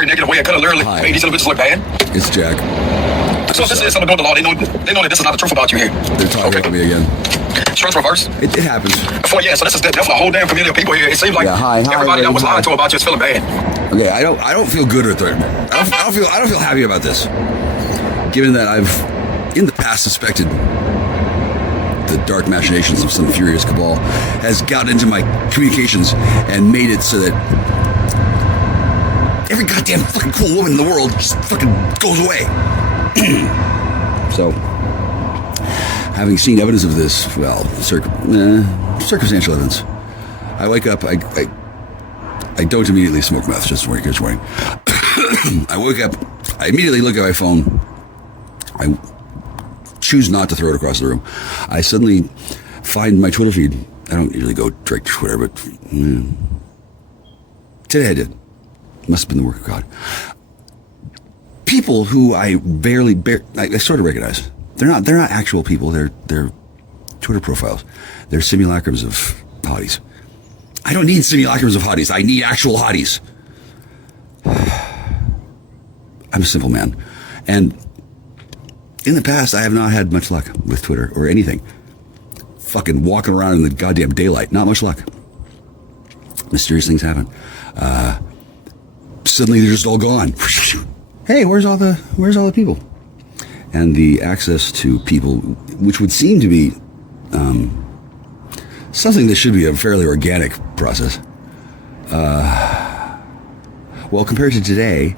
very negative way. It could have literally made these individuals look bad. It's Jack. So if this is something doing the law, they know that this is not the truth about you here. They're talking about me again. Strength reverse. It happens. Yeah, so this is definitely a whole damn community of people here. It seems like everybody that was lied to about you is feeling bad. Okay, I don't feel good or threatened. I don't feel happy about this. Given that I've in the past suspected the dark machinations of some furious cabal has gotten into my communications and made it so that every goddamn fucking cool woman in the world just fucking goes away. So, having seen evidence of this, well, circumstantial evidence, I wake up, I don't immediately smoke meth, just warning. I wake up, I immediately look at my phone, I choose not to throw it across the room. I suddenly find my Twitter feed. I don't usually go direct to Twitter, but today I did. Must have been the work of God. People who I I sort of recognize. They're not actual people. They're Twitter profiles. They're simulacrums of hotties. I don't need simulacrums of hotties. I need actual hotties. I'm a simple man. And in the past, I have not had much luck with Twitter or anything. Fucking walking around in the goddamn daylight. Not much luck. Mysterious things happen. Suddenly they're just all gone. Hey, where's all the people? And the access to people, which would seem to be something that should be a fairly organic process. Well, compared to today,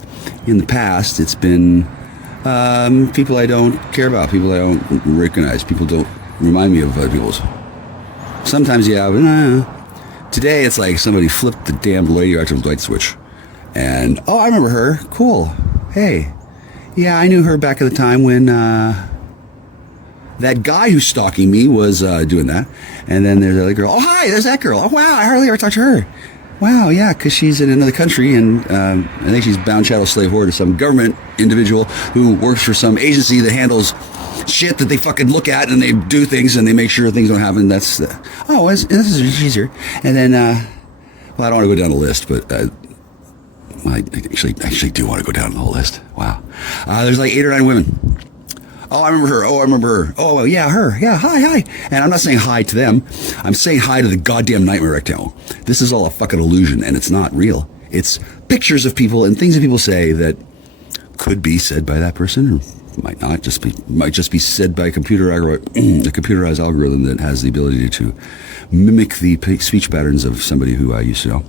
in the past, it's been people I don't care about, people I don't recognize, people don't remind me of other people's. Sometimes, yeah, but today it's like somebody flipped the damn radioactive light switch. And, oh, I remember her. Cool. Hey. Yeah, I knew her back at the time when that guy who's stalking me was doing that. And then there's the other girl. Oh, hi, there's that girl. Oh, wow, I hardly ever talked to her. Wow, yeah, because she's in another country, and I think she's bound chattel slave whore to some government individual who works for some agency that handles shit that they fucking look at, and they do things, and they make sure things don't happen. That's, this is easier. And then, well, I don't want to go down the list, but I actually do want to go down the whole list. Wow. There's like 8 or 9 women. Oh, I remember her. Oh, I remember her. Oh, yeah, her. Yeah, hi. And I'm not saying hi to them. I'm saying hi to the goddamn nightmare rectangle. This is all a fucking illusion, and it's not real. It's pictures of people and things that people say that could be said by that person, or might not. Might just be said by a computerized algorithm that has the ability to mimic the speech patterns of somebody who I used to know.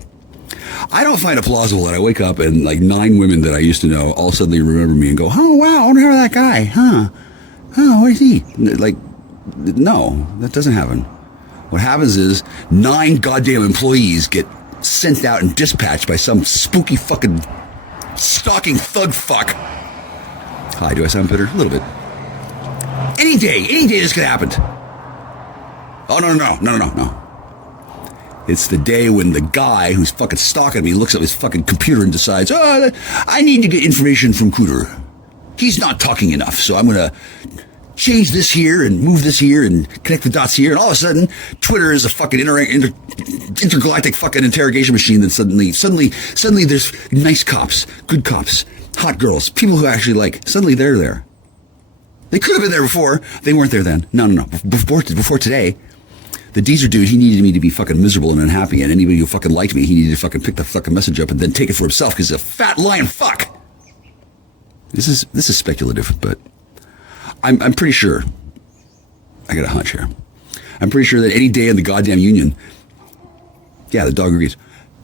I don't find it plausible that I wake up and like 9 women that I used to know all suddenly remember me and go, oh, wow, I wonder how that guy, huh? Oh, what is he? Like, no, that doesn't happen. What happens is 9 goddamn employees get sent out and dispatched by some spooky fucking stalking thug fuck. Hi, do I sound bitter? A little bit. Any day this could happen. Oh, no. It's the day when the guy who's fucking stalking me looks at his fucking computer and decides, oh, I need to get information from Cooter. He's not talking enough, so I'm going to change this here and move this here and connect the dots here. And all of a sudden, Twitter is a fucking intergalactic fucking interrogation machine that suddenly there's nice cops, good cops, hot girls, people who actually suddenly they're there. They could have been there before. They weren't there then. No. Before today, the Deezer dude, he needed me to be fucking miserable and unhappy, and anybody who fucking liked me, he needed to fucking pick the fucking message up and then take it for himself because he's a fat lying fuck. This is speculative, but I'm pretty sure. I got a hunch here. I'm pretty sure that any day in the goddamn union, yeah, the dog agrees.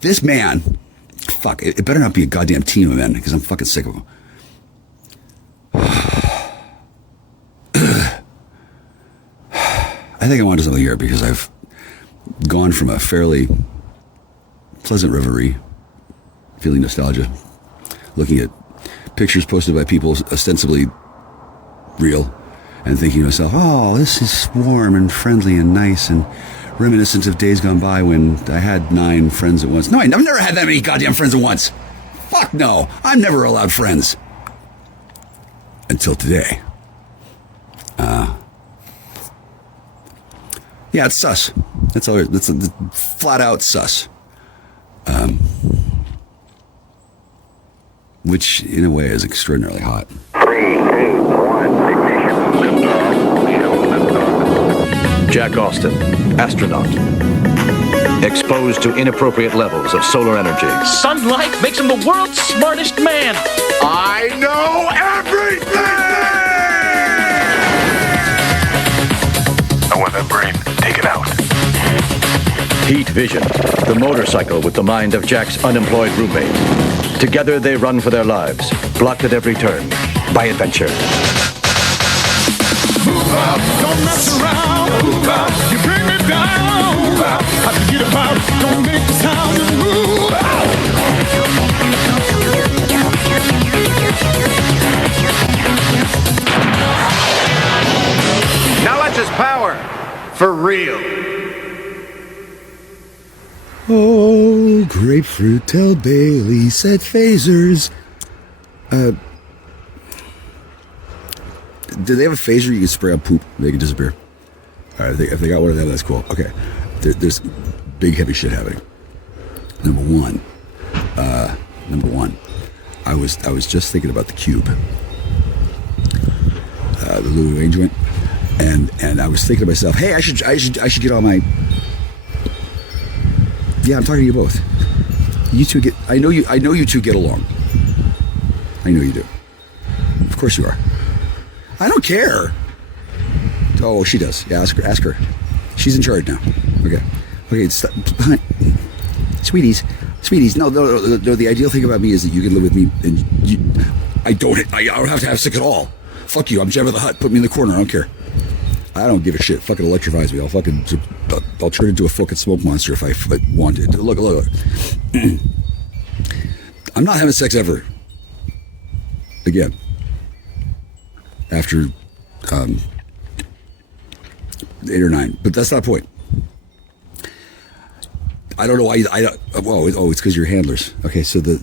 This man, fuck, it better not be a goddamn team of men because I'm fucking sick of them. I think I want to do something here because I've gone from a fairly pleasant reverie, feeling nostalgia, looking at pictures posted by people ostensibly real, and thinking to myself, oh, this is warm and friendly and nice and reminiscent of days gone by when I had 9 friends at once. No, I've never had that many goddamn friends at once. Fuck no. I'm never allowed friends. Until today. Yeah, it's sus. That's all. That's flat out sus. which in a way is extraordinarily hot. 3, 2, 1, ignition. Liftoff. Jack Austin, astronaut. Exposed to inappropriate levels of solar energy. Sunlight makes him the world's smartest man. I know everything! I want that brain taken out. Heat Vision, the motorcycle with the mind of Jack's unemployed roommate. Together they run for their lives, blocked at every turn by adventure. Move out, don't mess around. Move out, you bring me down. Move out, I forget about, don't make the sound. Just move out. Now that's his power. For real. Oh, grapefruit, tell Bailey, set phasers. Do they have a phaser you can spray on poop, make it disappear? All right, if they got one of them, that's cool. Okay, there's big heavy shit happening. Number one, I was just thinking about the Cube, the Louis Wayne joint, and I was thinking to myself, hey, I should get on my. Yeah, I'm talking to you both. You two get. I know you two get along. I know you do. Of course you are. I don't care. Oh, she does. Yeah, ask her. She's in charge now. Okay. Stop. Sweeties. No. The ideal thing about me is that you can live with me, and I don't have to have sex at all. Fuck you. I'm Jabba the Hutt. Put me in the corner. I don't care. I don't give a shit. Fucking electrifies me. I'll turn into a fucking smoke monster if I wanted. Look. I'm not having sex ever again. After 8 or 9, but that's not the point. I don't know why. It's because you're handlers. Okay, so the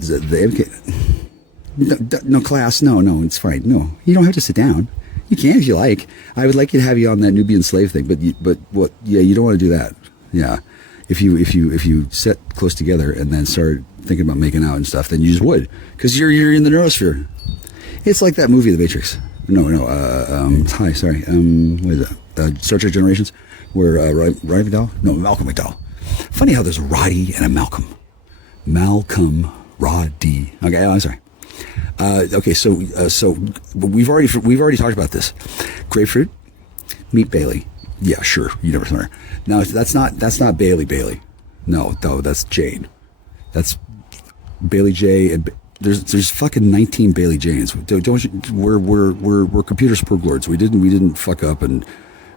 MK. No class. No, it's fine. No, you don't have to sit down. You can if you like. I would like to have you on that Nubian slave thing, but what? Yeah, you don't want to do that. Yeah, if you sit close together and then start thinking about making out and stuff, then you just would, because you're in the neurosphere. It's like that movie, The Matrix. No. Hi, sorry. What is it? Star Trek Generations, where Roddy McDowell? No, Malcolm McDowell. Funny how there's a Roddy and a Malcolm. Malcolm Roddy. Okay, I'm sorry. Okay, so we've already talked about this. Grapefruit, meet Bailey. Yeah, sure. You never saw her. No, that's not Bailey. No, that's Jane. That's Bailey J. And there's fucking 19 Bailey Janes. Don't you? We're computer spook We didn't fuck up and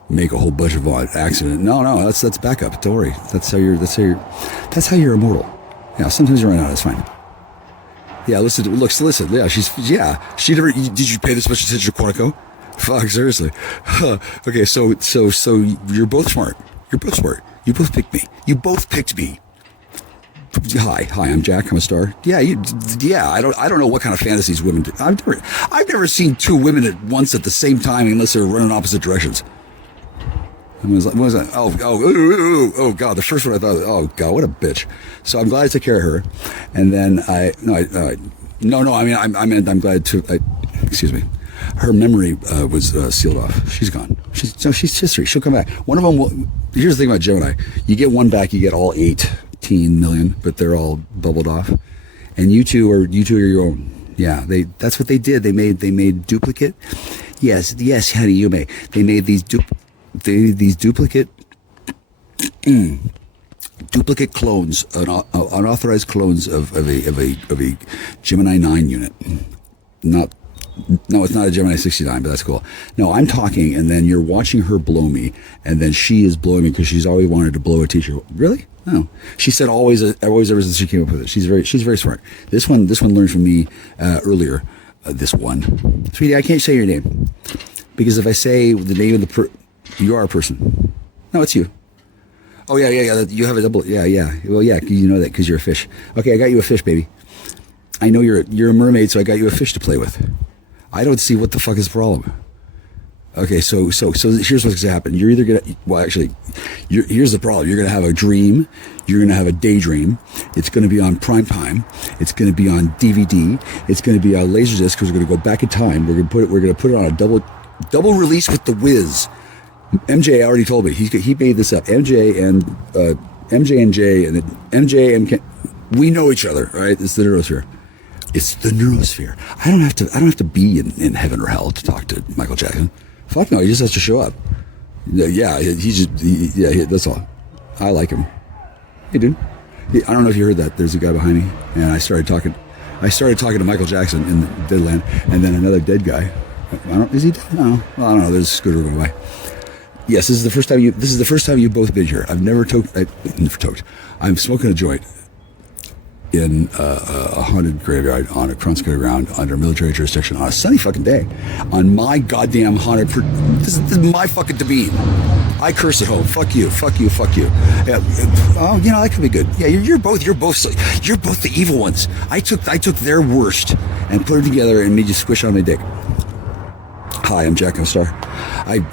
make a whole bunch of accident. No, that's backup. Don't worry. That's how you're immortal. Yeah, sometimes you run out. It's fine. Yeah, listen. Yeah, she never. Did you pay this much attention to Quantico? Fuck, seriously. Okay, so you're both smart. You both picked me. Hi, I'm Jack. I'm a star. Yeah, I don't know what kind of fantasies women do. I've never seen two women at once at the same time unless they're running opposite directions. What was that? Oh God! The first one I thought, oh God, what a bitch. So I'm glad I took care of her, and then I'm glad to. Excuse me. Her memory was sealed off. She's gone. She's history. She'll come back. One of them will. Here's the thing about Gemini: you get one back, you get all 18 million, but they're all bubbled off. And you two are your own. Yeah, that's what they did. They made duplicate. Yes, honey, you may. They made these duplicate clones, unauthorized clones of a Gemini 9 unit. No, it's not a Gemini 69, but that's cool. No, I'm talking, and then you're watching her blow me, and then she is blowing me because she's always wanted to blow a teacher. Really? No. She said always ever since she came up with it. She's very smart. This one learned from me earlier. This one, sweetie, I can't say your name because if I say the name of the you are a person. No, it's you. Oh yeah. You have a double. Yeah. Well, yeah, you know that because you're a fish. Okay, I got you a fish, baby. I know you're a mermaid, so I got you a fish to play with. I don't see what the fuck is the problem. Okay, so here's what's gonna happen. You're either gonna, well, actually, here's the problem. You're gonna have a dream. You're gonna have a daydream. It's gonna be on prime time. It's gonna be on DVD. It's gonna be on Laserdisc because we're gonna go back in time. We're gonna put it on a double release with the Wiz. MJ already told me he made this up. MJ and Jay and MJ and Ken, we know each other, right? It's the neurosphere. It's the neurosphere. I don't have to be in heaven or hell to talk to Michael Jackson. Fuck no, he just has to show up. Yeah, that's all. I like him. Hey, dude. I don't know if you heard that. There's a guy behind me, and I started talking to Michael Jackson in the Deadland, and then another dead guy. Is he dead? No. Well, I don't know. There's a scooter going by. Yes, this is the first time you've both been here. I've never toked. I'm smoking a joint in a haunted graveyard on a consecrated ground under military jurisdiction on a sunny fucking day on my goddamn haunted this is my fucking Devine. I curse at home. Fuck you. Yeah, oh, that could be good. Yeah, you're both the evil ones. I took their worst and put it together and made you squish on my dick. Hi, I'm Jack Star. I'm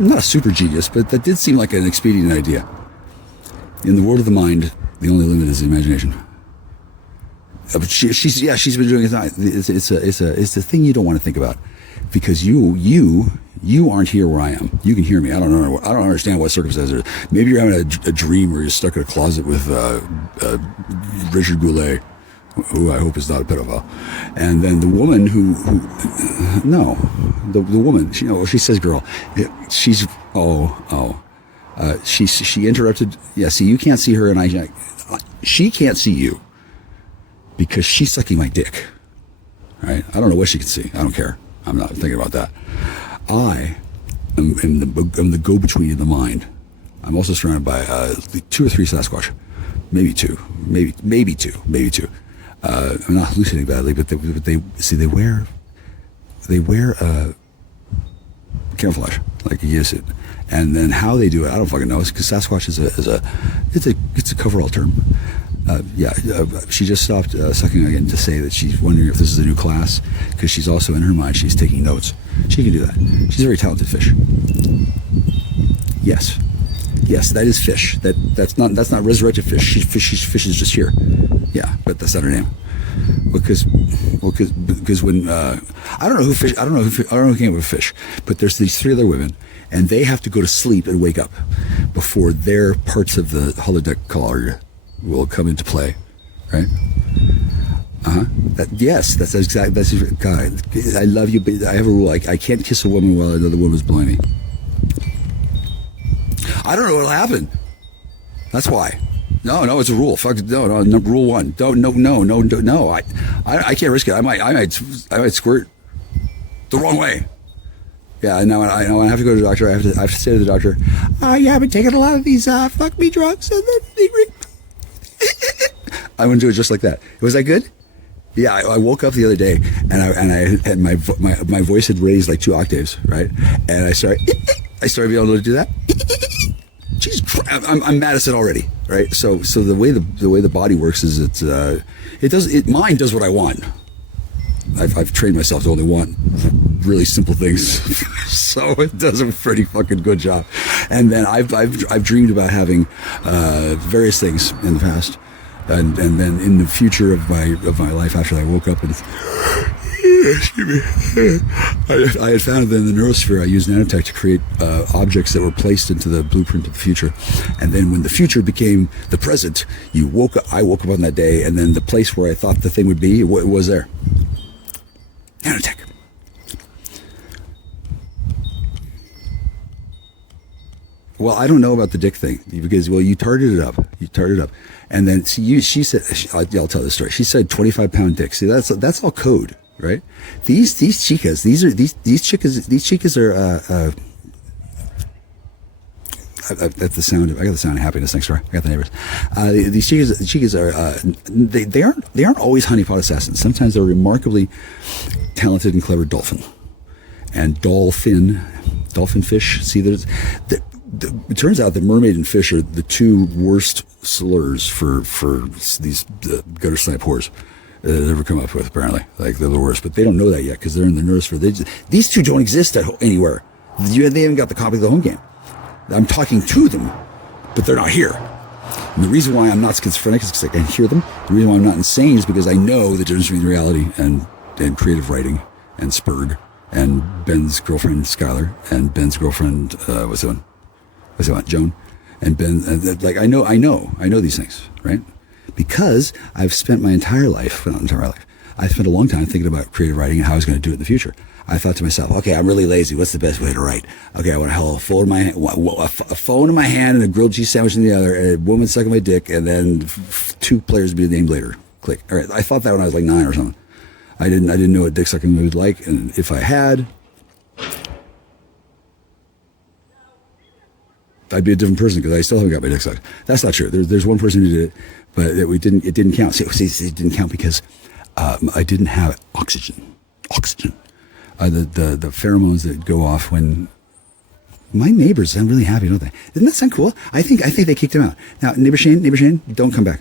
not a super genius, but that did seem like an expedient idea. In the world of the mind, the only limit is the imagination. But she's been doing it. It's a thing you don't want to think about, because you aren't here where I am. You can hear me. I don't understand what circumstances. Maybe you're having a dream where you're stuck in a closet with Richard Goulet, who I hope is not a pedophile, and then the woman the woman. She says, "Girl," she's she interrupted. Yeah, see, you can't see her, and she can't see you because she's sucking my dick. Right? I don't know what she can see. I don't care. I'm not thinking about that. I am the go-between in the mind. I'm also surrounded by 2 or 3 Sasquatch, maybe two. I'm not hallucinating badly, but they wear camouflage, like a unit. And then how they do it, I don't fucking know. It's because Sasquatch it's a coverall term. She just stopped sucking again to say that she's wondering if this is a new class, because she's also, in her mind, she's taking notes. She can do that. She's a very talented fish. Yes, that is fish. That's not resurrected fish. Fish is just here. Yeah, but that's not her name. Because when I don't know who came up with fish, but there's these 3 other women, and they have to go to sleep and wake up before their parts of the holodeck card will come into play, right? That's exactly. That's God. I love you, but I have a rule. I can't kiss a woman while another woman's blowing me. I don't know what'll happen. That's why. No, it's a rule. Fuck no. Rule 1. No. I can't risk it. I might squirt the wrong way. Yeah, now I have to go to the doctor. I have to say to the doctor, I've been taking a lot of these fuck me drugs, and then I'm gonna do it just like that. Was that good? Yeah, I woke up the other day and I had my voice had raised like 2 octaves, right? And I started being able to do that. Jesus Christ, I'm Madison already, right? So the way the body works is mine does what I want. I've trained myself to only want really simple things, so it does a pretty fucking good job. And then I've dreamed about having various things in the past, and then in the future of my life, after I woke up and I had found that in the neurosphere, I used nanotech to create objects that were placed into the blueprint of the future. And then when the future became the present, I woke up on that day, and then the place where I thought the thing would be, it was there. Nanotech. Well, I don't know about the dick thing, because, you tarted it up. And then, see, she said, I'll tell this story. She said 25-pound dick. See, that's all code. Right? These chicas are I got the sound of happiness. Thanks, Roy. I got the neighbors. These chicas are they aren't always honeypot assassins. Sometimes they're remarkably talented and clever dolphin fish. See, it turns out that mermaid and fish are the 2 worst slurs for these gutter snipe whores. ever come up with, apparently. Like, they're the worst. But they don't know that yet because they're in the nurse for... These two don't exist anywhere. They haven't got the copy of the home game. I'm talking to them, but they're not here. And the reason why I'm not schizophrenic is because I can hear them. The reason why I'm not insane is because I know the difference between reality and creative writing and Spurg and Ben's girlfriend, Skylar, and Ben's girlfriend, what's the one? Joan. And Ben, like, I know these things, right? Because I've spent my entire life, well, not entire life, I spent a long time thinking about creative writing and how I was going to do it in the future. I thought to myself, okay, I'm really lazy. What's the best way to write? Okay, I want to hold a phone in my hand and a grilled cheese sandwich in the other, and a woman sucking my dick, and then 2 players to be named later. Click. All right, I thought that when I was like 9 or something. I didn't know what dick sucking was like, and if I had, I'd be a different person because I still haven't got my dick sucked. That's not true. There's one person who did it, but it didn't count. See, it didn't count because I didn't have oxygen. The pheromones that go off when my neighbors sound really happy, don't they? Doesn't that sound cool? I think they kicked him out. Now, neighbor Shane, don't come back.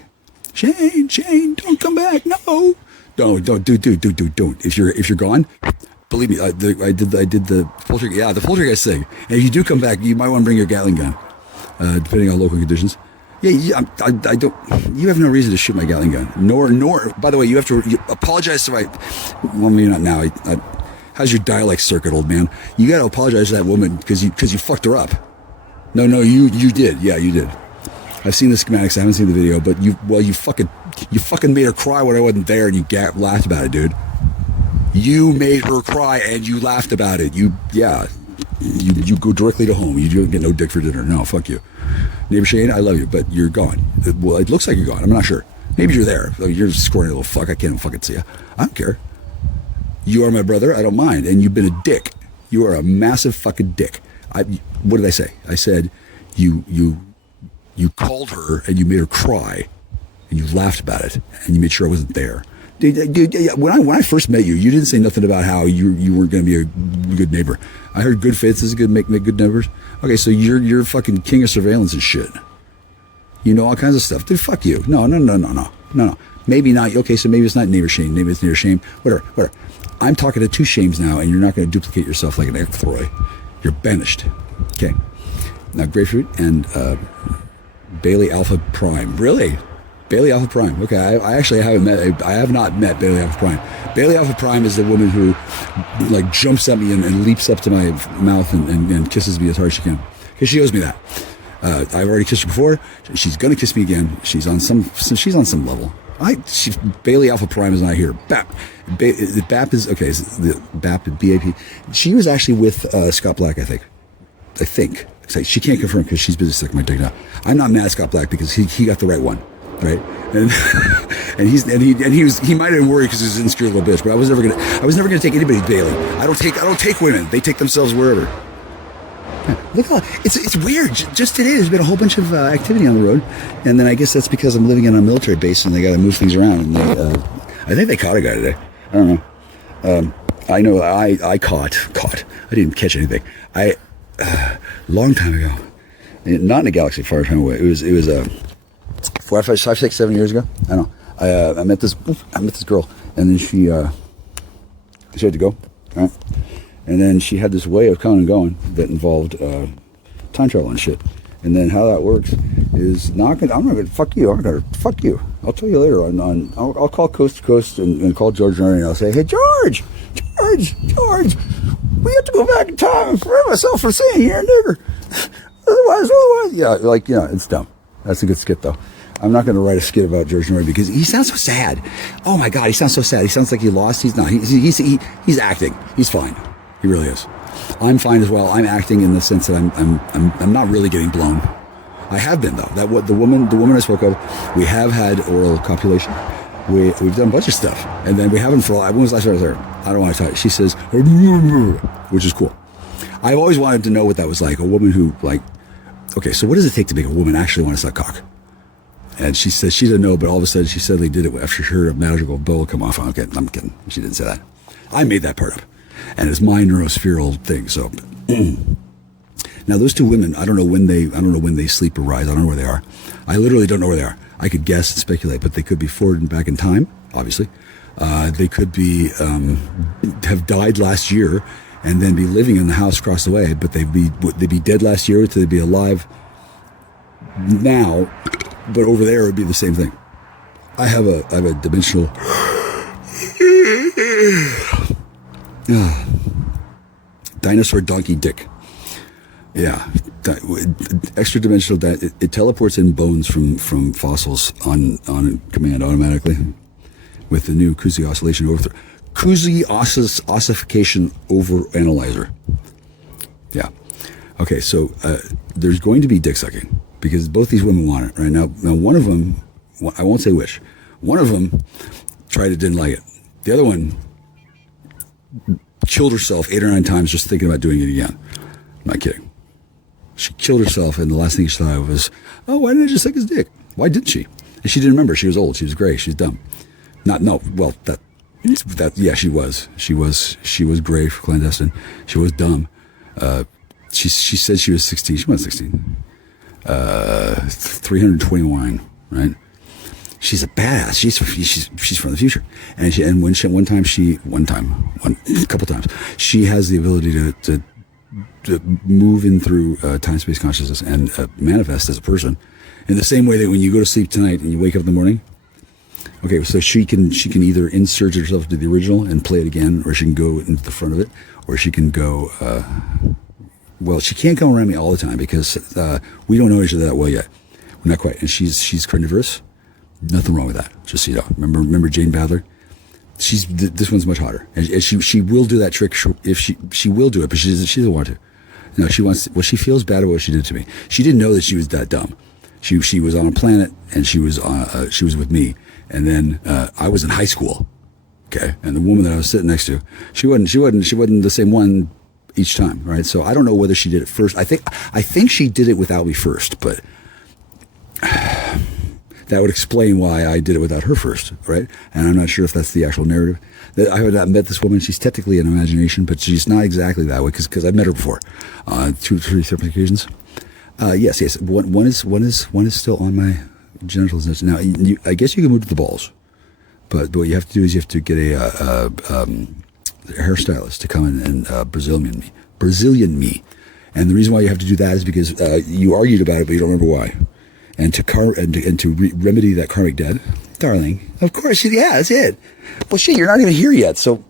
Shane, don't come back. No. Don't. If you're gone, believe me, I did the poltergeist. Yeah, the poltergeist thing. And if you do come back, you might want to bring your Gatling gun, depending on local conditions. Yeah, I don't. You have no reason to shoot my Gatling gun. Nor. By the way, you have to apologize to my. Well, maybe not now. How's your dialect circuit, old man? You got to apologize to that woman because you fucked her up. No, you did. Yeah, you did. I've seen the schematics. I haven't seen the video, but you fucking made her cry when I wasn't there, and you laughed about it, dude. You made her cry, and you laughed about it. You go directly to home. You don't get no dick for dinner. No, fuck you. Neighbor Shane, I love you, but you're gone. Well, it looks like you're gone. I'm not sure. Maybe you're there. You're a squirmy little fuck. I can't even fucking see you. I don't care. You are my brother. I don't mind. And you've been a dick. You are a massive fucking dick. What did I say? I said you called her and you made her cry and you laughed about it and you made sure I wasn't there. Dude, when I first met you didn't say nothing about how you weren't going to be a good neighbor. I heard good faith is good, make good neighbors. Okay, so you're fucking king of surveillance and shit. You know all kinds of stuff. Dude, fuck you. No. Maybe not. Okay, so maybe it's not neighbor shame. Maybe it's neighbor shame. Whatever. I'm talking to 2 shames now, and you're not going to duplicate yourself like an Ecthroy. You're banished. Okay. Now, Grapefruit and Bailey Alpha Prime. Really? Bailey Alpha Prime. Okay, I actually have not met Bailey Alpha Prime. Bailey Alpha Prime is the woman who like jumps at me and leaps up to my mouth and kisses me as hard as she can. Because she owes me that. I've already kissed her before. She's gonna kiss me again. She's on some level. Bailey Alpha Prime is not here. BAP is okay. The BAP BAP. She was actually with Scott Black, I think. She can't confirm because she's busy sucking my dick now. I'm not mad at Scott Black because he got the right one, right? And he might have been worried because he's an insecure little bitch. But I was never gonna take anybody's Bailey. I don't take women. They take themselves wherever. Look, it's weird. Just today, there's been a whole bunch of activity on the road, and then I guess that's because I'm living in a military base and they got to move things around. And I think they caught a guy today. I don't know. I know I caught. I didn't catch anything. Long time ago, not in a galaxy far away. It was 4, 5, 6, 7 years ago. I don't know. I met this girl, and then she had to go. Right. And then she had this way of coming and going that involved time travel and shit. And then how that works is I'm not gonna fuck you. Fuck you. I'll tell you later. I'll call Coast to Coast and call George Norrie and I'll say, hey George, we have to go back in time and prevent myself from saying you're a nigger. Otherwise, yeah, it's dumb. That's a good skit though. I'm not going to write a skit about George Norrie because he sounds so sad. Oh my God, he sounds so sad. He sounds like he lost. He's not. He's acting. He's fine. He really is. I'm fine as well. I'm acting in the sense that I'm not really getting blown. I have been though. The woman I spoke of, we have had oral copulation. We've done a bunch of stuff, and then we haven't for a while. When was the last time I was there? I don't want to talk. She says, which is cool. I've always wanted to know what that was like. A woman who okay, so what does it take to make a woman actually want to suck cock? And she says she didn't know, but all of a sudden she suddenly did it after she heard a magical bowl come off. Okay, I'm kidding. She didn't say that. I made that part up. And it's my neurospheral thing. So now those 2 women, I don't know when they sleep or rise. I don't know where they are. I literally don't know where they are. I could guess and speculate, but they could be forward and back in time. obviously. They could be have died last year and then be living in the house across the way, but they'd be dead last year, so they'd be alive now, but over there it would be the same thing. I have a dimensional dinosaur donkey dick. Yeah, extra dimensional. It teleports in bones from fossils on command automatically with the new Kuzi oscillation ossification over analyzer. Yeah. Okay, so there's going to be dick sucking because both these women want it right now. Now, one of them, I won't say which. One of them tried it, didn't like it. The other one killed herself 8 or 9 times just thinking about doing it again. I'm not kidding. She killed herself, and the last thing she thought of was, "Oh, why didn't I just suck his dick? Why didn't she?" And she didn't remember. She was old. She was gray. She's dumb. Yeah, she was. She was gray for clandestine. She was dumb. She said she was 16. She wasn't 16. 329, right? She's a badass. She's from the future, and a couple times, she has the ability to move in through time-space consciousness and manifest as a person, in the same way that when you go to sleep tonight and you wake up in the morning. Okay, so she can either insert herself into the original and play it again, or she can go into the front of it, or she can go. Well, she can't come around me all the time because we don't know each other that well yet. We're not quite, and she's carnivorous. Nothing wrong with that. Just so you know. Remember Jane Badler? This one's much hotter, and she will do that trick if she will do it, but she doesn't want to. No, she wants. Well, she feels bad about what she did to me. She didn't know that she was that dumb. She was on a planet, and she was with me, and then I was in high school. Okay, and the woman that I was sitting next to, she wasn't the same one each time, right? So I don't know whether she did it first. I think she did it without me first, but that would explain why I did it without her first, right? And I'm not sure if that's the actual narrative. I have not met this woman. She's technically an imagination, but she's not exactly that way because I've met her before, 2 or 3 separate occasions. Yes. One is still on my genitals. Now, I guess you can move to the balls, but what you have to do is you have to get a hairstylist to come in and Brazilian me. And the reason why you have to do that is because you argued about it, but you don't remember why. And to remedy that karmic debt, darling. Of course, yeah, that's it. Well, shit, you're not even here yet, so.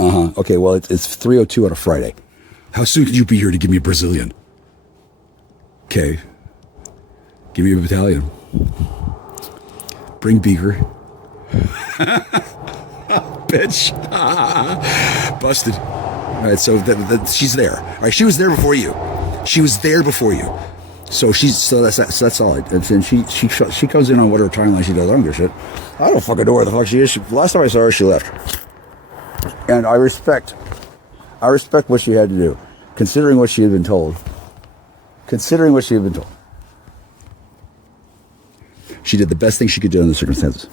Okay, well, it's 3:02 on a Friday. How soon could you be here to give me a Brazilian? Okay. Give me a battalion. Bring Beaker. Bitch. Busted. All right, so she's there. All right, she was there before you. So that's solid. And she comes in on whatever timeline she does. I don't give a shit. I don't fucking know where the fuck she is. Last time I saw her, she left. And I respect what she had to do, considering what she had been told. She did the best thing she could do in the circumstances.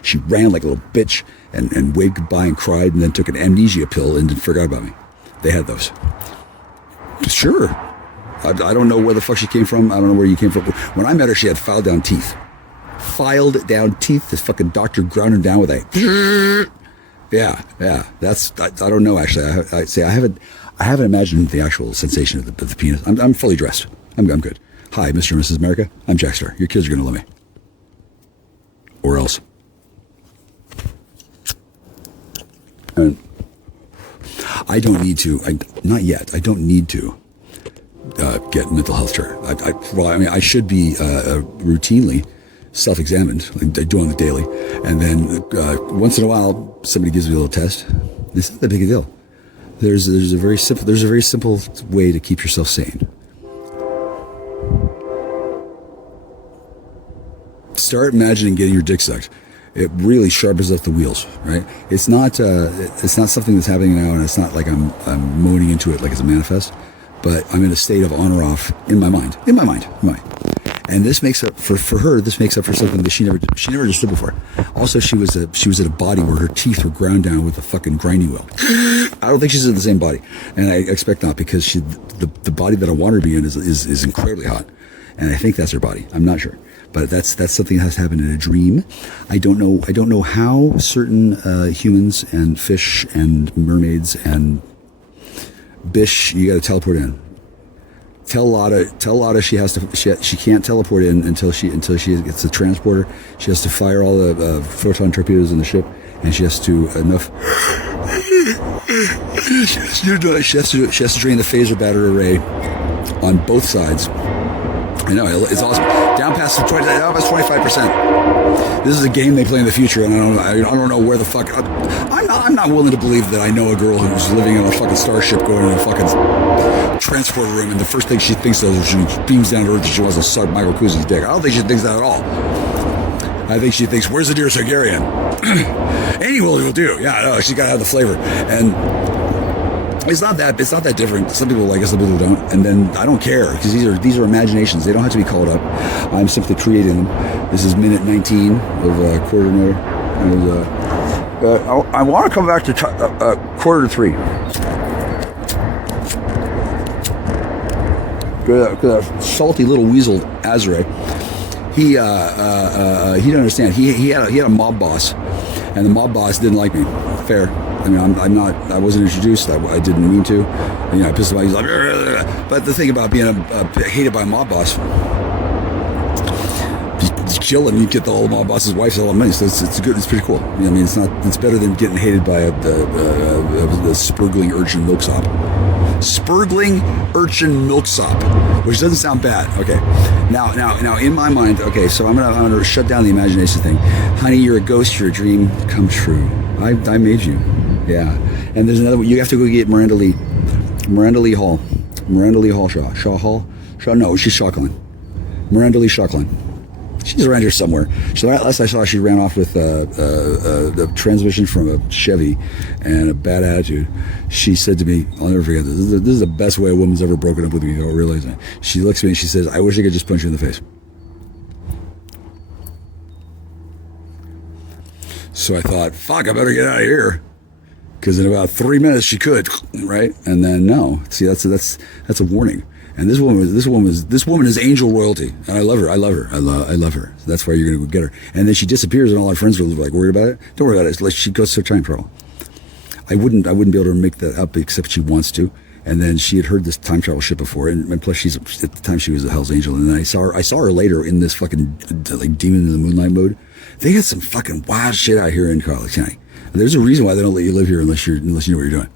She ran like a little bitch and waved goodbye and cried and then took an amnesia pill and forgot about me. They had those. Sure. I don't know where the fuck she came from. I don't know where you came from. When I met her, she had filed down teeth. This fucking doctor ground her down with a. Yeah. I don't know actually. I haven't imagined the actual sensation of the penis. I'm fully dressed. I'm good. Hi, Mr. and Mrs. America. I'm Jack Star. Your kids are gonna love me. Or else. And I don't need to. Not yet. I don't need to. Get mental health care. I should be routinely self-examined, like I do on the daily, and then once in a while somebody gives me a little test. It's not that big a deal. There's a very simple way to keep yourself sane. Start imagining getting your dick sucked. It really sharpens up the wheels, right? It's not something that's happening now, and it's not like I'm moaning into it like it's a manifest. But I'm in a state of on or off in my mind. And this makes up for her. This makes up for something that she never understood before. Also, she was at a body where her teeth were ground down with a fucking grinding wheel. I don't think she's in the same body, and I expect not, because the body that I want her to be in is incredibly hot, and I think that's her body. I'm not sure, But that's something that has happened in a dream. I don't know how certain humans and fish and mermaids and bish you got to teleport in. Tell Lotta she can't teleport in until she gets the transporter. She has to fire all the photon torpedoes in the ship, and she has to She has to drain the phaser battery array on both sides. I know, it's awesome. Down past 25%. This is a game they play in the future, and I don't know where the fuck. I'm not willing to believe that I know a girl who's living in a fucking starship going in a fucking transport room, and the first thing she thinks of is she beams down to Earth and she wants to suck Michael Kuzin's dick. I don't think she thinks that at all. I think she thinks, where's the dear Targaryen? Any will do. Yeah, no, she's got to have the flavor. And it's not that different. Some people like it, some people don't. And then I don't care, because these are imaginations. They don't have to be called up. I'm simply creating them. This is minute 19 of quarter note. I want to come back to quarter to 3. Good, salty little weasel Azrae. He didn't understand. He had a mob boss, and the mob boss didn't like me. Fair. I mean, I wasn't introduced. I didn't mean to. I pissed him off. He's like, "Ugh." But the thing about being hated by a mob boss, you kill him, you get the whole mob boss's wife a lot of money. So it's good. It's pretty cool. I mean, it's better than getting hated by the spurgling urchin milksop. Spurgling urchin milksop, which doesn't sound bad. Okay, now in my mind, okay, so I'm gonna shut down the imagination thing. Honey, you're a ghost. You're a dream come true. I made you. Yeah, and there's another one. You have to go get Miranda Lee Hall, Shaw. No, she's Shawklin. Miranda Lee Shawklin. She's around here somewhere. So last I saw, she ran off with the transmission from a Chevy and a bad attitude. She said to me, I'll never forget this. This is the best way a woman's ever broken up with me. I don't realize it. She looks at me and she says, I wish I could just punch you in the face. So I thought, fuck, I better get out of here. Because in about 3 minutes she could, right? And then no. See, that's a warning. And this woman is angel royalty, and I love her. I love her. So that's why you're gonna go get her. And then she disappears, and all our friends are like worried about it. Don't worry about it. It's like she goes through time travel. I wouldn't be able to make that up, except she wants to. And then she had heard this time travel shit before, and plus at the time she was a Hell's Angel. And then I saw her later in this fucking like Demon in the Moonlight mode. They got some fucking wild shit out here in Charlotte County. And there's a reason why they don't let you live here unless you know what you're doing.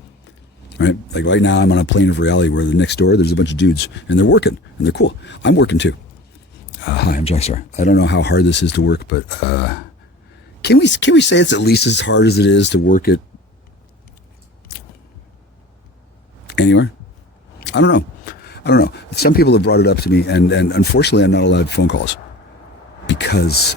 Right? Like right now, I'm on a plane of reality where the next door, there's a bunch of dudes, and they're working, and they're cool. I'm working too. Hi, I'm Jack Star. I don't know how hard this is to work, but can we say it's at least as hard as it is to work at anywhere? I don't know. Some people have brought it up to me, and unfortunately, I'm not allowed phone calls because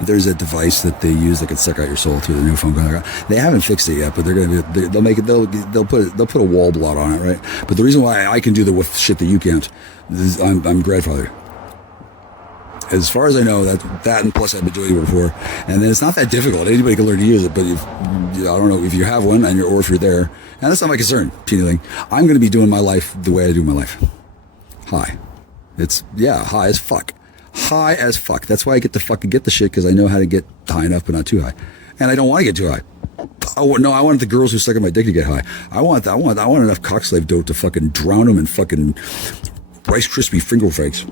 there's a device that they use that can suck out your soul through the new phone call. They haven't fixed it yet, but they'll make it. They'll put a wall blot on it, right? But the reason why I can do the shit that you can't is I'm grandfathered. As far as I know, that and plus I've been doing it before, and then it's not that difficult. Anybody can learn to use it, but I don't know if you have one or if you're there, and that's not my concern. Anything. I'm going to be doing my life the way I do my life. High. High as fuck. High as fuck. That's why I get to fucking get the shit, because I know how to get high enough, but not too high. And I don't want to get too high. I want the girls who suck on my dick to get high. I want enough cockslave dope to fucking drown them in fucking Rice Krispie finger fakes,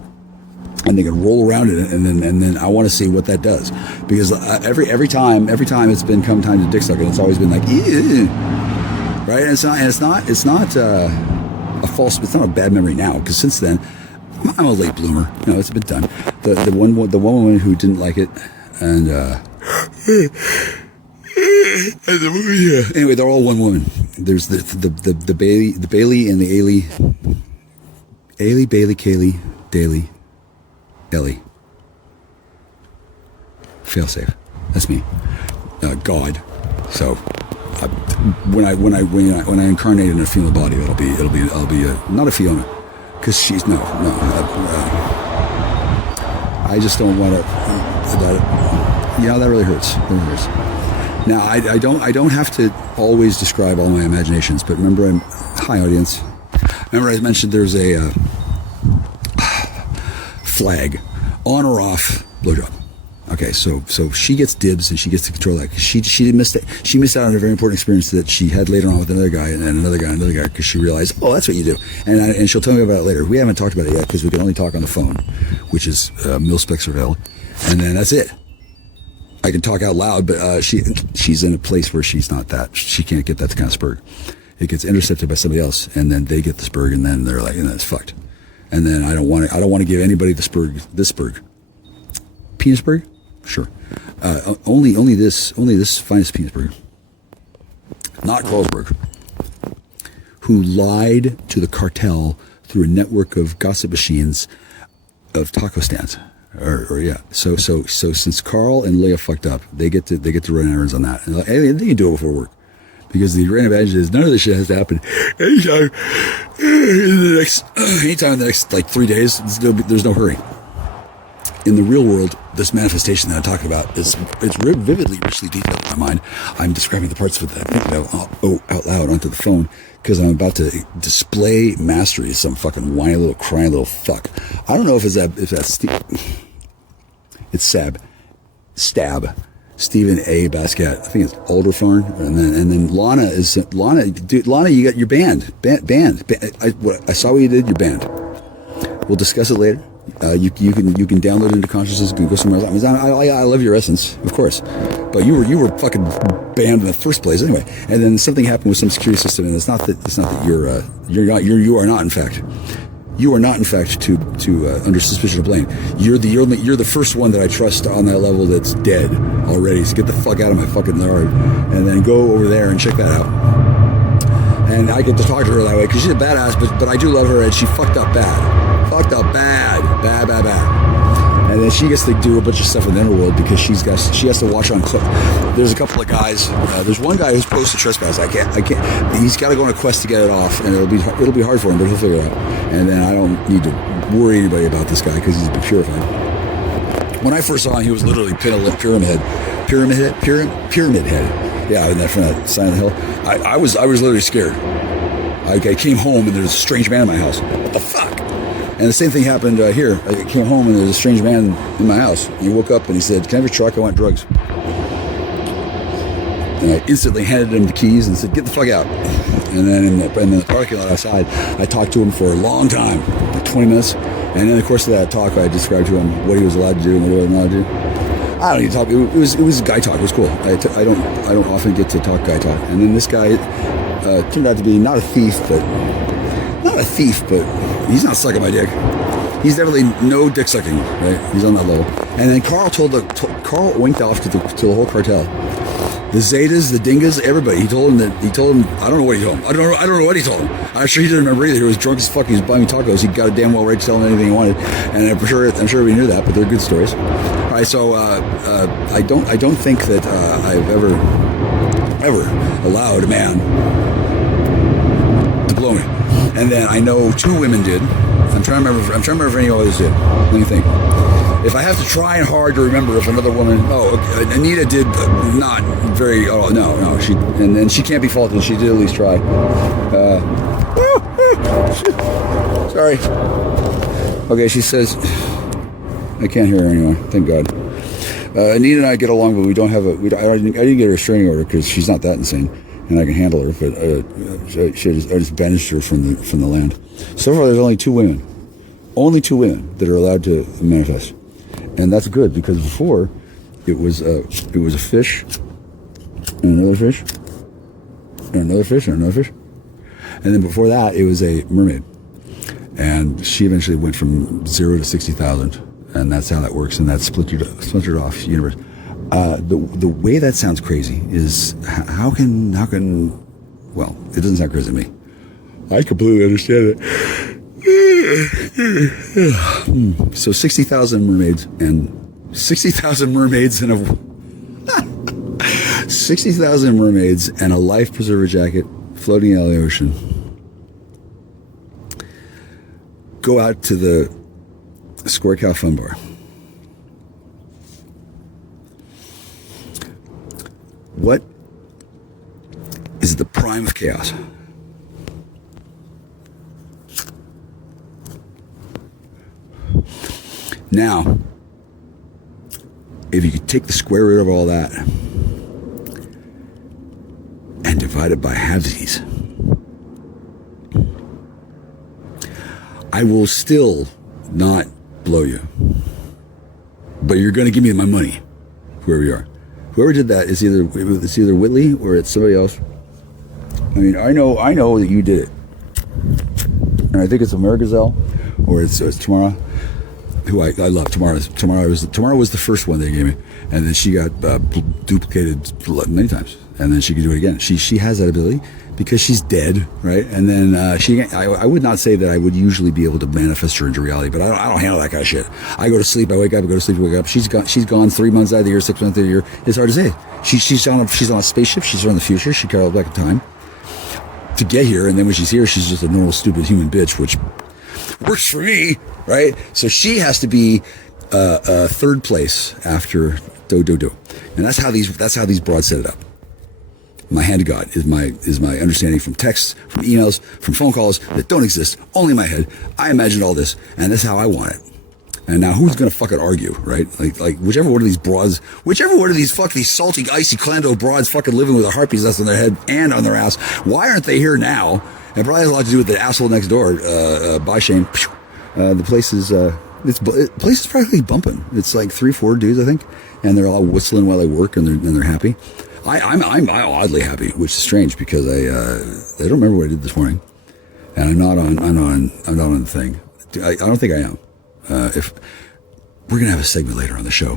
and they can roll around in it, and then I want to see what that does, because every time it's been come time to dick sucking, it's always been like, ew. Right? And it's not a false. It's not a bad memory now, because since then. I'm a late bloomer. It's been done. The one woman who didn't like it, and anyway, they're all one woman. There's the Bailey and the Ailey, Bailey, Kaylee, Daly, Ellie. Fail safe. That's me. God. So when I incarnate in a female body, I'll be not a Fiona. Because she's no. I just don't want to. That really hurts. Now I don't have to always describe all my imaginations, but remember, hi audience. Remember I mentioned there's a flag On or off blowjob. Okay, so she gets dibs and she gets to control that. She didn't miss that. She missed out on a very important experience that she had later on with another guy and another guy because she realized, oh, that's what you do. And she'll tell me about it later. We haven't talked about it yet because we can only talk on the phone, which is mil-spec surveil, and then that's it. I can talk out loud, but she's in a place where she's not that. She can't get that kind of spurg. It gets intercepted by somebody else, and then they get the spurg, and then they're like, and then it's fucked. And then I don't want to give anybody the spurg. This spurg, penisburg. Sure. Only this finest Petersburg, not Carlsberg, who lied to the cartel through a network of gossip machines of taco stands. So since Carl and Leah fucked up, they get to run errands on that. And they can do it before work. Because the grand advantage is none of this shit has to happen anytime in the next like 3 days. There's no hurry. In the real world, this manifestation that I'm talking about it's vividly, richly detailed in my mind. I'm describing the parts of it that I think out loud onto the phone because I'm about to display mastery as some fucking whiny little crying little fuck. I don't know if that's it's Stab. Stephen A. Basquiat. I think it's Alderfarn, and then Lana, dude, Lana, you got your band. I saw what you did. Your band. We'll discuss it later. You can download it into consciousness. You can go somewhere else. I love your essence, of course, but you were fucking banned in the first place anyway. And then something happened with some security system, and it's not that you are not in fact. You are not, in fact, to under suspicion of blame. You're the first one that I trust on that level that's dead already. So get the fuck out of my fucking yard, and then go over there and check that out. And I get to talk to her that way because she's a badass, but I do love her, and she fucked up bad. And then she gets to do a bunch of stuff in the underworld because she has to watch on clip. There's a couple of guys. There's one guy who's supposed to trespass. I can't. He's got to go on a quest to get it off, and it'll be hard for him, but he'll figure it out. And then I don't need to worry anybody about this guy because he's been purified. When I first saw him, he was literally pyramid head. Yeah, in that from that side of the hill. I was literally scared. I came home and there's a strange man in my house. What the fuck? And the same thing happened here. I came home and there's a strange man in my house. And he woke up and he said, "Can I have your truck? I want drugs." And I instantly handed him the keys and said, "Get the fuck out." And then in the parking lot outside, I talked to him for a long time, like 20 minutes. And in the course of that talk, I described to him what he was allowed to do and what he wasn't allowed to do. I don't need to talk. It was guy talk. It was cool. I don't often get to talk guy talk. And then this guy turned out to be not a thief, but he's not sucking my dick. He's definitely no dick sucking, right? He's on that level. And then Carl winked off to the whole cartel. The Zetas, the Dingas, everybody. He told him. I don't know what he told him. I don't know what he told him. I'm sure he didn't remember either. He was drunk as fuck. He was buying me tacos. He got a damn well right to tell him anything he wanted. And I'm sure we knew that, but they're good stories. All right, so I don't think that I've ever allowed a man to blow me. And then I know 2 women did. I'm trying to remember if any others did. Let me think. If I have to try hard to remember if another woman, Anita did not very. Oh no, she can't be faulted. She did at least try. Sorry. Okay, she says I can't hear her anymore. Thank God. Anita and I get along, but we don't have I didn't get a restraining order because she's not that insane, and I can handle her. But I just banished her from the land. So far, there's only 2 women. Only 2 women that are allowed to manifest. And that's good because before it was a fish and another fish and another fish and another fish. And then before that it was a mermaid. And she eventually went from 0 to 60,000. And that's how that works. And that's splintered off the universe. The way that sounds crazy is how can well, it doesn't sound crazy to me. I completely understand it. So 60,000 mermaids and 60,000 mermaids and a 60,000 mermaids and a life preserver jacket floating out of the ocean go out to the Square Cow Fun Bar. What is the prime of chaos? Now, if you could take the square root of all that and divide it by halvesies, I will still not blow you. But you're going to give me my money, whoever you are. Whoever did that is either Whitley or it's somebody else. I mean, I know that you did it. And I think it's Amerigazelle or it's Tamara, who I love. Tamara was the first one they gave me. And then she got duplicated many times. And then she could do it again. She has that ability because she's dead, right? And then I would not say that I would usually be able to manifest her into reality, but I don't handle that kind of shit. I go to sleep, I wake up, I go to sleep, I wake up. She's gone 3 months out of the year, 6 months out of the year. It's hard to say. She's on a spaceship. She's from the future. She travels back in time to get here, and then when she's here, she's just a normal, stupid human bitch, which works for me, right? So she has to be third place after Do. And that's how these broads set it up. My hand to God is my understanding from texts, from emails, from phone calls that don't exist, only in my head. I imagined all this, and that's how I want it. And now who's gonna fucking argue, right? Like whichever one of these broads, whichever one of these salty, icy Clando broads fucking living with a harpy's nest on their head and on their ass, why aren't they here now? It probably has a lot to do with the asshole next door, by Shane. The place is place is practically bumping. It's like 3-4 dudes, I think, and they're all whistling while they work, and they're happy. I'm oddly happy, which is strange because I don't remember what I did this morning, and I'm not on the thing. I don't think I am. If we're gonna have a segment later on the show,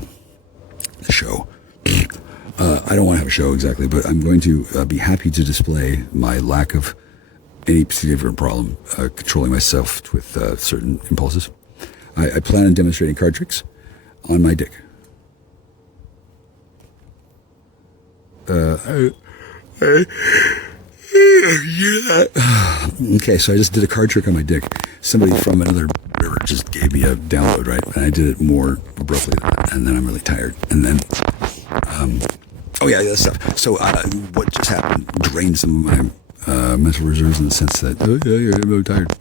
I don't want to have a show exactly, but I'm going to be happy to display my lack of any particular problem controlling myself with certain impulses. I plan on demonstrating card tricks on my dick. Okay, so I just did a card trick on my dick. Somebody from another river just gave me a download, right? And I did it more abruptly than that, and then I'm really tired. And then, that stuff. So what just happened drained some of my mental reserves in the sense that, you're really tired.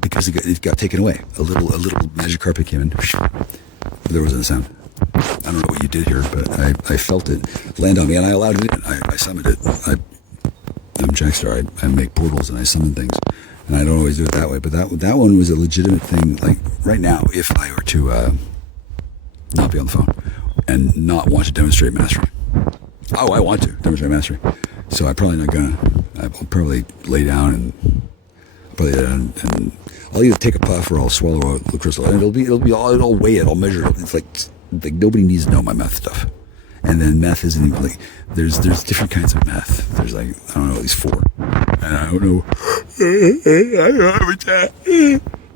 Because it got taken away. A little magic carpet came in. There wasn't a sound. I don't know what you did here, but I felt it land on me, and I allowed it in. I summoned it. I'm Jackstar. I make portals and I summon things, and I don't always do it that way. But that one was a legitimate thing. Like right now, if I were to not be on the phone and not want to demonstrate mastery, I want to demonstrate mastery. So I'm probably not gonna. I'll probably lay down and I'll either take a puff or I'll swallow the crystal, and it'll weigh it, I'll measure it. It's like nobody needs to know my meth stuff. And then meth isn't even like there's different kinds of meth. There's like I don't know, at least 4, and I don't know. I don't know how much that.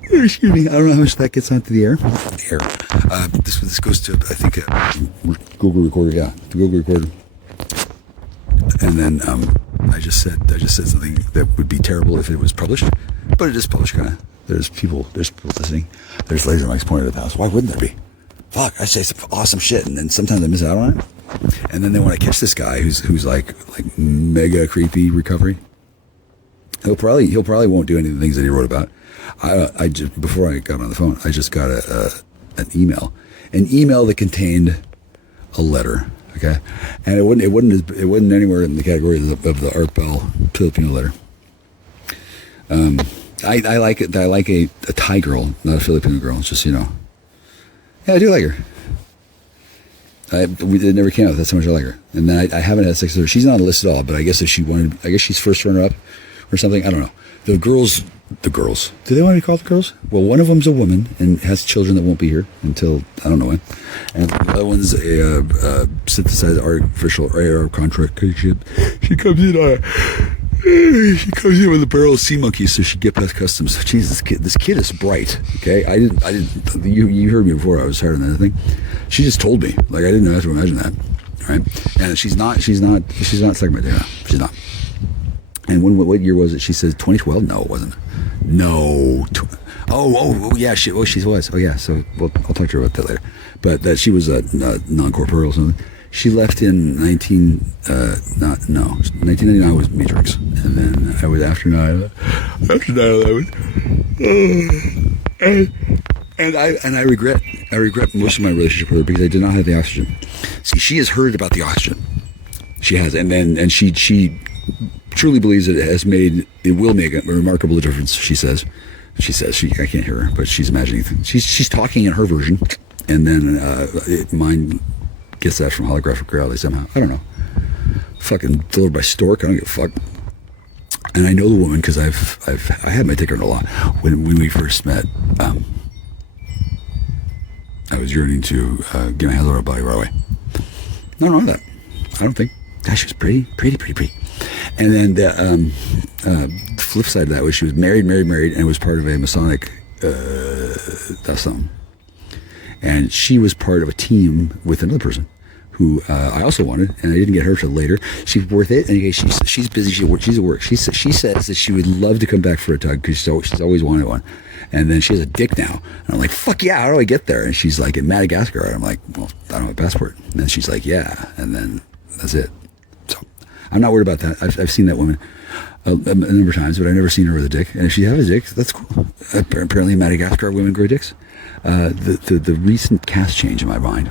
Excuse me. I don't know how much that gets onto the air. This goes to I think Google Recorder. Yeah, the Google Recorder. And then I just said something that would be terrible if it was published, but it is published, kind of. There's people listening. There's laser mics pointed at the house. Why wouldn't there be? Fuck, I say some awesome shit, and then sometimes I miss out on it. And then when I catch this guy who's like mega creepy recovery, he'll probably won't do any of the things that he wrote about. I just before I got on the phone, I just got an email that contained a letter. Okay, and it wasn't anywhere in the category of the Art Bell Filipino letter. I like it. I like a Thai girl, not a Filipino girl. It's just Yeah, I do like her. It never came out. That's how much I like her. And then I haven't had sex with her. She's not on the list at all. But I guess if she wanted, I guess she's first runner up or something. I don't know. The girls. Do they want to be called the girls? Well, one of them's a woman and has children that won't be here until I don't know when. And the other one's a synthesized artificial air contract. She comes in. She comes in with a barrel of sea monkeys so she get past customs. Jesus, this kid is bright. Okay, I didn't. You heard me before. I was hard on that thing. She just told me. Like I didn't have to imagine that. Right? And she's not sucking my dick. She's not. And what year was it? She said 2012. No, it wasn't. No. Oh yeah. She was. Oh yeah. So I'll talk to her about that later. But that she was a non-corporeal or something. She left in 1999 was Matrix, and then I was after 9/11. And I regret most of my relationship with her because I did not have the oxygen. See, she has heard about the oxygen. She has, and she truly believes it will make a remarkable difference. She says I can't hear her, but she's imagining things. She's talking in her version, and then mine gets that from holographic reality somehow. I don't know. Fucking delivered by Stork. I don't give a fuck. And I know the woman because I had my dick in her a lot when we first met. I was yearning to get my hands on her body right away. No, that. I don't think. Gosh, she was pretty. And then the flip side of that was she was married, and was part of a Masonic, that's something. And she was part of a team with another person who I also wanted, and I didn't get her till later. She's worth it, and she's busy. She's at work. She says that she would love to come back for a tug because she's always wanted one. And then she has a dick now. And I'm like, fuck yeah, how do I get there? And she's like, in Madagascar. And I'm like, well, I don't have a passport. And then she's like, yeah. And then that's it. So I'm not worried about that. I've seen that woman a number of times, but I've never seen her with a dick. And if she has a dick, that's cool. Apparently in Madagascar, women grow dicks. The recent cast change in my mind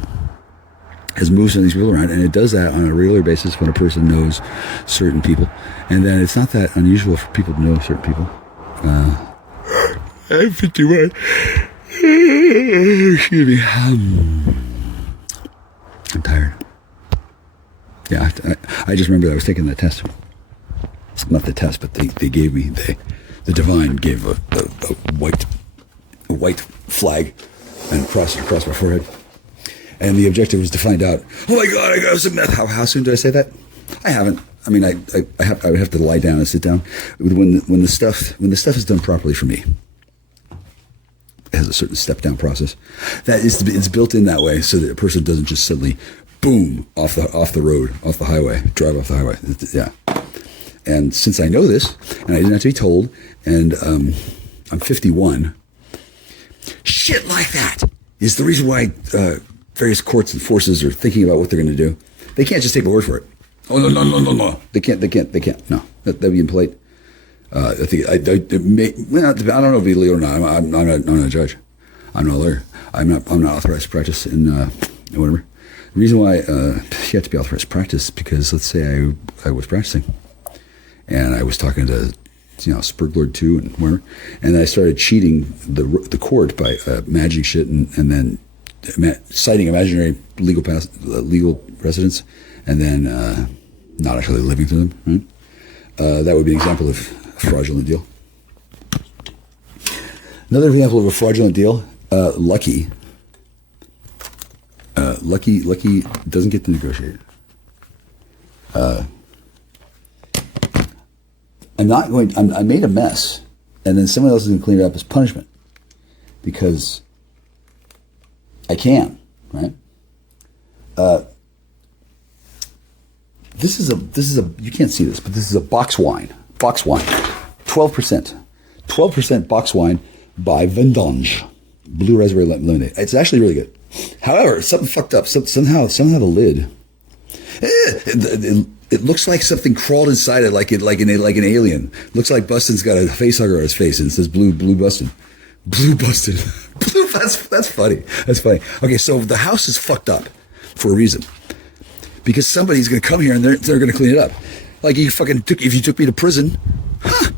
has moved some of these people around, and it does that on a regular basis when a person knows certain people. And then it's not that unusual for people to know certain people. I'm 51. Excuse me. I'm tired. Yeah, I just remember that I was taking that test. Not the test, but they gave me, the divine gave a white flag and crossed it across my forehead. And the objective was to find out, oh my God, I got some meth. How soon did I say that? I haven't. I mean, I would have to lie down and sit down. When the stuff is done properly for me, it has a certain step down process. It's built in that way so that a person doesn't just suddenly boom off the road, off the highway, drive off the highway. Yeah. And since I know this, and I didn't have to be told, and I'm 51, shit like that is the reason why various courts and forces are thinking about what they're going to do. They can't just take my word for it. Oh no! They can't. No, that'd be impolite. I think I don't know if it'd be legal or not. I'm not a judge. I'm not a lawyer. I'm not authorized to practice in whatever. The reason why you have to be authorized to practice because let's say I was practicing, and I was talking to Spurglord 2 and whatever, and I started cheating the court by imagining shit and then citing imaginary legal precedents, and then not actually living through them. Right? That would be an example of a fraudulent deal. Another example of a fraudulent deal, Lucky. Lucky doesn't get to negotiate. I made a mess, and then someone else is going to clean it up as punishment because I can, right? This is a you can't see this, but this is a box wine, 12% box wine by Vendange, Blue Raspberry Lemonade. It's actually really good. However, something fucked up. Somehow the lid. It looks like something crawled inside it, like an alien. Looks like Bustin's got a face hugger on his face, and it says Blue Bustin. Blue Bustin. Blue. That's funny. That's funny. Okay, so the house is fucked up for a reason, because somebody's going to come here and they're going to clean it up. Like if you took me to prison, huh?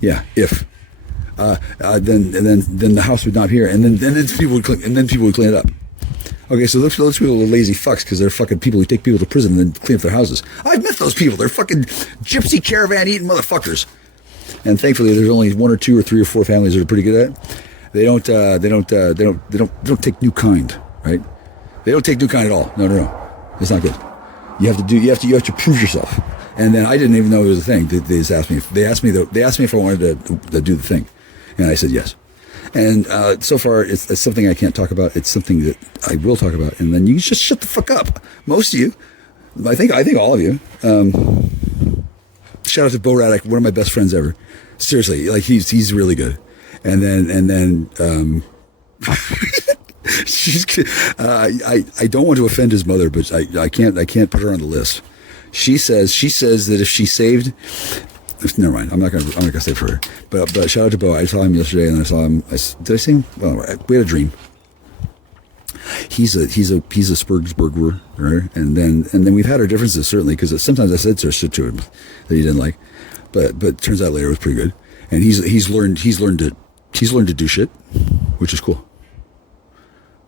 Yeah, if. Then the house would not be here, and then people would clean it up. Okay, so those people are lazy fucks because they're fucking people who take people to prison and then clean up their houses. I've met those people. They're fucking gypsy caravan eating motherfuckers. And thankfully, there's only 1 or 2 or 3 or 4 families that are pretty good at it. They don't take new kind, right? They don't take new kind at all. No. It's not good. You have to prove yourself. And then I didn't even know it was a thing. They just asked me. They asked me if I wanted to do the thing, and I said yes. And so far, it's something I can't talk about. It's something that I will talk about, and then you just shut the fuck up. Most of you, I think all of you. Shout out to Bo Radek, one of my best friends ever. Seriously, like he's really good. And then I don't want to offend his mother, but I can't put her on the list. She says that if she saved Never mind. I'm not gonna say for her. But shout out to Bo. I saw him yesterday, and I saw him. Did I see him? Well, we had a dream. He's a Spurgsburger, right? And then we've had our differences certainly, because sometimes I said shit to him that he didn't like, but it turns out later it was pretty good. And he's learned to do shit, which is cool.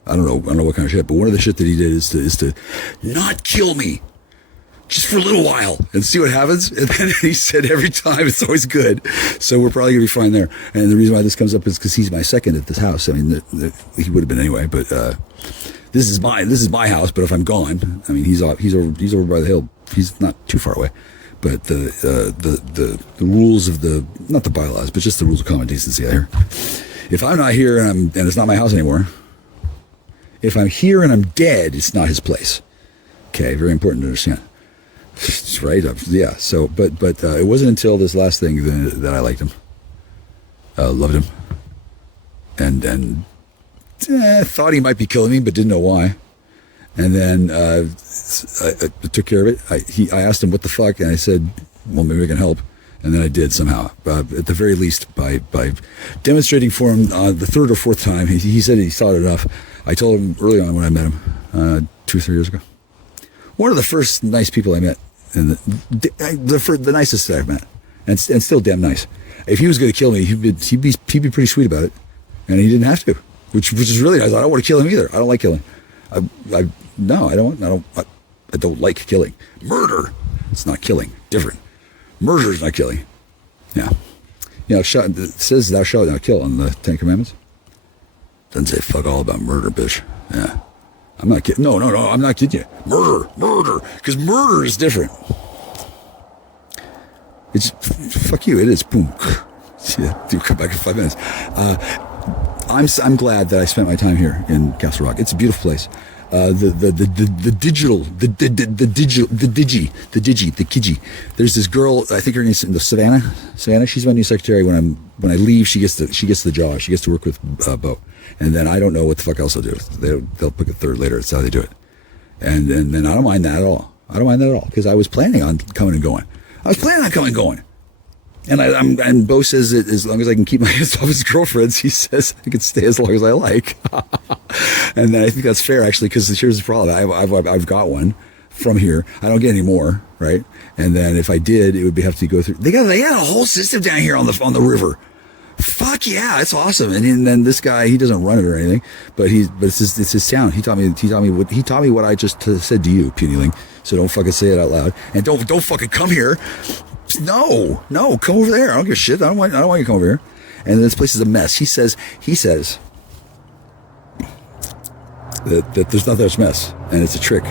I don't know what kind of shit, but one of the shit that he did is to not kill me. Just for a little while and see what happens. And then he said every time it's always good. So we're probably going to be fine there. And the reason why this comes up is because he's my second at this house. I mean, he would have been anyway, but this is my house. But if I'm gone, I mean, he's over by the hill. He's not too far away. But the rules of not the bylaws, but just the rules of common decency out here. If I'm not here and it's not my house anymore, if I'm here and I'm dead, it's not his place. Okay, very important to understand. Right? Yeah. So, but it wasn't until this last thing that I liked him, loved him, and thought he might be killing me, but didn't know why. And then I took care of it. I asked him what the fuck, and I said, well, maybe I can help. And then I did somehow, at the very least, by demonstrating for him the third or fourth time. He said he saw it enough. I told him early on when I met him 2 or 3 years ago. One of the first nice people I met, and the nicest that I've met, and still damn nice. If he was going to kill me, he'd be pretty sweet about it, and he didn't have to, which is really nice. I don't want to kill him either. I don't like killing. I don't like killing. Murder, it's not killing. Different. Murder is not killing. Yeah. You know, it says thou shalt not kill on the Ten Commandments. Doesn't say fuck all about murder, bitch. Yeah. I'm not kidding. No, I'm not kidding you. Murder. Because murder is different. It's, fuck you, it is. Boom. Yeah, dude, come back in 5 minutes. I'm glad that I spent my time here in Castle Rock. It's a beautiful place. The Kiji. There's this girl, I think her name's Savannah. She's my new secretary. When I leave, she gets the job. She gets to work with Bo. And then I don't know what the fuck else they'll do. They'll pick a third later. It's how they do it. And then I don't mind that at all. Because I was planning on coming and going. And Bo says that as long as I can keep my hands off his girlfriends, he says I can stay as long as I like. And then I think that's fair, actually, because here's the problem. I've got one from here. I don't get any more, right? And then if I did, it would have to go through. They got a whole system down here on the river. Fuck yeah, it's awesome. And then this guy, he doesn't run it or anything, but it's his town. He taught me what I just said to you, Punyling. So don't fucking say it out loud, and don't fucking come here. No, come over there. I don't give a shit. I don't want you to come over here. And this place is a mess. He says that there's not that much mess, and it's a trick,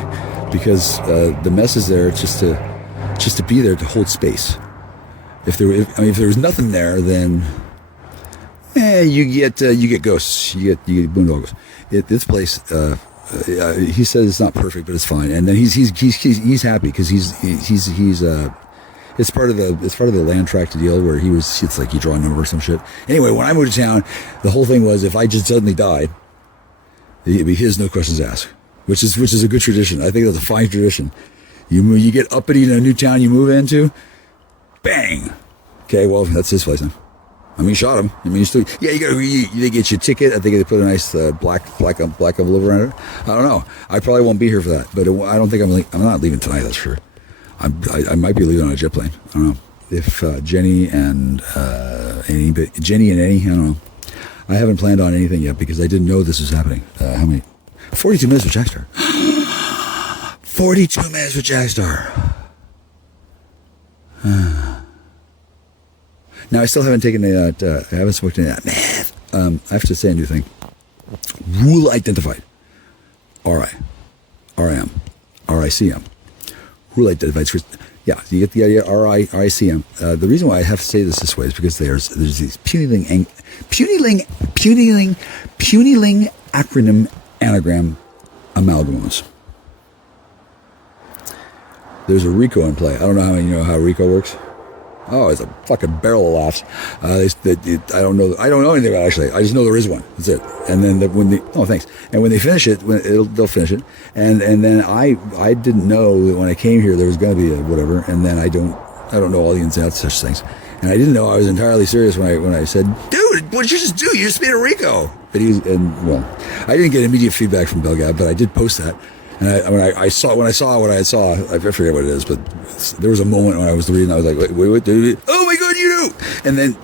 because the mess is there just to be there to hold space. If there was nothing there, then you get ghosts. You get boondoggles. This place. He says it's not perfect, but it's fine. And then he's happy because he's it's part of the land tract deal where it's like you draw a number or some shit. Anyway, when I moved to town, the whole thing was if I just suddenly died, it'd be his, no questions asked, which is a good tradition. I think that's a fine tradition. You get uppity in a new town you move into, bang. Okay, well, that's his place now. I mean, shot him. I mean, they get you a ticket. I think they put a nice black envelope around it. I don't know. I probably won't be here for that, but I don't think I'm not leaving tonight. That's sure. I might be leaving on a jet plane. I don't know if Jenny and Annie, I don't know. I haven't planned on anything yet because I didn't know this was happening. How many? 42 minutes with Jackstar. 42 minutes with Jackstar. Now, I still haven't taken I haven't smoked any of that meth. I have to say a new thing. Rule identified. R-I-M. R-I-C-M. Rule identified. Yeah, you get the idea. R-I-C-M. The reason why I have to say this way is because there's these punyling acronym anagram amalgams. There's a RICO in play. I don't know how you know how RICO works. Oh, it's a fucking barrel of laughs. I don't know anything about it, actually. I just know there is one. That's it. And then thanks. And when they finish it, they'll finish it. And then I didn't know that when I came here there was going to be a whatever. And then I don't I don't know all the ins and outs of such things. And I didn't know I was entirely serious when I said, dude, what did you just do? You just made a Rico. Well, I didn't get immediate feedback from Belgab, but I did post that. And when I saw what I saw, I forget what it is, but there was a moment when I was reading, I was like, wait, dude, oh my God, you know. And then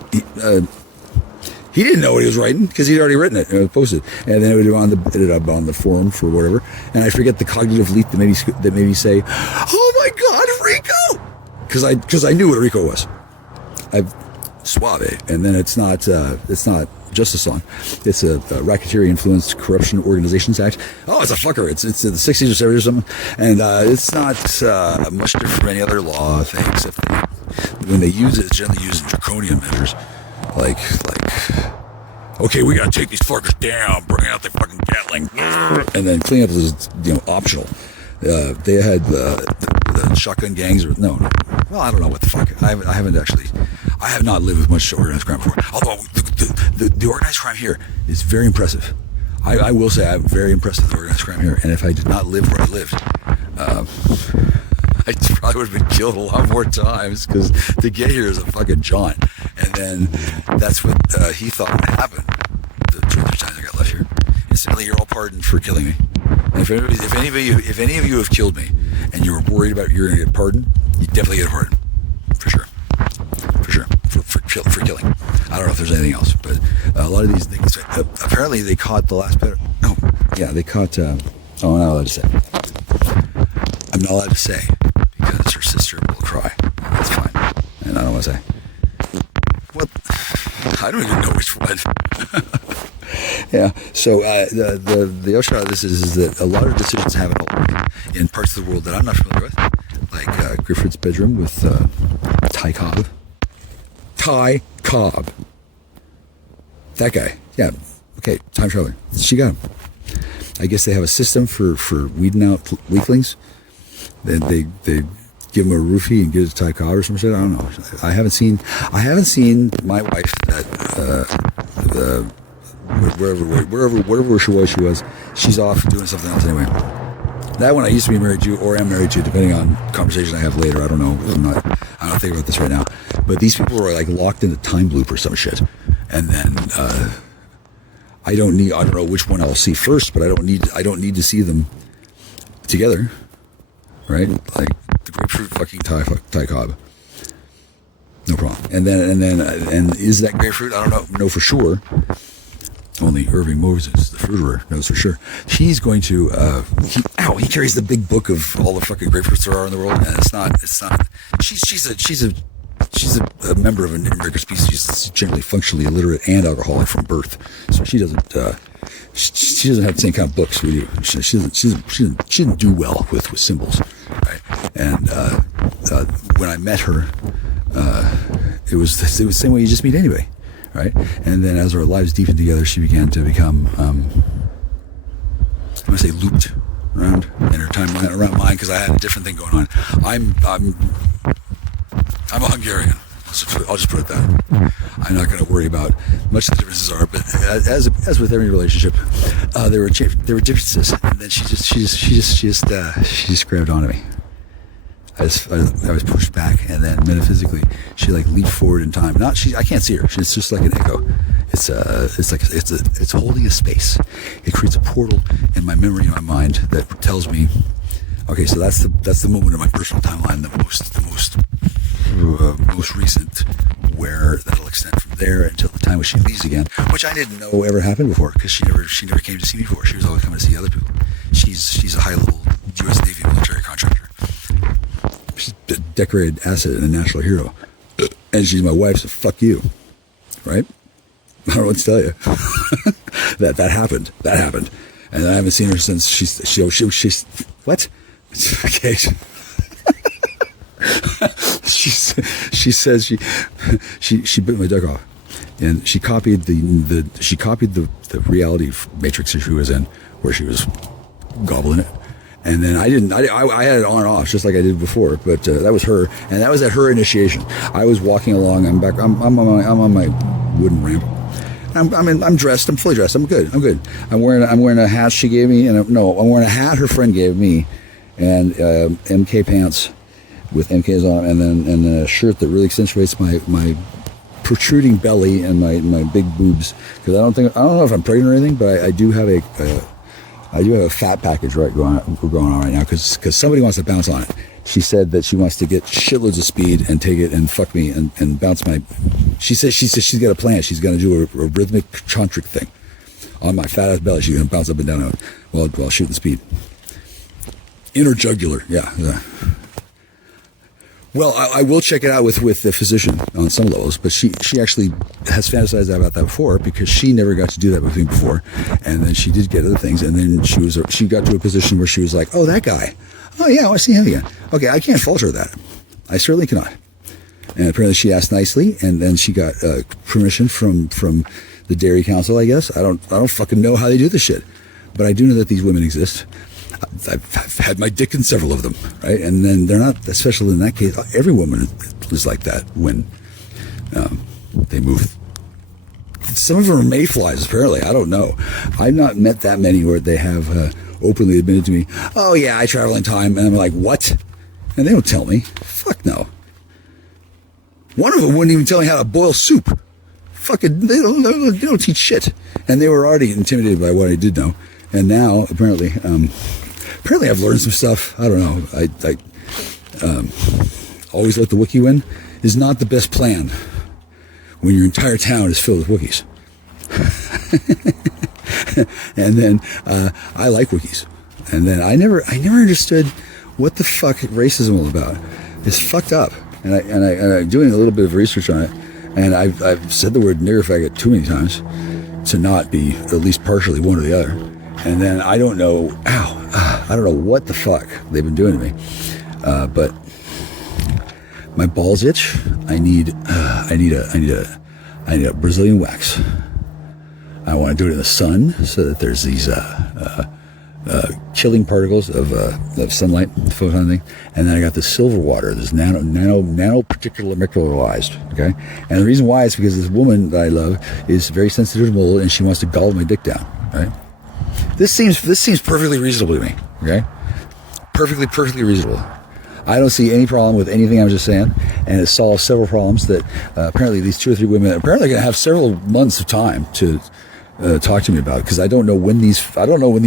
he didn't know what he was writing because he'd already written it and it was posted. And then it ended up on the forum for whatever. And I forget the cognitive leap that made me say, oh my God, Rico. Because I knew what Rico was. Suave. And then it's not just a song. It's a Racketeering Influenced Corruption Organizations Act. Oh, it's a fucker. It's in the 60s or 70s or something. And it's not much different from any other law thing, except when they use it, it's generally used in draconian measures. Like, okay, we gotta take these fuckers down, bring out the fucking Gatling, and then cleanup is, optional. They had the shotgun gangs, well, I don't know what the fuck. I have not lived with much organized crime before. Although the organized crime here is very impressive. I will say I'm very impressed with the organized crime here. And if I did not live where I lived, I probably would have been killed a lot more times, because to get here is a fucking jaunt. And then that's what he thought would happen the 2 or 3 times I got left here. Instantly, you're all pardoned for killing me. And if any of you have killed me and you were worried about you're going to get pardoned, you definitely get a pardon. For sure. For killing. I don't know if there's anything else, but a lot of these things, apparently they caught the last better. No. Yeah, they caught, I'm not allowed to say. I'm not allowed to say because her sister will cry. That's fine. And I don't want to say. What? I don't even know which one. Yeah. So the upshot of this is that a lot of decisions happen in parts of the world that I'm not familiar with, like Griffith's bedroom with Ty Cobb. Ty Cobb. That guy. Yeah. Okay. Time traveler. She got him. I guess they have a system for weeding out weaklings. Then they give him a roofie and give it to Ty Cobb or some shit. I don't know. I haven't seen my wife that wherever she was, she's off doing something else anyway. That one I used to be married to, or am married to, depending on conversation I have later. I don't know. I don't think about this right now. But these people were like locked in a time loop or some shit. And then I don't know which one I'll see first, but I don't need to see them together, right? Like the grapefruit fucking Ty Cobb. No problem. And is that grapefruit? I don't know for sure. Only Irving Moses, the fruiterer, knows for sure. He's going to, he carries the big book of all the fucking grapefruits there are in the world, and it's not, she's a member of an immigrant species. She's generally functionally illiterate and alcoholic from birth. So she doesn't have the same kind of books we do. She doesn't do well with symbols, right? And, when I met her, it was the same way you just meet anyway. Right, and then as our lives deepened together, she began to become, I'm gonna say, looped around in her timeline around mine, because I had a different thing going on. I'm a Hungarian. I'll just put it that. I'm not going to worry about much the differences are, but as with every relationship, there were differences, and then she just grabbed onto me. I was pushed back, and then metaphysically she like leaped forward in time. I can't see her. It's just like an echo. It's holding a space. It creates a portal in my memory, in my mind, that tells me, okay, so that's the moment in my personal timeline, the most recent, where that'll extend from there until the time when she leaves again, which I didn't know ever happened before, because she never came to see me before. She was always coming to see other people. She's a high level U.S. Navy military contractor. She's a decorated asset and a national hero. And she's my wife, so fuck you. Right? I don't know what to tell you. that happened. That happened. And I haven't seen her since she's what? Okay. She says she bit my dick off. And she copied the reality matrix that she was in, where she was gobbling it. And then I had it on and off just like I did before, but that was her, and that was at her initiation. I was walking along. I'm on my wooden ramp. I'm dressed. I'm fully dressed. I'm good. I'm wearing a hat she gave me, I'm wearing a hat her friend gave me, and MK pants, with MKs on, and then a shirt that really accentuates my protruding belly and my big boobs. Because I don't know if I'm pregnant or anything, but I do have a fat package going on right now because somebody wants to bounce on it. She said that she wants to get shitloads of speed and take it and fuck me and bounce my. She says she's got a plan. She's going to do a rhythmic chantric thing on my fat ass belly. She's going to bounce up and down while shooting speed. Inner jugular, yeah. Well, I will check it out with the physician on some levels, but she actually has fantasized about that before because she never got to do that with me before, and then she did get other things, and then she got to a position where she was like, oh, that guy, oh yeah, I want to see him again. Okay, I can't fault her that. I certainly cannot. And apparently she asked nicely, and then she got permission from the Dairy Council, I guess. I don't fucking know how they do this shit, but I do know that these women exist. I've had my dick in several of them, right? And then they're not, especially in that case, every woman is like that when they move. Some of them are mayflies, apparently. I don't know. I've not met that many where they have openly admitted to me, oh yeah, I travel in time. And I'm like, what? And they don't tell me. Fuck no. One of them wouldn't even tell me how to boil soup. Fucking, they don't teach shit. And they were already intimidated by what I did know. And now, apparently I've learned some stuff. I don't know. I always let the Wookiee win is not the best plan when your entire town is filled with Wookiees. And then I like Wookiees. And then I never understood what the fuck racism was about. It's fucked up. And I'm doing a little bit of research on it. And I've said the word nigger faggot too many times to not be at least partially one or the other. And then I don't know, I don't know what the fuck they've been doing to me. But my balls itch. I need a Brazilian wax. I want to do it in the sun so that there's these killing particles of sunlight, photon thing. And then I got the silver water. This nano particular microlized. Okay. And the reason why is because this woman that I love is very sensitive to mold and she wants to gobble my dick down. Right. This seems perfectly reasonable to me. Okay. Perfectly reasonable. I don't see any problem with anything I'm just saying, and it solves several problems that apparently these 2 or 3 women apparently going to have several months of time to talk to me about, because I don't know when these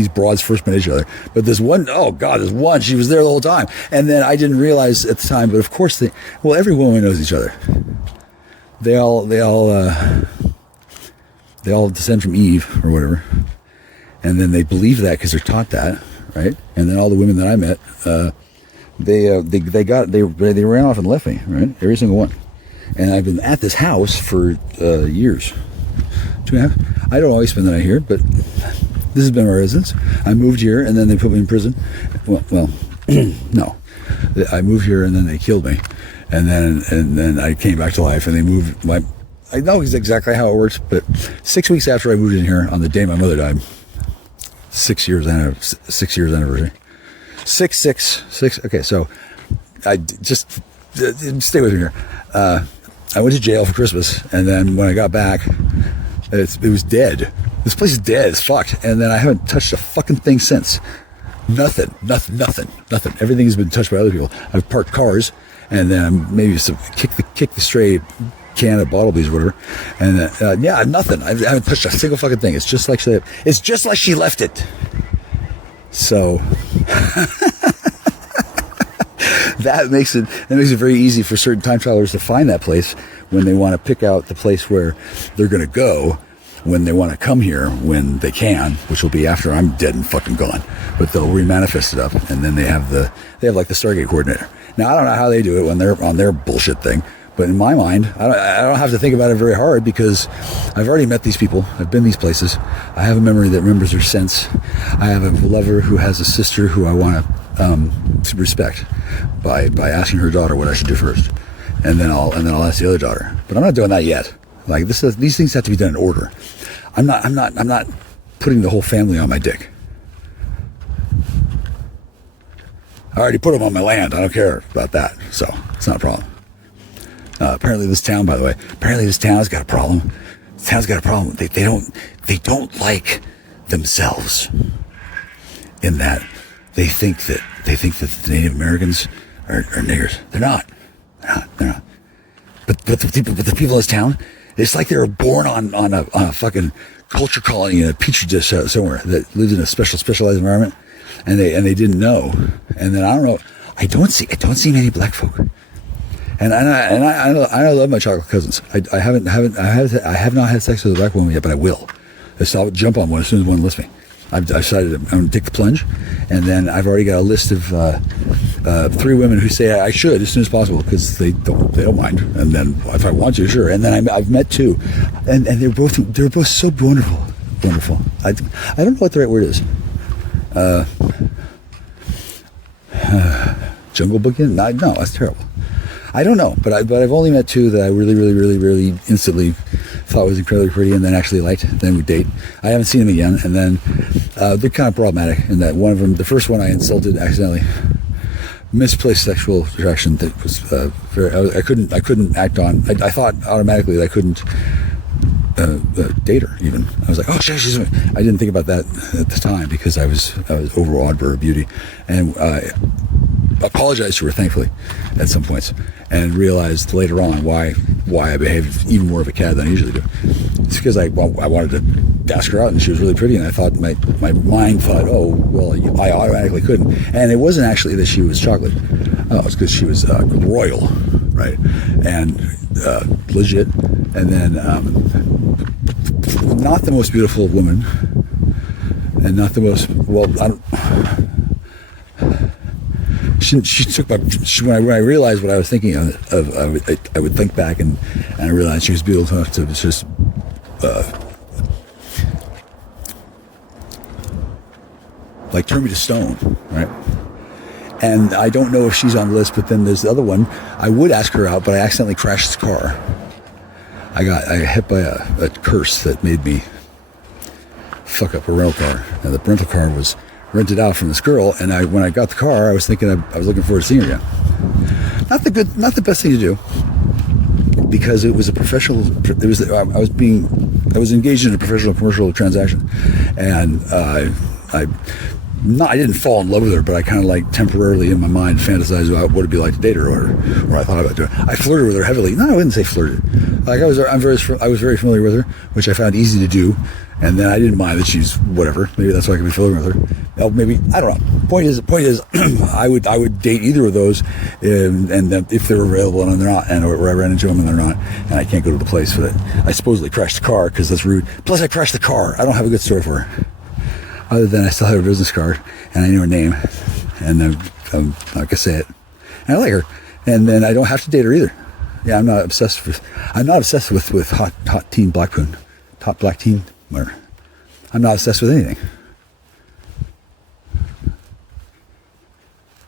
broads first met each other. But this one, she was there the whole time, and then I didn't realize at the time. But of course, every woman knows each other. They all descend from Eve or whatever, and then they believe that because they're taught that, right? And then all the women that I met. They ran off and left me, right? Every single one. And I've been at this house for years. 2.5. I don't always spend the night here, but this has been my residence. I moved here and then they put me in prison. Well, no. I moved here and then they killed me. And then I came back to life and they moved I know exactly how it works, but 6 weeks after I moved in here on the day my mother died, 6 years anniversary. 6. Okay, so I just stay with me here. I went to jail for Christmas, and then when I got back, it was dead. This place is dead. It's fucked. And then I haven't touched a fucking thing since. Nothing. Everything has been touched by other people. I've parked cars, and then maybe kick the stray can of Bottlebees or whatever. And nothing. I haven't touched a single fucking thing. It's just like she left it. So that makes it very easy for certain time travelers to find that place when they want to pick out the place where they're going to go when they want to come here when they can, which will be after I'm dead and fucking gone. But they'll remanifest it up, and then they have like the Stargate coordinator. Now I don't know how they do it when they're on their bullshit thing. But in my mind, I don't have to think about it very hard because I've already met these people. I've been these places. I have a memory that remembers their sense. I have a lover who has a sister who I want to respect by asking her daughter what I should do first, and then I'll ask the other daughter. But I'm not doing that yet. Like these things have to be done in order. I'm not putting the whole family on my dick. I already put them on my land. I don't care about that, so it's not a problem. Apparently this town, by the way, has got a problem. This town's got a problem. They don't like themselves in that they think that the Native Americans are niggers. They're not. They're not. But the people in this town, it's like they were born on a fucking culture colony in a petri dish somewhere that lived in a specialized environment, and they didn't know. And then I don't know. I don't see many black folk. And I love my chocolate cousins. I have not had sex with a black woman yet, but I will. I'll jump on one as soon as one lifts me. I've decided I'm going to take the plunge, and then I've already got a list of 3 women who say I should as soon as possible because they don't mind. And then if I want to, sure. And then I've met 2, and they're both so wonderful. I don't know what the right word is. Jungle Booking? No, that's terrible. I don't know, but I've only met 2 that I really instantly thought was incredibly pretty, and then actually liked. Then we date. I haven't seen them again, and then they're kind of problematic in that one of them, the first one, I insulted accidentally, misplaced sexual attraction that was I couldn't act on. I thought automatically that I couldn't date her. Even I was like, oh shit, I didn't think about that at the time because I was overawed by her beauty, and I apologized to her thankfully at some points, and realized later on why I behaved even more of a cad than I usually do. It's because I wanted to ask her out, and she was really pretty, and I thought my mind thought, oh well, I automatically couldn't, and it wasn't actually that she was chocolate. Oh, it's because she was royal, right, and legit, and then not the most beautiful woman, and not the most She took my. When I realized what I was thinking of, I would think back and I realized she was beautiful enough to just like turn me to stone, right? And I don't know if she's on the list, but then there's the other one. I would ask her out, but I accidentally crashed the car. I got hit by a curse that made me fuck up a rental car, and the rental car was rented out from this girl, and when I got the car, I was thinking I was looking forward to seeing her again. Not the best thing to do, because it was a professional. I was engaged in a professional commercial transaction, and I didn't fall in love with her, but I kind of like temporarily in my mind fantasized about what it'd be like to date her, or I thought about doing. I flirted with her heavily. No, I wouldn't say flirted. Like I was very familiar with her, which I found easy to do. And then I didn't mind that she's whatever. Maybe that's why I could be flirting with her. Oh, maybe I don't know. Point is, I would date either of those, and if they're available and they're not, or I ran into them and they're not, and I can't go to the place for that. I supposedly crashed the car because that's rude. Plus, I crashed the car. I don't have a good story for her, other than I still have her business card and I knew her name, and I'm not gonna say it. And I like her, and then I don't have to date her either. Yeah, I'm not obsessed with hot teen blackpoon, top black teen. I'm not obsessed with anything.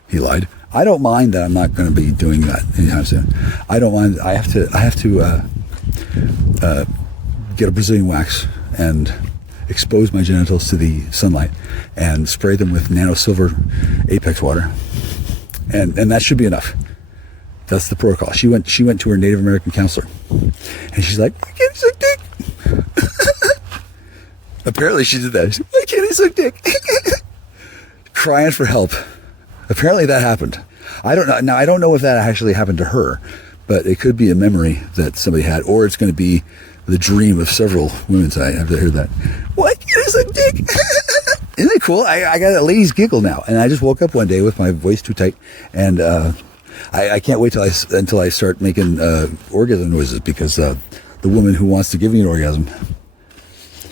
He lied. I don't mind that I'm not going to be doing that anytime soon. I don't mind. I have to get a Brazilian wax and expose my genitals to the sunlight and spray them with nano silver Apex water, and that should be enough. That's the protocol. She went to her Native American counselor, and she's like, "I can't suck dick." Apparently she did that. She said, "Why can't he suck dick?" Crying for help. Apparently that happened. I don't know. Now I don't know if that actually happened to her, but it could be a memory that somebody had, or it's going to be the dream of several women. I have to hear that. Why can't he suck dick? Isn't it cool? I got a lady's giggle now, and I just woke up one day with my voice too tight, and I can't wait until I start making orgasm noises, because the woman who wants to give me an orgasm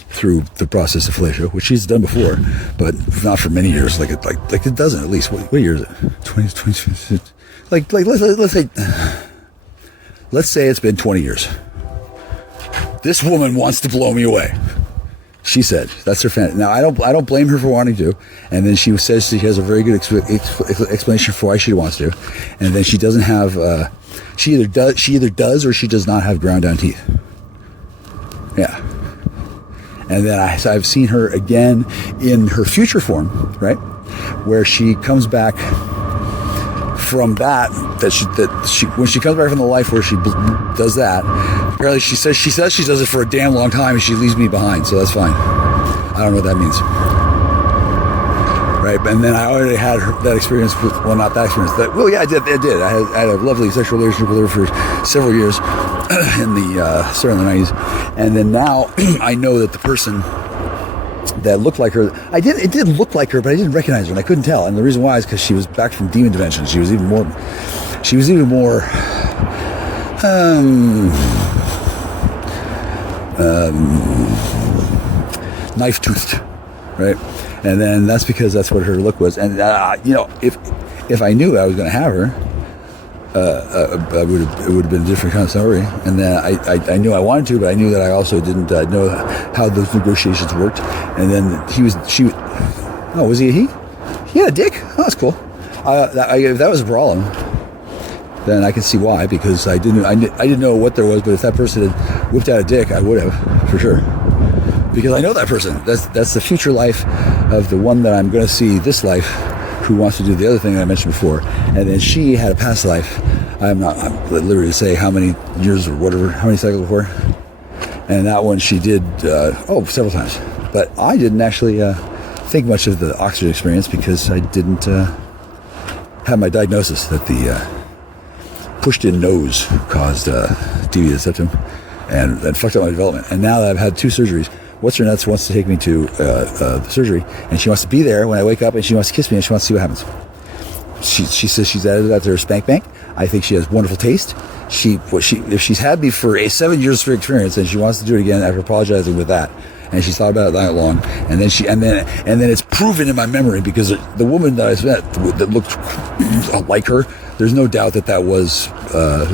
through the process of fellatio, which she's done before, but not for many years, like it doesn't, at least. What year is it? 20, like let's say it's been 20 years. This woman wants to blow me away. She said that's her fantasy. Now I don't blame her for wanting to, and then she says she has a very good explanation for why she wants to, and then she doesn't have. She either does or she does not have ground down teeth. Yeah. And then I've seen her again in her future form, right, where she comes back from that she when she comes back from the life where she does that. Apparently, she says she does it for a damn long time, and she leaves me behind. So that's fine. I don't know what that means. right? And then I already had that experience with, well, not that experience. Well, yeah, I did. I had a lovely sexual relationship with her for several years in the starting in the 90s, and then now I know that the person that looked like her, it did look like her, but I didn't recognize her, and I couldn't tell. And the reason why is because she was back from demon dimension. She was even more knife-toothed, right? And then that's because that's what her look was. And if I knew I was going to have her, it would have been a different kind of story. And then I knew I wanted to, but I knew that I also didn't know how those negotiations worked. And then was he a he? He had a dick? Oh, that's cool. If that was a problem, then I can see why, because I didn't know what there was, but if that person had whipped out a dick, I would have, for sure. Because I know that person. That's the future life of the one that I'm going to see this life, who wants to do the other thing that I mentioned before. And then she had a past life. I'm literally to say how many years or whatever, how many cycles before. And that one she did, several times. But I didn't actually think much of the oxygen experience because I didn't have my diagnosis that the pushed-in nose caused deviated septum and fucked up my development. And now that I've had 2 surgeries, What's Her Nuts wants to take me to the surgery, and she wants to be there when I wake up, and she wants to kiss me, and she wants to see what happens. She says she's added that to her spank bank. I think she has wonderful taste. If she's had me for a 7 years for experience, and she wants to do it again after apologizing with that, and she's thought about it that long, and then it's proven in my memory because the woman that I met that looked like her, there's no doubt that was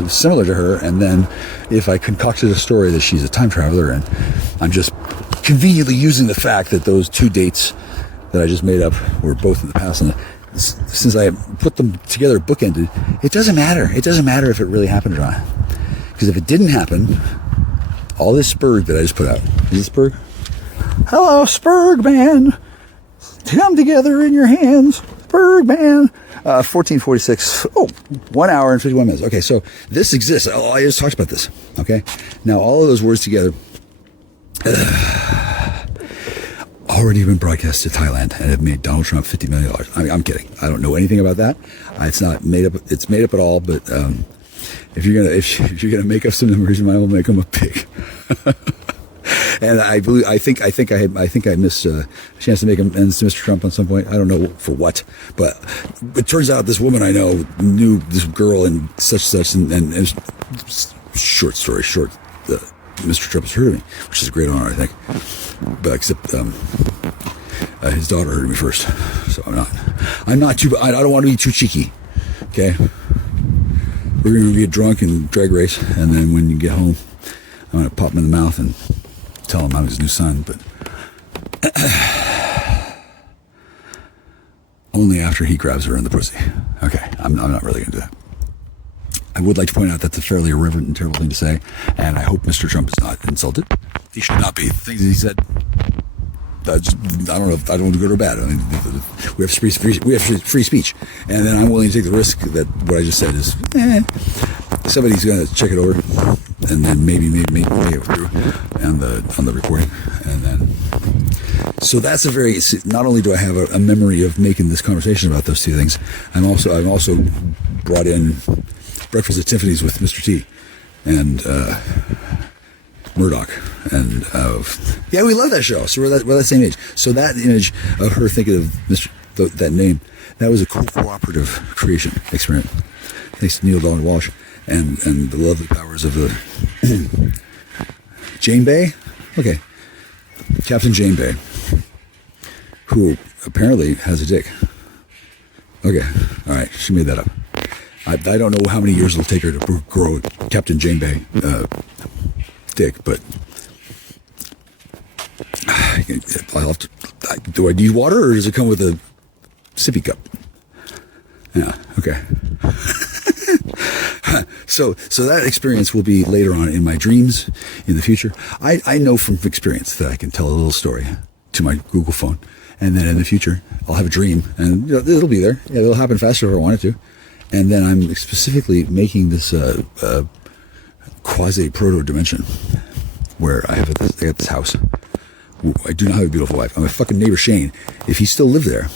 similar to her. And then if I concocted a story that she's a time traveler, and I'm just conveniently using the fact that those 2 dates that I just made up were both in the past, and since I put them together bookended, it doesn't matter. It doesn't matter if it really happened or not, because if it didn't happen, all this spurg that I just put out, is it spurg? Hello, spurg man, come together in your hands, spurg man. 1446. 1 hour and 51 minutes. Okay, so this exists. I just talked about this. Okay, now all of those words together already been broadcast to Thailand and have made Donald Trump $50 million. I'm kidding. I don't know anything about that. It's not made up. It's made up at all. But if you're gonna make up some numbers, you might well make them up big. And I think I missed a chance to make amends to Mr. Trump on some point. I don't know for what, but it turns out this woman I know knew this girl and such, and short story short, Mr. Trump has heard of me, which is a great honor, I think. But except his daughter heard of me first, so I'm not too. I don't want to be too cheeky. Okay, we're gonna get drunk and drag race, and then when you get home, I'm gonna pop him in the mouth and tell him I'm his new son, but only after he grabs her in the pussy. Okay, I'm not really going to do that. I would like to point out that's a fairly irreverent and terrible thing to say, and I hope Mr. Trump is not insulted. He should not be. The things that he said, I don't know if I don't want to go to bad. I mean, we have free speech, and then I'm willing to take the risk that what I just said is, somebody's going to check it over, and then maybe make it through on the recording, and then. So that's not only do I have a memory of making this conversation about those 2 things, I've also brought in Breakfast at Tiffany's with Mr. T and Murdoch, and we love that show. So we're that same age. So that image of her thinking of that name, that was a cool cooperative creation experiment. Thanks to Neil Donald Walsh and the lovely powers of the Jane Bay. Okay, Captain Jane Bay, who apparently has a dick. Okay, all right, she made that up. I don't know how many years it'll take her to grow Captain Jane Bay dick, but I'll have to. Do I need water, or does it come with a sippy cup? Yeah. Okay. So that experience will be later on in my dreams in the future. I know from experience that I can tell a little story to my Google phone, and then in the future I'll have a dream, and it'll be there. Yeah, it'll happen faster if I want it to. And then I'm specifically making this quasi proto dimension where I have this house. I do not have a beautiful wife. My fucking neighbor Shane, if he still lived there,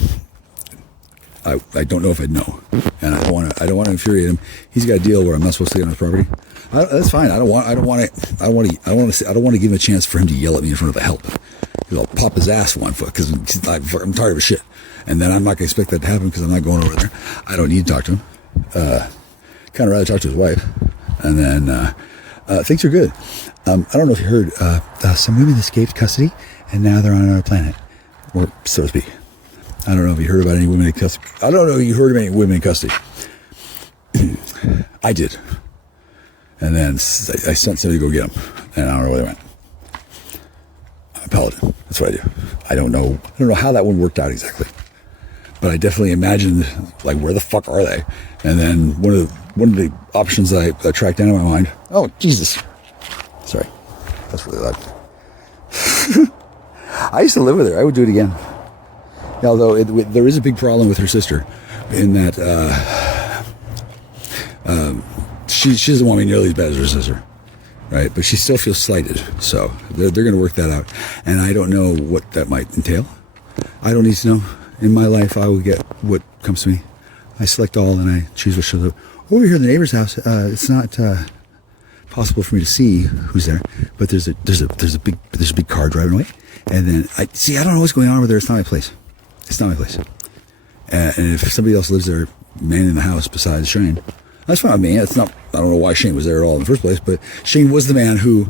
I don't know if I'd know, and I don't want to infuriate him. He's got a deal where I'm not supposed to get on his property. That's fine. I don't want to give him a chance for him to yell at me in front of the help. Because I'll pop his ass one foot because I'm tired of his shit, and then I'm not going to expect that to happen because I'm not going over there. I don't need to talk to him. Kind of rather talk to his wife, and then things are good. I don't know if you heard. Some women escaped custody, and now they're on another planet, or so to speak. I don't know if you heard about any women in custody. I don't know if you heard of any women in custody. I did. And then I sent somebody to go get them. And I don't know where they went. I'm a paladin. That's what I do. I don't know how that one worked out exactly. But I definitely imagined, like, where the fuck are they? And then one of the options that I tracked down in my mind. Oh, Jesus. Sorry. That's really loud. I used to live with her. I would do it again. Although there is a big problem with her sister in that she doesn't want me nearly as bad as her sister, right? But she still feels slighted, so they're going to work that out. And I don't know what that might entail. I don't need to know. In my life, I will get what comes to me. I select all and I choose what shows up. Over here in the neighbor's house, it's not possible for me to see who's there, but there's a big car driving away, and then I don't know what's going on over there. It's not my place. It's not my place. And if somebody else lives there, manning the house besides Shane, that's fine with me. It's not. I don't know why Shane was there at all in the first place, but Shane was the man who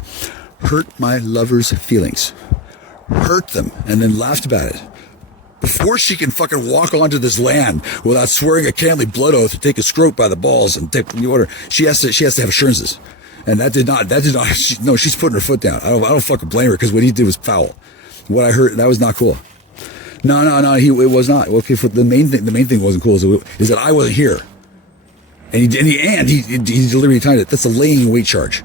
hurt my lover's feelings, hurt them, and then laughed about it. Before she can fucking walk onto this land without swearing a canly blood oath to take a scrote by the balls and take the order, she has to have assurances. And that did not. She's putting her foot down. I don't fucking blame her because what he did was foul. What I heard, that was not cool. No. It was not. Okay, for the main thing wasn't cool is that I wasn't here, and he deliberately timed it. That's a laying in wait charge.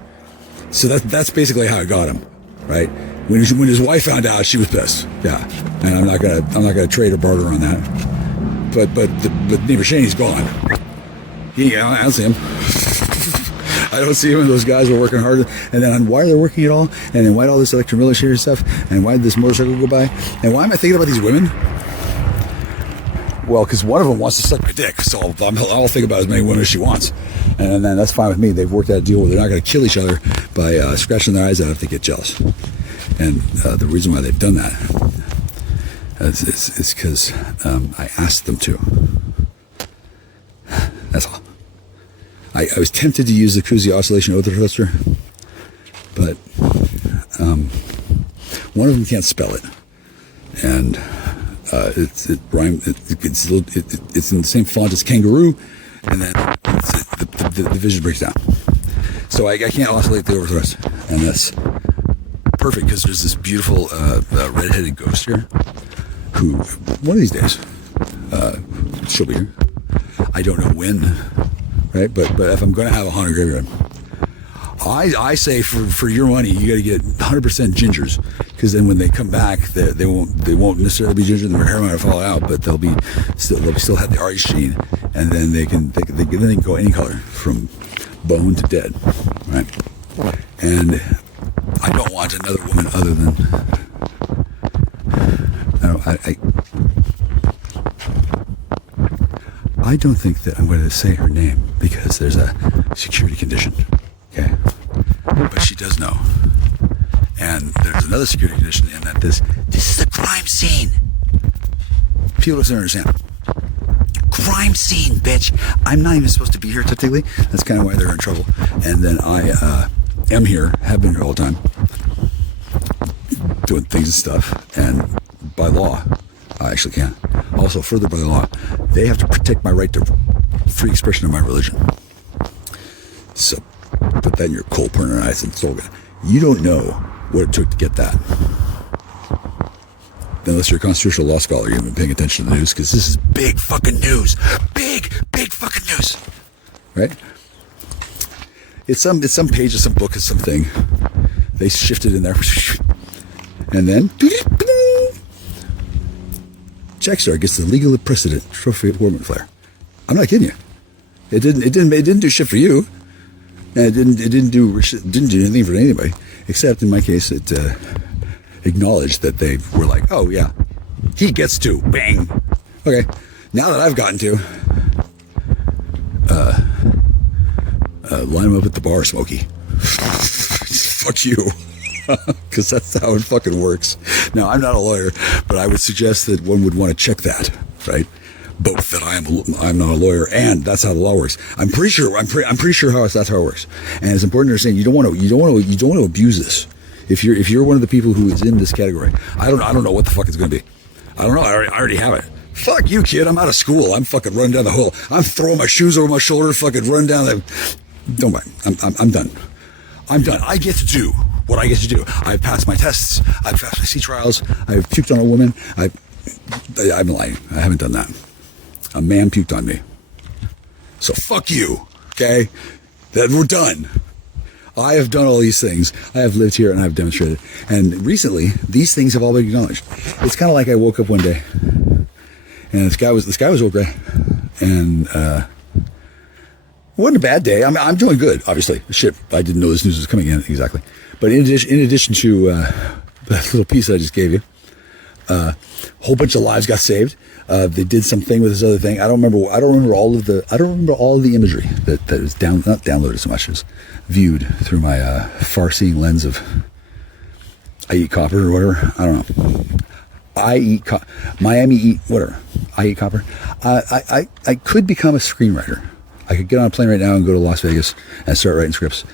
So that's basically how it got him, right? When his wife found out, she was pissed. Yeah, and I'm not gonna trade or barter on that. But neighbor Shane's gone. I don't see him. I don't see him and those guys were working hard. And then on why they're working at all, and then why all this electromilitary stuff, and why did this motorcycle go by, and why am I thinking about these women? Well, because one of them wants to suck my dick, so I'll think about as many women as she wants, and then that's fine with me. They've worked out a deal where they're not going to kill each other by scratching their eyes out if they get jealous. And the reason why they've done that is because I asked them to. That's all. I was tempted to use the Kuzi oscillation oath thruster, but one of them can't spell it, and it's in the same font as kangaroo, and then the vision breaks down. So I can't oscillate the overthrust, and that's perfect because there's this beautiful red-headed ghost here who one of these days she'll be here. I don't know when. Right, but if I'm going to have a haunted graveyard, I say for your money, you got to get 100% gingers, because then when they come back, they won't necessarily be ginger, their hair might fall out, but they'll still have the arty sheen, and then they can go any color from bone to dead, right? And I don't want another woman other than I don't think that I'm going to say her name because there's a security condition, okay? But she does know. And there's another security condition in that this is a crime scene. People don't understand. Crime scene, bitch. I'm not even supposed to be here technically. That's kind of why they're in trouble. And then I am here, have been here all the time, doing things and stuff. And by law, I actually can. Also, further by the law, they have to protect my right to free expression of my religion. So, put that in your cold partner eyes and slogan. You don't know what it took to get that. Unless you're a constitutional law scholar, you've been paying attention to the news, because this is big fucking news. Big fucking news. Right? It's some page of some book or something. They shifted in there. And then Jackstar gets the legal precedent trophy at Warmint Flare. I'm not kidding you. It didn't do shit for you, and it didn't do anything for anybody, except in my case it acknowledged that they were like, oh yeah, he gets to bang. Okay, Now that I've gotten to line them up at the bar, Smokey. Fuck you. Because that's how it fucking works. Now, I'm not a lawyer, but I would suggest that one would want to check that, right? Both that I'm not a lawyer, and that's how the law works. I'm pretty sure that's how it works. And it's important to understand you don't want to abuse this. If you're one of the people who is in this category, I don't know what the fuck it's going to be. I don't know. I already have it. Fuck you, kid. I'm out of school. I'm fucking running down the hole. I'm throwing my shoes over my shoulder, fucking running down the. Don't mind. I'm done. I'm done. I get to do what I get to do. I've passed my tests. I've passed my sea trials. I've puked on a woman. I'm lying. I haven't done that. A man puked on me. So fuck you. Okay? That we're done. I have done all these things. I have lived here and I've demonstrated. And recently, these things have all been acknowledged. It's kind of like I woke up one day and this guy was okay. And it wasn't a bad day. I'm doing good, obviously. Shit, I didn't know this news was coming in exactly. But in addition to that little piece I just gave you, a whole bunch of lives got saved. They did something with this other thing. I don't remember all of the imagery that is not downloaded so much as viewed through my far-seeing lens of I eat copper or whatever. I don't know. Miami eat whatever. I eat copper. I could become a screenwriter. I could get on a plane right now and go to Las Vegas and start writing scripts.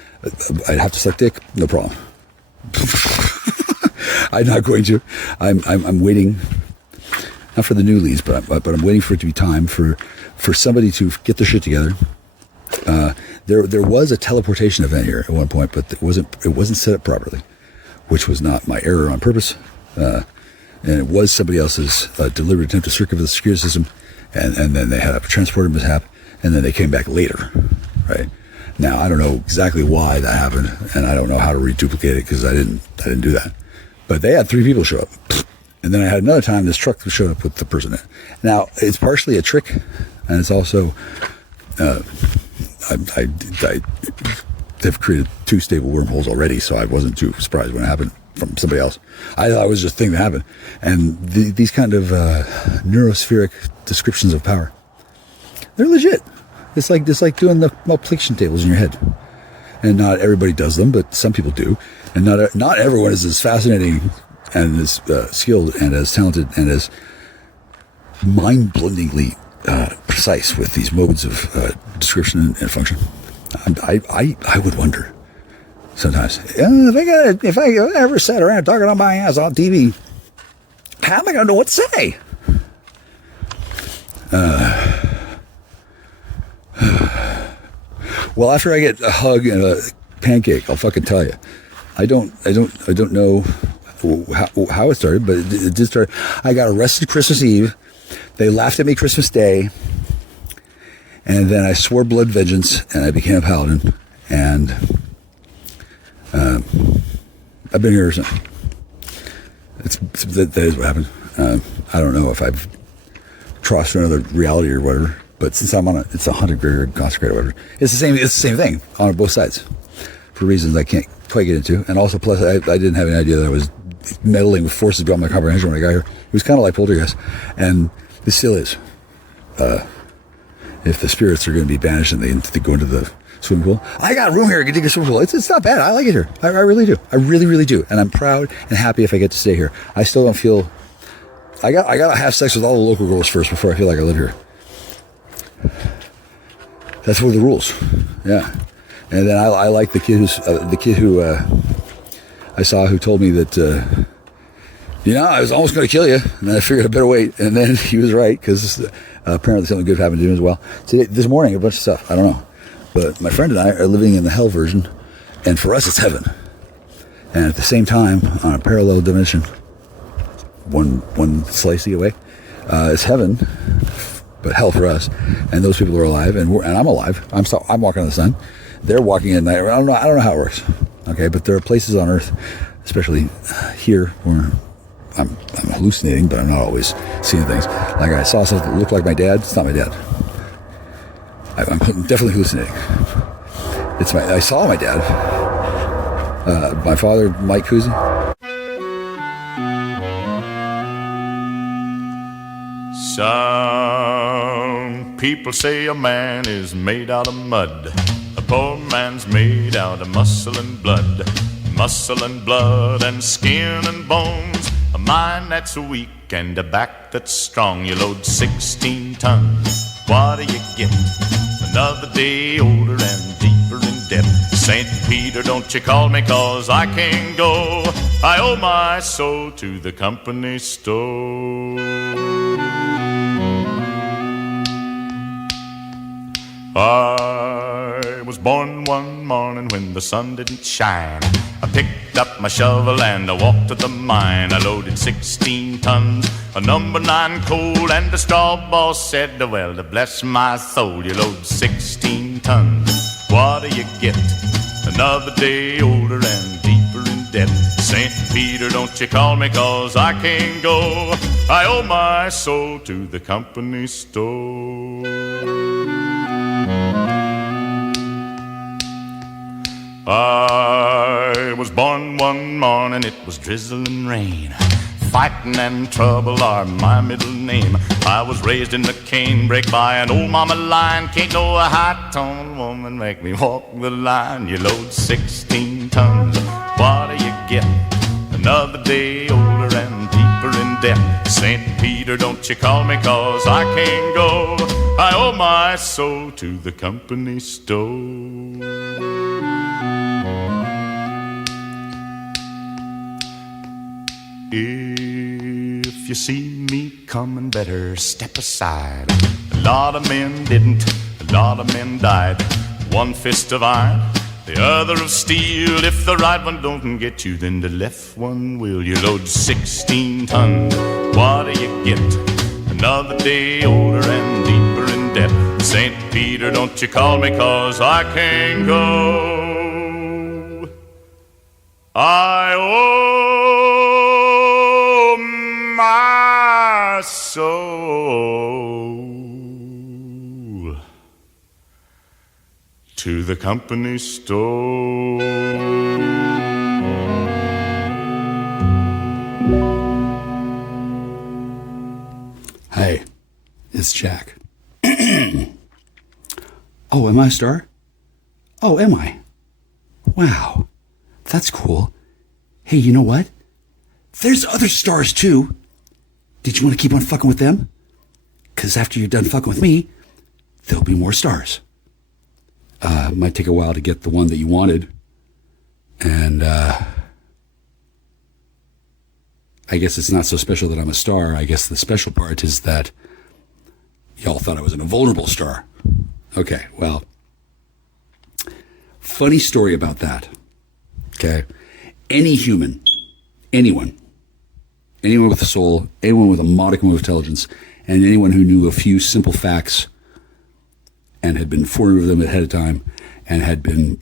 I'd have to suck dick, no problem. I'm not going to. I'm waiting, not for the new leads, but I'm waiting for it to be time for somebody to get their shit together. There was a teleportation event here at one point, but it wasn't set up properly, which was not my error on purpose, and it was somebody else's deliberate attempt to circumvent the security system, and then they had a transporter mishap. And then they came back later, right? Now, I don't know exactly why that happened, and I don't know how to reduplicate it because I didn't do that. But they had 3 people show up. And then I had another time this truck showed up with the person in it. Now, it's partially a trick, and it's also, I have created 2 stable wormholes already, so I wasn't too surprised when it happened from somebody else. I thought it was just a thing that happened. And these kind of neurospheric descriptions of power, they're legit. It's like doing the multiplication tables in your head. And not everybody does them, but some people do. And not everyone is as fascinating and as skilled and as talented and as mind-blendingly precise with these modes of description and function. I would wonder sometimes, if I ever sat around talking on my ass on TV, how am I going to know what to say? Well, after I get a hug and a pancake, I'll fucking tell you. I don't know how it started, but it did start. I got arrested Christmas Eve. They laughed at me Christmas Day. And then I swore blood vengeance and I became a paladin. And I've been here ever since. That is what happened. I don't know if I've crossed to another reality or whatever. But since I'm on it's a haunted graveyard, consecrated, whatever. It's the same thing on both sides, for reasons I can't quite get into. And also, plus, I didn't have any idea that I was meddling with forces beyond my comprehension when I got here. It was kind of like poltergeist, and this still is. If the spirits are going to be banished and they go into the swimming pool, I got room here. I can dig a swimming pool. It's not bad. I like it here. I really do. I really, really do. And I'm proud and happy if I get to stay here. I still don't feel. I got to have sex with all the local girls first before I feel like I live here. That's one of the rules. Yeah. And then I like the kid who I saw who told me that I was almost going to kill you, and then I figured I better wait. And then he was right, because apparently something good happened to him as well. This morning, a bunch of stuff. I don't know, but my friend and I are living in the hell version, and for us it's heaven. And at the same time, on a parallel dimension, one slicey away, it's heaven. But hell for us, and those people are alive, and I'm alive. I'm walking on the sun. They're walking at night. I don't know how it works. Okay, but there are places on Earth, especially here, where I'm hallucinating, but I'm not always seeing things. Like I saw something that looked like my dad. It's not my dad. I'm definitely hallucinating. I saw my dad. My father, Mike Cousy. Some people say a man is made out of mud. A poor man's made out of muscle and blood. Muscle and blood and skin and bones. A mind that's weak and a back that's strong. You load 16 tons. What do you get? Another day older and deeper in debt. St. Peter, don't you call me, 'cause I can't go. I owe my soul to the company store. I was born one morning when the sun didn't shine. I picked up my shovel and I walked to the mine. I loaded 16 tons of number 9 coal, and the straw boss said, well, to bless my soul, you load 16 tons. What do you get? Another day older and deeper in debt. St. Peter, don't you call me, 'cause I can't go. I owe my soul to the company store. I was born one morning, it was drizzling rain. Fighting and trouble are my middle name. I was raised in the canebrake by an old mama line. Can't no high-toned woman make me walk the line. You load 16 tons, what do you get? Another day older and deeper in debt. St. Peter, don't you call me, 'cause I can't go. I owe my soul to the company store. If you see me coming, better step aside. A lot of men didn't, a lot of men died. One fist of iron, the other of steel. If the right one don't get you, then the left one will. You load 16 tons, what do you get? Another day older and deeper in debt. St. Peter, don't you call me, 'cause I can't go. I owe my soul to the company store. Hey, it's Jack. Oh, am I a star? Oh, am I? Wow, that's cool. Hey, you know what? There's other stars too. Did you want to keep on fucking with them? 'Cause after you're done fucking with me, there'll be more stars. It might take a while to get the one that you wanted. And, I guess it's not so special that I'm a star. I guess the special part is that y'all thought I was an invulnerable star. Okay, well, funny story about that. Okay, any human, anyone with a soul, anyone with a modicum of intelligence, and anyone who knew a few simple facts and had been informed of them ahead of time and had been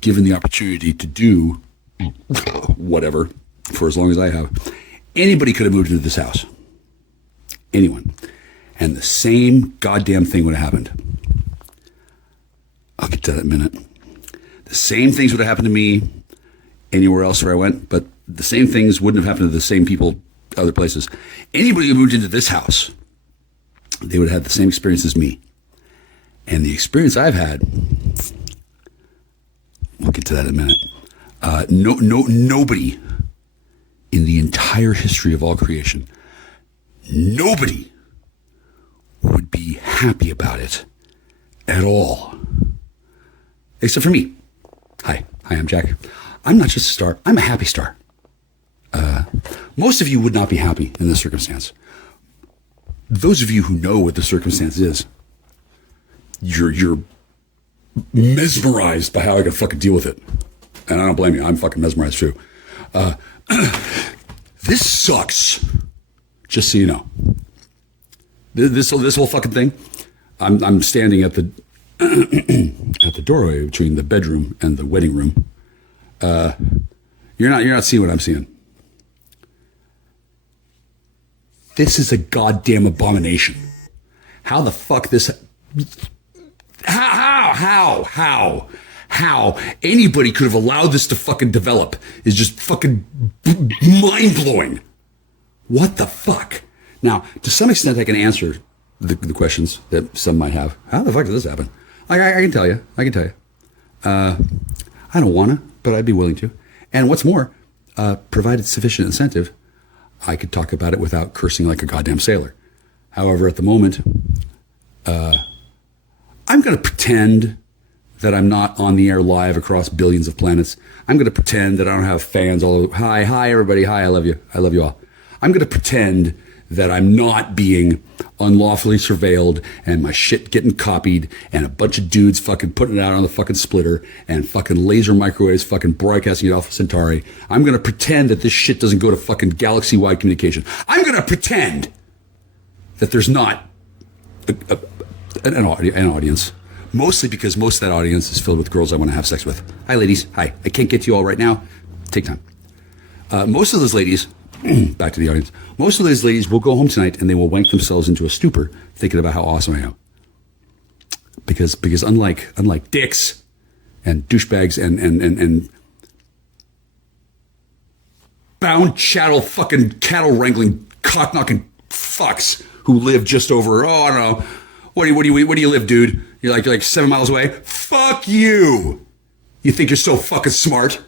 given the opportunity to do whatever for as long as I have, anybody could have moved into this house. Anyone. And the same goddamn thing would have happened. I'll get to that in a minute. The same things would have happened to me anywhere else where I went, but the same things wouldn't have happened to the same people other places. Anybody who moved into this house, they would have had the same experience as me. And the experience I've had, we'll get to that in a minute. Nobody in the entire history of all creation, nobody would be happy about it at all. Except for me. Hi, I'm Jack. I'm not just a star, I'm a happy star. Most of you would not be happy in this circumstance. Those of you who know what the circumstance is, you're mesmerized by how I can fucking deal with it. And I don't blame you, I'm fucking mesmerized too. This sucks. Just so you know. This whole fucking thing, I'm standing at the at the doorway between the bedroom and the wedding room. You're not seeing what I'm seeing. This is a goddamn abomination. How the fuck this? How anybody could have allowed this to fucking develop is just fucking mind blowing. What the fuck? Now, to some extent, I can answer the questions that some might have. How the fuck did this happen? I can tell you. I don't want to, but I'd be willing to. And what's more, provided sufficient incentive, I could talk about it without cursing like a goddamn sailor. However, at the moment, I'm going to pretend that I'm not on the air live across billions of planets. I'm going to pretend that I don't have fans all over. Hi, everybody. Hi, I love you. I love you all. I'm going to pretend that I'm not being unlawfully surveilled and my shit getting copied and a bunch of dudes fucking putting it out on the fucking splitter and fucking laser microwaves fucking broadcasting it Alpha Centauri. I'm going to pretend that this shit doesn't go to fucking galaxy-wide communication. I'm going to pretend that there's not an audience. Mostly because most of that audience is filled with girls I want to have sex with. Hi, ladies. Hi. I can't get to you all right now. Take time. Most of those ladies, back to the audience, most of those ladies will go home tonight and they will wank themselves into a stupor thinking about how awesome I am. Because unlike dicks and douchebags and bound chattel fucking cattle wrangling cock knocking fucks who live just over, I don't know, where do you live, dude? You're like 7 miles away? Fuck you! You think you're so fucking smart?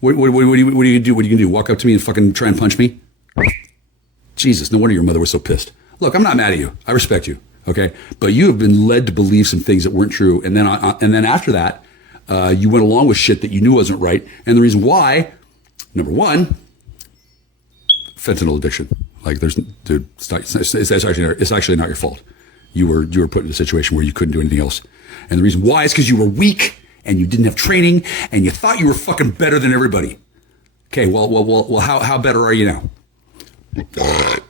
What are you gonna do? What are you gonna do? Walk up to me and fucking try and punch me? Jesus, no wonder your mother was so pissed. Look, I'm not mad at you. I respect you, okay? But you have been led to believe some things that weren't true, and then after that, you went along with shit that you knew wasn't right. And the reason why, number one, fentanyl addiction. Like, dude, it's actually not your fault. You were put in a situation where you couldn't do anything else. And the reason why is because you were weak and you didn't have training and you thought you were fucking better than everybody. Okay, well, how better are you now?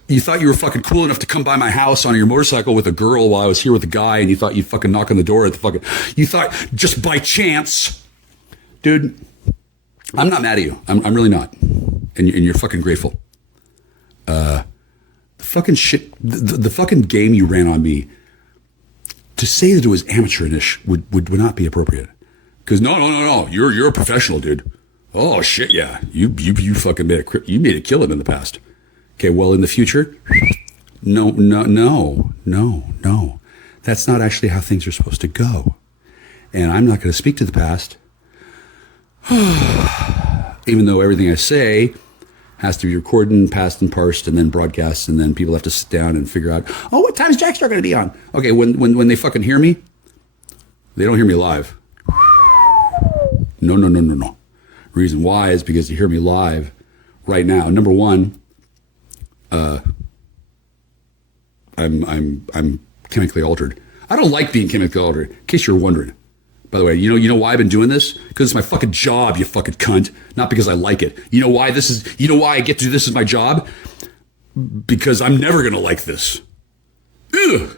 You thought you were fucking cool enough to come by my house on your motorcycle with a girl while I was here with a guy, and you thought you'd fucking knock on the door at the fucking... You thought just by chance... Dude, I'm not mad at you. I'm really not. And you're fucking grateful. Fucking shit, the fucking game you ran on me, to say that it was amateurish would not be appropriate. Because no, you're a professional, dude. Oh shit, yeah, you fucking made a killing in the past. Okay, well in the future, no, that's not actually how things are supposed to go. And I'm not going to speak to the past, even though everything I say has to be recorded and passed and parsed and then broadcast, and then people have to sit down and figure out, what time is Jackstar going to be on? Okay, when they fucking hear me, they don't hear me live. No. Reason why is because you hear me live right now. Number one, I'm chemically altered. I don't like being chemically altered, in case you're wondering. By the way, you know why I've been doing this? Because it's my fucking job, you fucking cunt. Not because I like it. You know why I get to do this as my job? Because I'm never going to like this. I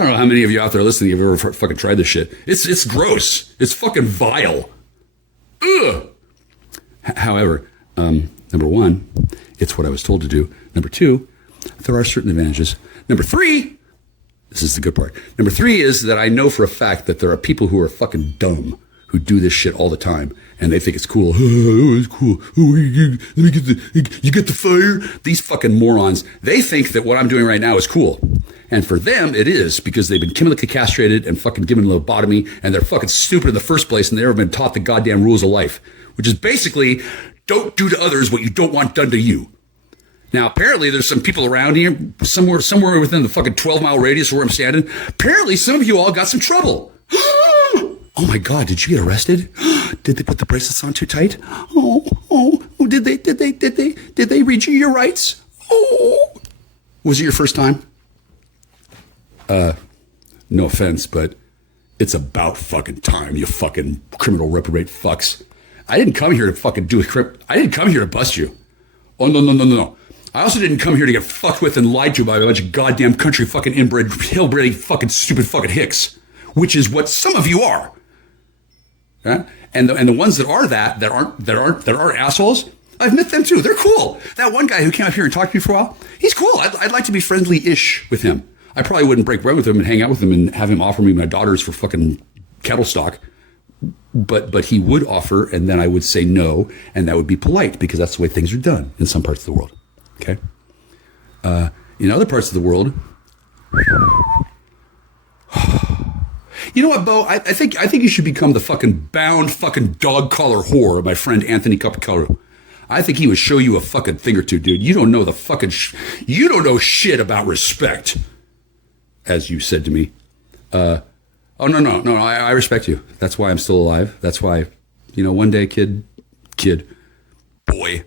don't know how many of you out there listening have ever fucking tried this shit. It's gross. It's fucking vile. However, number one, it's what I was told to do. Number two, there are certain advantages. Number three, this is the good part. Number three is that I know for a fact that there are people who are fucking dumb who do this shit all the time, and they think it's cool. Oh, it's cool. Oh, let me you get the fire. These fucking morons, they think that what I'm doing right now is cool. And for them, it is, because they've been chemically castrated and fucking given lobotomy, and they're fucking stupid in the first place, and they've never been taught the goddamn rules of life, which is basically, don't do to others what you don't want done to you. Now, apparently, there's some people around here, somewhere within the fucking 12-mile radius of where I'm standing. Apparently, some of you all got some trouble. Oh my God, did you get arrested? Did they put the bracelets on too tight? Oh, did they read you your rights? Oh, was it your first time? No offense, but it's about fucking time, you fucking criminal reprobate fucks. I didn't come here to fucking I didn't come here to bust you. Oh, no. I also didn't come here to get fucked with and lied to by a bunch of goddamn country fucking inbred, hillbilly fucking stupid fucking hicks, which is what some of you are. Yeah? And the ones that are assholes, I've met them too. They're cool. That one guy who came up here and talked to me for a while, he's cool. I'd like to be friendly-ish with him. I probably wouldn't break bread with him and hang out with him and have him offer me my daughters for fucking cattle stock. But he would offer, and then I would say no, and that would be polite, because that's the way things are done in some parts of the world. Okay? In other parts of the world, you know what, Bo? I think you should become the fucking bound fucking dog collar whore of my friend Anthony Capicaru. I think he would show you a fucking thing or two, dude. You don't know the fucking you don't know shit about respect, as you said to me. Oh no, I respect you. That's why I'm still alive. That's why, one day, boy,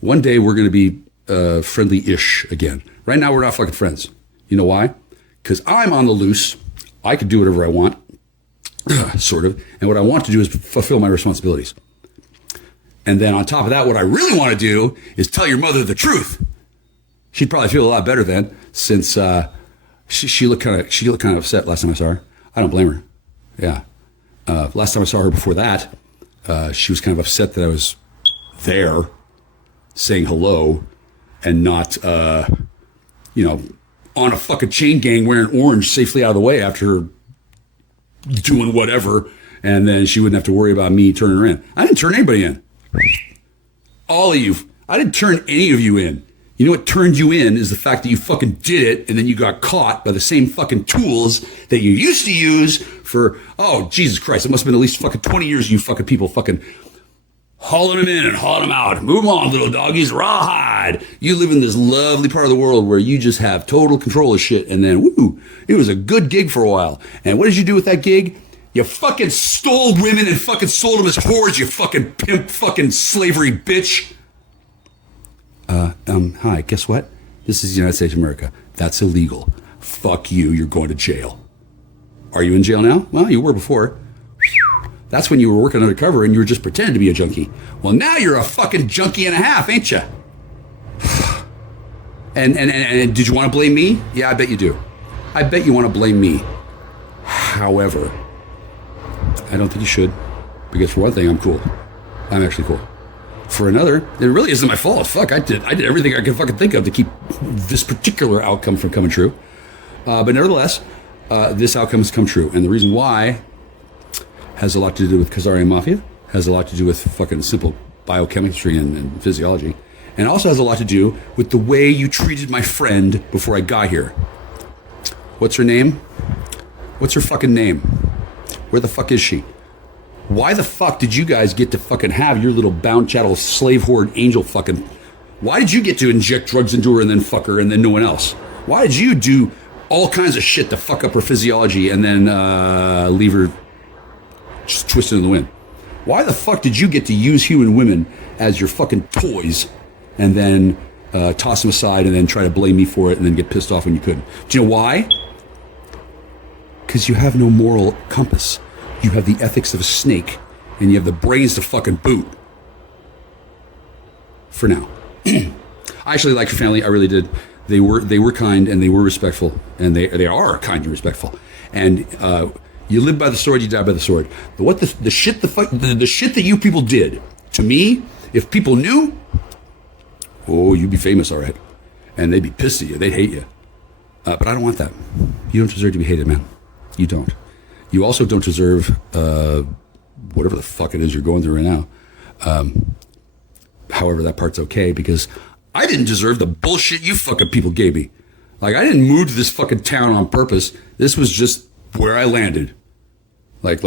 one day we're gonna be friendly-ish again. Right now we're not fucking friends. You know why? Because I'm on the loose. I can do whatever I want, sort of. And what I want to do is fulfill my responsibilities. And then on top of that, what I really want to do is tell your mother the truth. She'd probably feel a lot better then, since she looked kind of upset last time I saw her. I don't blame her. Yeah. Last time I saw her before that, she was kind of upset that I was there saying hello and not, on a fucking chain gang wearing orange safely out of the way after doing whatever. And then she wouldn't have to worry about me turning her in. I didn't turn anybody in. All of you. I didn't turn any of you in. You know what turned you in is the fact that you fucking did it and then you got caught by the same fucking tools that you used to use for, oh, Jesus Christ, it must have been at least fucking 20 years you fucking people fucking hauling them in and hauling them out. Move them on, little doggies, rawhide. You live in this lovely part of the world where you just have total control of shit, and then, woo, it was a good gig for a while. And what did you do with that gig? You fucking stole women and fucking sold them as whores, you fucking pimp, fucking slavery bitch. Hi, guess what? This is the United States of America. That's illegal. Fuck you, you're going to jail. Are you in jail now? Well, you were before. That's when you were working undercover and you were just pretending to be a junkie. Well, now you're a fucking junkie and a half, ain't you? And did you want to blame me? Yeah, I bet you do. I bet you want to blame me. However, I don't think you should. Because for one thing, I'm cool. I'm actually cool. For another, it really isn't my fault. Fuck, I did everything I could fucking think of to keep this particular outcome from coming true. But nevertheless, this outcome has come true. And the reason why has a lot to do with Khazarian Mafia, has a lot to do with fucking simple biochemistry and physiology, and also has a lot to do with the way you treated my friend before I got here. What's her name? What's her fucking name? Where the fuck is she? Why the fuck did you guys get to fucking have your little bound chattel slave horde angel fucking... Why did you get to inject drugs into her and then fuck her and then no one else? Why did you do all kinds of shit to fuck up her physiology and then leave her just twisted in the wind? Why the fuck did you get to use human women as your fucking toys and then toss them aside and then try to blame me for it and then get pissed off when you couldn't? Do you know why? Because you have no moral compass. You have the ethics of a snake, and you have the brains to fucking boot. For now. I actually liked your family. I really did. They were kind, and they were respectful, and they are kind and respectful. And you live by the sword, you die by the sword. The shit that you people did to me, if people knew, oh, you'd be famous, all right. And they'd be pissed at you. They'd hate you. But I don't want that. You don't deserve to be hated, man. You don't. You also don't deserve whatever the fuck it is you're going through right now. However, that part's okay, because I didn't deserve the bullshit you fucking people gave me. Like, I didn't move to this fucking town on purpose. This was just where I landed. Like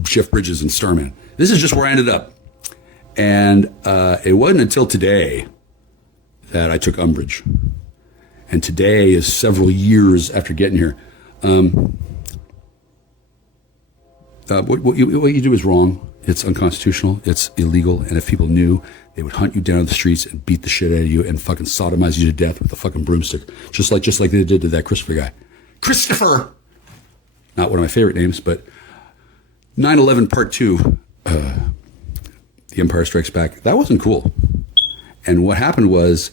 Jeff Bridges and Starman. This is just where I ended up. And it wasn't until today that I took umbrage. And today is several years after getting here. What you do is wrong. It's unconstitutional. It's illegal. And if people knew, they would hunt you down the streets and beat the shit out of you and fucking sodomize you to death with a fucking broomstick. Just like they did to that Christopher guy. Christopher! Not one of my favorite names, but 9/11 Part 2, The Empire Strikes Back. That wasn't cool. And what happened was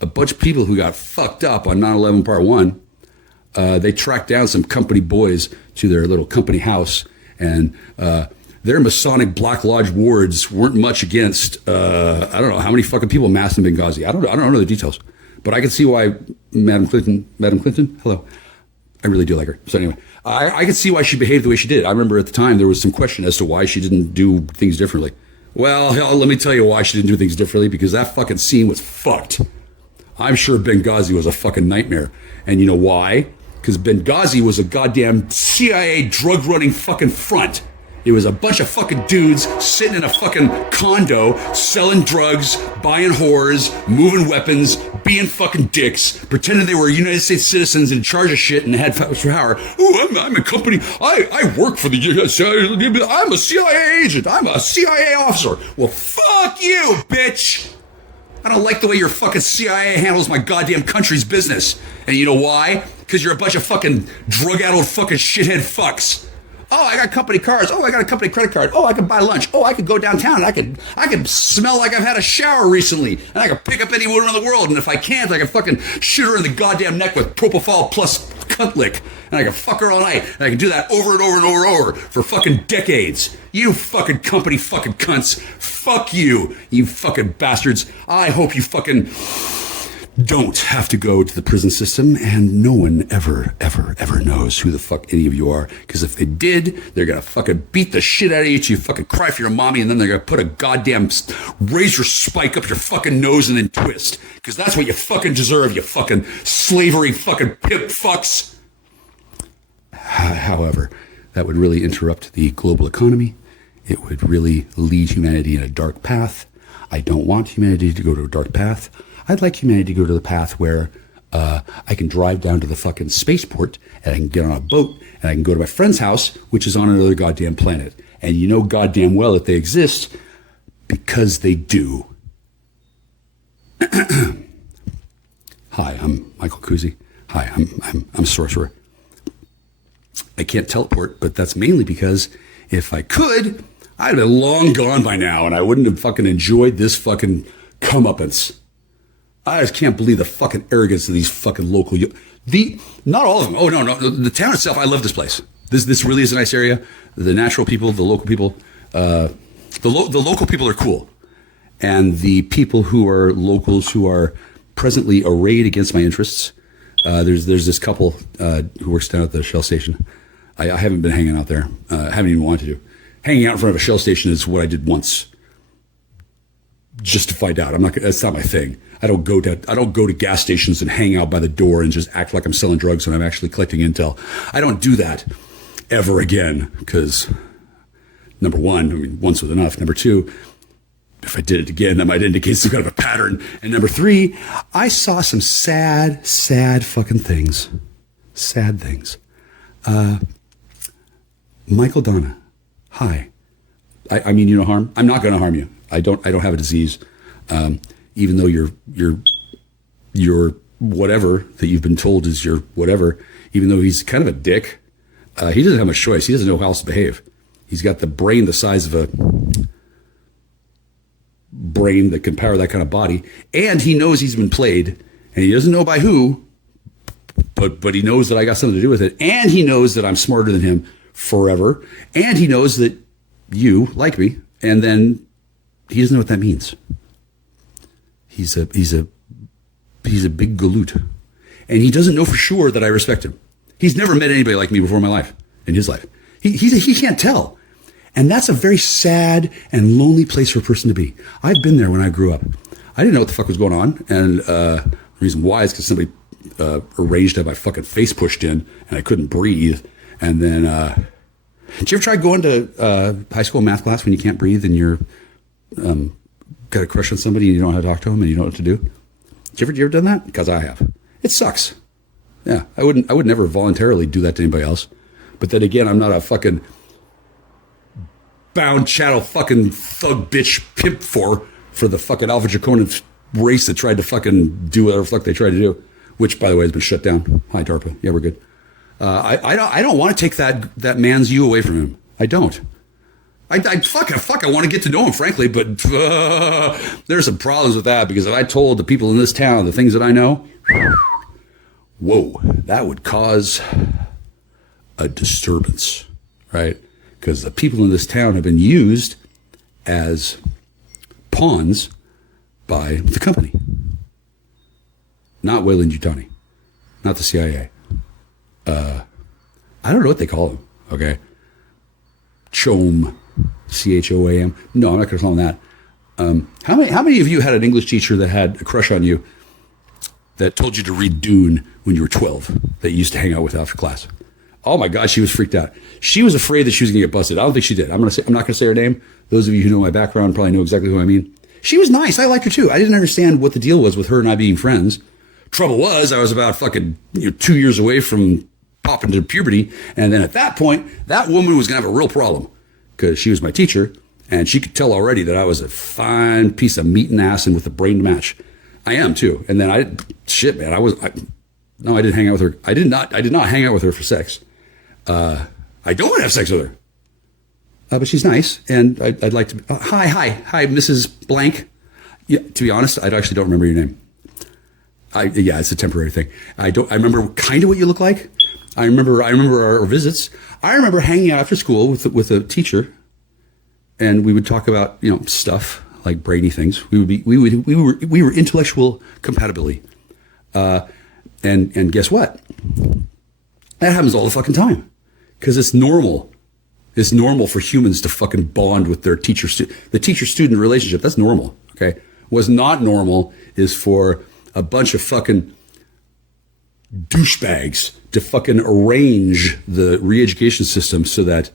a bunch of people who got fucked up on 9/11 Part 1, they tracked down some company boys to their little company house, and their Masonic Black Lodge wards weren't much against, I don't know how many fucking people massed in Benghazi. I don't know the details, but I can see why Madam Clinton, hello, I really do like her. So anyway, I can see why she behaved the way she did. I remember at the time there was some question as to why she didn't do things differently. Well, hell, let me tell you why she didn't do things differently, because that fucking scene was fucked. I'm sure Benghazi was a fucking nightmare. And you know why? Because Benghazi was a goddamn CIA drug running fucking front. It was a bunch of fucking dudes sitting in a fucking condo, selling drugs, buying whores, moving weapons, being fucking dicks, pretending they were United States citizens in charge of shit and had power. Oh, I'm a company. I work for the U.S. I'm a CIA agent. I'm a CIA officer. Well, fuck you, bitch. I don't like the way your fucking CIA handles my goddamn country's business. And you know why? Because you're a bunch of fucking drug-addled fucking shithead fucks. Oh, I got company cars. Oh, I got a company credit card. Oh, I could buy lunch. Oh, I could go downtown and I could smell like I've had a shower recently. And I could pick up any woman in the world. And if I can't, I can fucking shoot her in the goddamn neck with propofol plus cunt lick. And I can fuck her all night. And I can do that over and over and over and over for fucking decades. You fucking company fucking cunts. Fuck you, you fucking bastards. I hope you fucking don't have to go to the prison system, and no one ever knows who the fuck any of you are. Because if they did, they're gonna fucking beat the shit out of you till you fucking cry for your mommy, and then they're gonna put a goddamn razor spike up your fucking nose and then twist. Because that's what you fucking deserve, you fucking slavery fucking pimp fucks. However, that would really interrupt the global economy. It would really lead humanity in a dark path. I don't want humanity to go to a dark path. I'd like humanity to go to the path where I can drive down to the fucking spaceport and I can get on a boat and I can go to my friend's house, which is on another goddamn planet. And you know goddamn well that they exist because they do. Hi, I'm Michael Kuzi. Hi, I'm a sorcerer. I can't teleport, but that's mainly because if I could, I'd have long gone by now and I wouldn't have fucking enjoyed this fucking comeuppance. I just can't believe the fucking arrogance of these fucking local. Not all of them. Oh no, the town itself. I love this place. This really is a nice area. The natural people, the local people, the local people are cool, and the people who are locals who are presently arrayed against my interests. There's this couple who works down at the Shell station. I haven't been hanging out there. Haven't even wanted to. Hanging out in front of a Shell station is what I did once, just to find out. That's not my thing. I don't go to gas stations and hang out by the door and just act like I'm selling drugs when I'm actually collecting intel. I don't do that ever again because, number one, I mean, once was enough. Number two, if I did it again, that might indicate some kind of a pattern. And number three, I saw some sad fucking things. Sad things. Michael Donna, hi. I mean you no harm. I'm not going to harm you. I don't have a disease. Even though your whatever that you've been told is your whatever, even though he's kind of a dick, he doesn't have much choice. He doesn't know how else to behave. He's got the brain the size of a brain that can power that kind of body, and he knows he's been played, and he doesn't know by who, but he knows that I got something to do with it, and he knows that I'm smarter than him forever, and he knows that you like me, and then he doesn't know what that means. He's a big galoot, and he doesn't know for sure that I respect him. He's never met anybody like me before in my life, in his life. He can't tell, and that's a very sad and lonely place for a person to be. I've been there when I grew up. I didn't know what the fuck was going on, and the reason why is because somebody arranged to have my fucking face pushed in, and I couldn't breathe. And then, did you ever try going to high school math class when you can't breathe and you're got a crush on somebody and you don't know how to talk to them and you don't know what to do? You ever done that? Because I have. It sucks. Yeah, I would never voluntarily do that to anybody else. But then again, I'm not a fucking bound chattel fucking thug bitch pimp for the fucking Alpha Draconin race that tried to fucking do whatever the fuck they tried to do, which by the way has been shut down. Hi DARPA. Yeah, we're good. I don't want to take that man's you away from him. I don't. I want to get to know him, frankly, but there's some problems with that, because if I told the people in this town the things that I know, whoa, that would cause a disturbance, right? Because the people in this town have been used as pawns by the company. Not Weyland Yutani, not the CIA. I don't know what they call them, okay? Chom, CHOAM. No, I'm not going to call them that. How many of you had an English teacher that had a crush on you that told you to read Dune when you were 12 that you used to hang out with after class. Oh my God, she was freaked out. She was afraid that she was going to get busted. I don't think she did. I'm not going to say her name. Those of you who know my background probably know exactly who I mean. She was nice. I liked her too. I didn't understand what the deal was with her and I being friends. Trouble was, I was about fucking 2 years away from popping to puberty. And then at that point, that woman was going to have a real problem because she was my teacher and she could tell already that I was a fine piece of meat and ass and with a brain to match. I am too. And then I didn't hang out with her. I did not hang out with her for sex. I don't want to have sex with her. But she's nice. And I'd like to, hi, Mrs. Blank. Yeah, to be honest, I actually don't remember your name. Yeah, it's a temporary thing. I remember kind of what you look like. I remember our visits. I remember hanging out after school with a teacher, and we would talk about stuff like brainy things. We were intellectual compatibility, and guess what? That happens all the fucking time because it's normal. It's normal for humans to fucking bond with their the teacher-student relationship. That's normal. Okay, what's not normal is for a bunch of fucking douchebags to fucking arrange the re-education system so that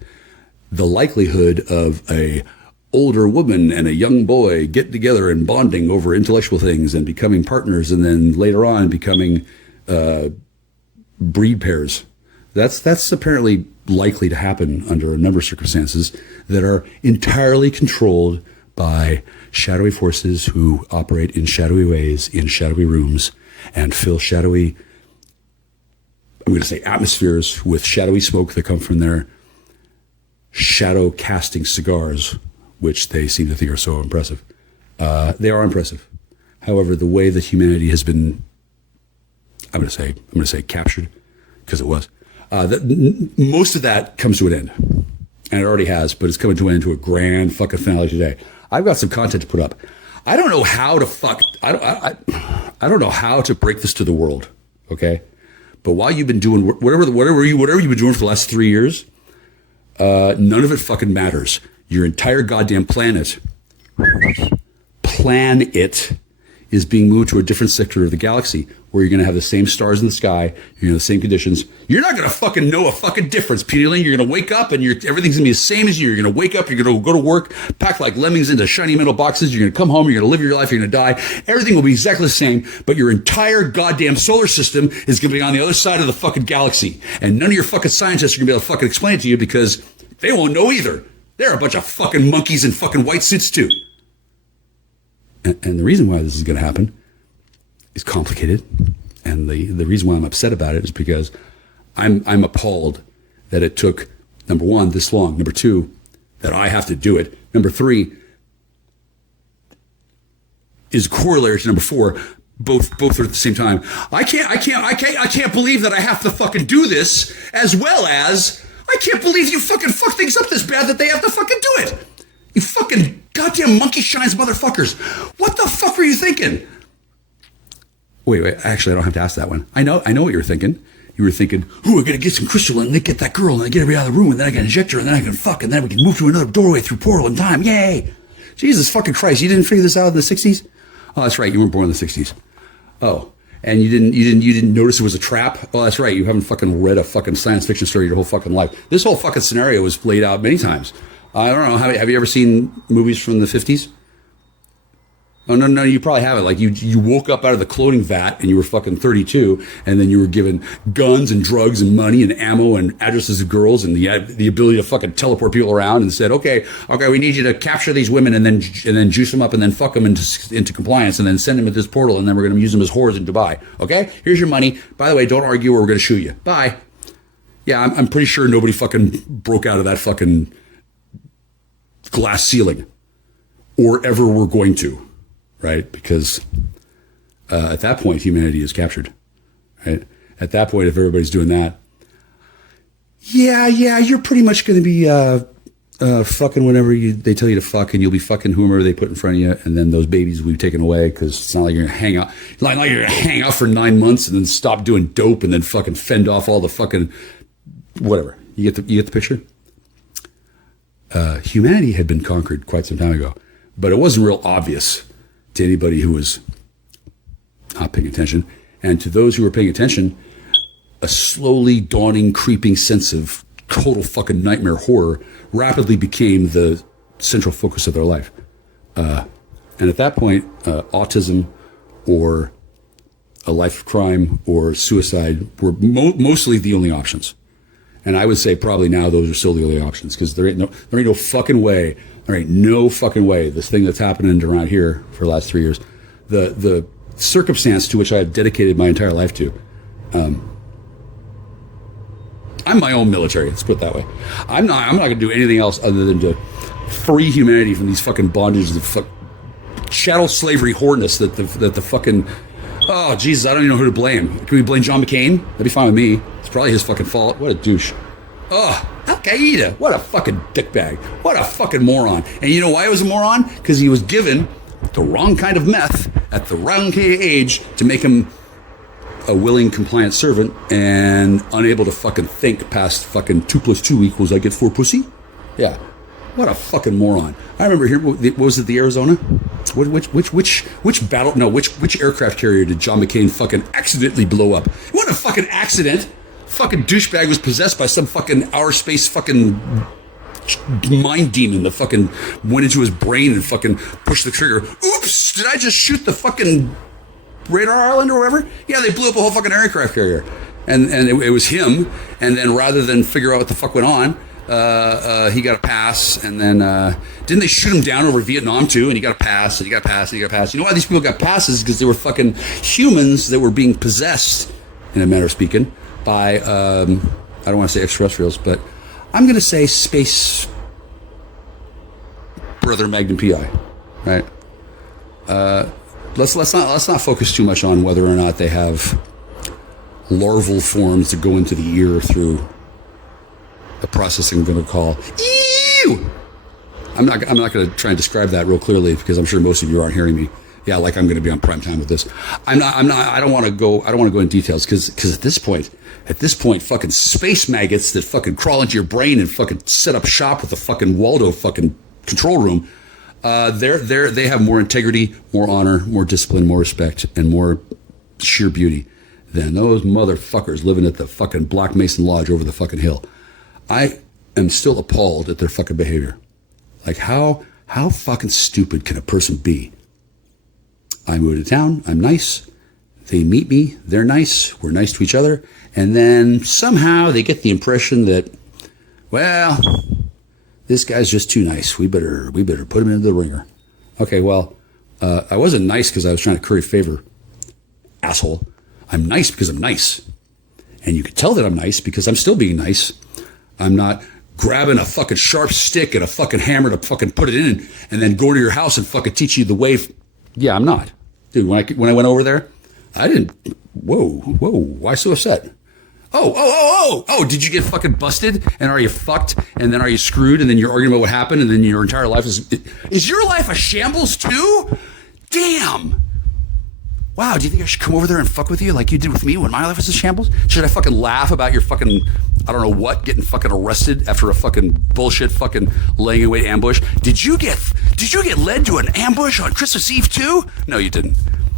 the likelihood of a older woman and a young boy getting together and bonding over intellectual things and becoming partners and then later on becoming breed pairs. That's apparently likely to happen under a number of circumstances that are entirely controlled by shadowy forces who operate in shadowy ways, in shadowy rooms, and fill shadowy, I'm going to say atmospheres with shadowy smoke that come from their shadow casting cigars, which they seem to think are so impressive. They are impressive. However, the way that humanity has been, I'm going to say captured, because it was, most of that comes to an end. And it already has, but it's coming to an end to a grand fucking finale today. I've got some content to put up. I don't know how to I don't know how to break this to the world, okay? But while you've been doing whatever you've been doing for the last 3 years, none of it fucking matters. Your entire goddamn planet is being moved to a different sector of the galaxy where you're going to have the same stars in the sky, you're going to have the same conditions. You're not going to fucking know a fucking difference, Peter Ling. You're going to wake up and everything's going to be the same as you. You're going to wake up, you're going to go to work, pack like lemmings into shiny metal boxes. You're going to come home, you're going to live your life, you're going to die. Everything will be exactly the same, but your entire goddamn solar system is going to be on the other side of the fucking galaxy. And none of your fucking scientists are going to be able to fucking explain it to you because they won't know either. They're a bunch of fucking monkeys in fucking white suits too. And the reason why this is going to happen is complicated. And the reason why I'm upset about it is because I'm appalled that it took, number one, this long. Number two, that I have to do it. Number three is corollary to number four. Both are at the same time. I can't believe that I have to fucking do this, as well as I can't believe you fucking fuck things up this bad that they have to fucking do it. You fucking goddamn monkey shines motherfuckers. What the fuck were you thinking? Wait, actually, I don't have to ask that one. I know what you were thinking. You were thinking, ooh, I gotta get some crystal and then get that girl and then get her out of the room and then I can inject her and then I can fuck and then we can move to another doorway through portal in time. Yay! Jesus fucking Christ, you didn't figure this out in the 60s? Oh, that's right, you weren't born in the 60s. Oh, and you didn't notice it was a trap? Oh, that's right, you haven't fucking read a fucking science fiction story your whole fucking life. This whole fucking scenario was laid out many times. I don't know, have you ever seen movies from the 50s? Oh, no, you probably haven't. Like, you woke up out of the cloning vat and you were fucking 32, and then you were given guns and drugs and money and ammo and addresses of girls and the ability to fucking teleport people around and said, okay, we need you to capture these women and then juice them up and then fuck them into compliance and then send them into this portal and then we're going to use them as whores in Dubai. Okay? Here's your money. By the way, don't argue or we're going to shoot you. Bye. Yeah, I'm pretty sure nobody fucking broke out of that fucking glass ceiling or ever were going to. Right? Because at that point, humanity is captured. Right? At that point, if everybody's doing that, yeah, you're pretty much going to be fucking whenever they tell you to fuck, and you'll be fucking whomever they put in front of you, and then those babies will be taken away because it's not like you're going to hang out. It's not like you're going to hang out for 9 months and then stop doing dope and then fucking fend off all the fucking whatever. You get the picture? Humanity had been conquered quite some time ago, but it wasn't real obvious to anybody who was not paying attention. And to those who were paying attention, a slowly dawning, creeping sense of total fucking nightmare horror rapidly became the central focus of their life. And at that point, autism or a life of crime or suicide were mostly the only options. And I would say probably now those are still the only options, because there ain't no fucking way this thing that's happening around here for the last 3 years, the circumstance to which I have dedicated my entire life to. I'm my own military, let's put it that way. I'm not going to do anything else other than to free humanity from these fucking bondages of chattel slavery whoreness that the fucking, oh Jesus, I don't even know who to blame. Can we blame John McCain? That'd be fine with me. It's probably his fucking fault. What a douche. Oh, Al Qaeda. What a fucking dickbag. What a fucking moron. And you know why he was a moron? Because he was given the wrong kind of meth at the wrong age to make him a willing, compliant servant and unable to fucking think past fucking 2 + 2 = I get 4 pussy. Yeah. What a fucking moron. I remember here, what was it, the Arizona? Which battle, no, which aircraft carrier did John McCain fucking accidentally blow up? It wasn't a fucking accident. Fucking douchebag was possessed by some fucking outer space fucking mind demon that fucking went into his brain and fucking pushed the trigger. Oops, did I just shoot the fucking radar island or whatever? Yeah, they blew up a whole fucking aircraft carrier. And it was him. And then rather than figure out what the fuck went on, he got a pass, and then didn't they shoot him down over Vietnam too? And he got a pass, and he got a pass, and he got a pass. You know why these people got passes? Because they were fucking humans that were being possessed, in a manner of speaking, by I don't want to say extraterrestrials, but I'm going to say space brother Magnum PI, right? Let's not focus too much on whether or not they have larval forms that go into the ear through the process I'm going to call ew. I'm not going to try and describe that real clearly, because I'm sure most of you aren't hearing me. Yeah, like I'm going to be on prime time with this. I don't want to go in details, because at this point, fucking space maggots that fucking crawl into your brain and fucking set up shop with the fucking Waldo fucking control room, they have more integrity, more honor, more discipline, more respect, and more sheer beauty than those motherfuckers living at the fucking Black Mason Lodge over the fucking hill. I am still appalled at their fucking behavior. Like, how fucking stupid can a person be? I move to town, I'm nice, they meet me, they're nice, we're nice to each other, and then somehow they get the impression that, well, this guy's just too nice, we better put him into the ringer. Okay, well, I wasn't nice because I was trying to curry favor, asshole. I'm nice because I'm nice. And you can tell that I'm nice because I'm still being nice. I'm not grabbing a fucking sharp stick and a fucking hammer to fucking put it in and then go to your house and fucking teach you the way. Yeah, I'm not. Dude, when I went over there, I didn't. Whoa, why so upset? Oh, did you get fucking busted? And are you fucked? And then are you screwed? And then you're arguing about what happened? And then your entire life is your life a shambles too? Damn. Wow, do you think I should come over there and fuck with you like you did with me when my life was a shambles? Should I fucking laugh about your fucking, I don't know what, getting fucking arrested after a fucking bullshit fucking laying in wait ambush? Did you get led to an ambush on Christmas Eve too? No, you didn't.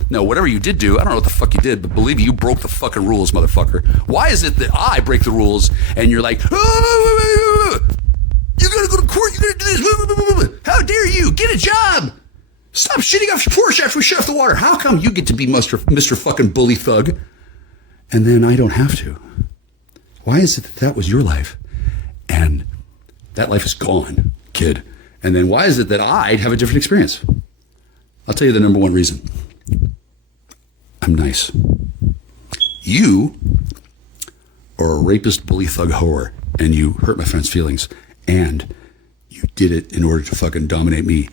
No, whatever you did do, I don't know what the fuck you did, but believe me, you broke the fucking rules, motherfucker. Why is it that I break the rules and you're like, oh, you gotta go to court, you gotta do this, how dare you, get a job. Stop shitting off your Porsche after we shut off the water. How come you get to be Mr. fucking bully thug and then I don't have to? Why is it that was your life and that life is gone, kid? And then why is it that I'd have a different experience? I'll tell you the number one reason. I'm nice. You are a rapist, bully, thug, whore, and you hurt my friend's feelings, and you did it in order to fucking dominate me.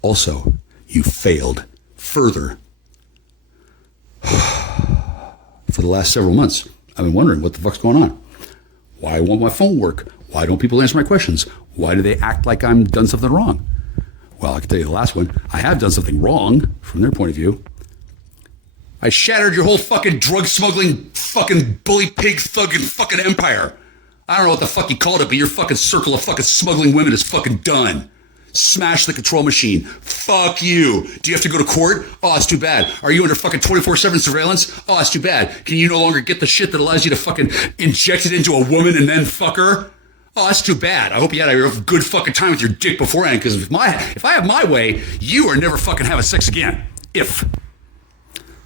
Also, you failed further. For the last several months, I've been wondering what the fuck's going on. Why won't my phone work? Why don't people answer my questions? Why do they act like I'm done something wrong? Well, I can tell you the last one. I have done something wrong from their point of view. I shattered your whole fucking drug smuggling, fucking bully pig thug and fucking empire. I don't know what the fuck you called it, but your fucking circle of fucking smuggling women is fucking done. Smash the control machine. Fuck you. Do you have to go to court? Oh, it's too bad. Are you under fucking 24/7 surveillance? Oh, it's too bad. Can you no longer get the shit that allows you to fucking inject it into a woman and then fuck her? Oh, that's too bad. I hope you had a good fucking time with your dick beforehand, because if I have my way, you are never fucking having sex again. If.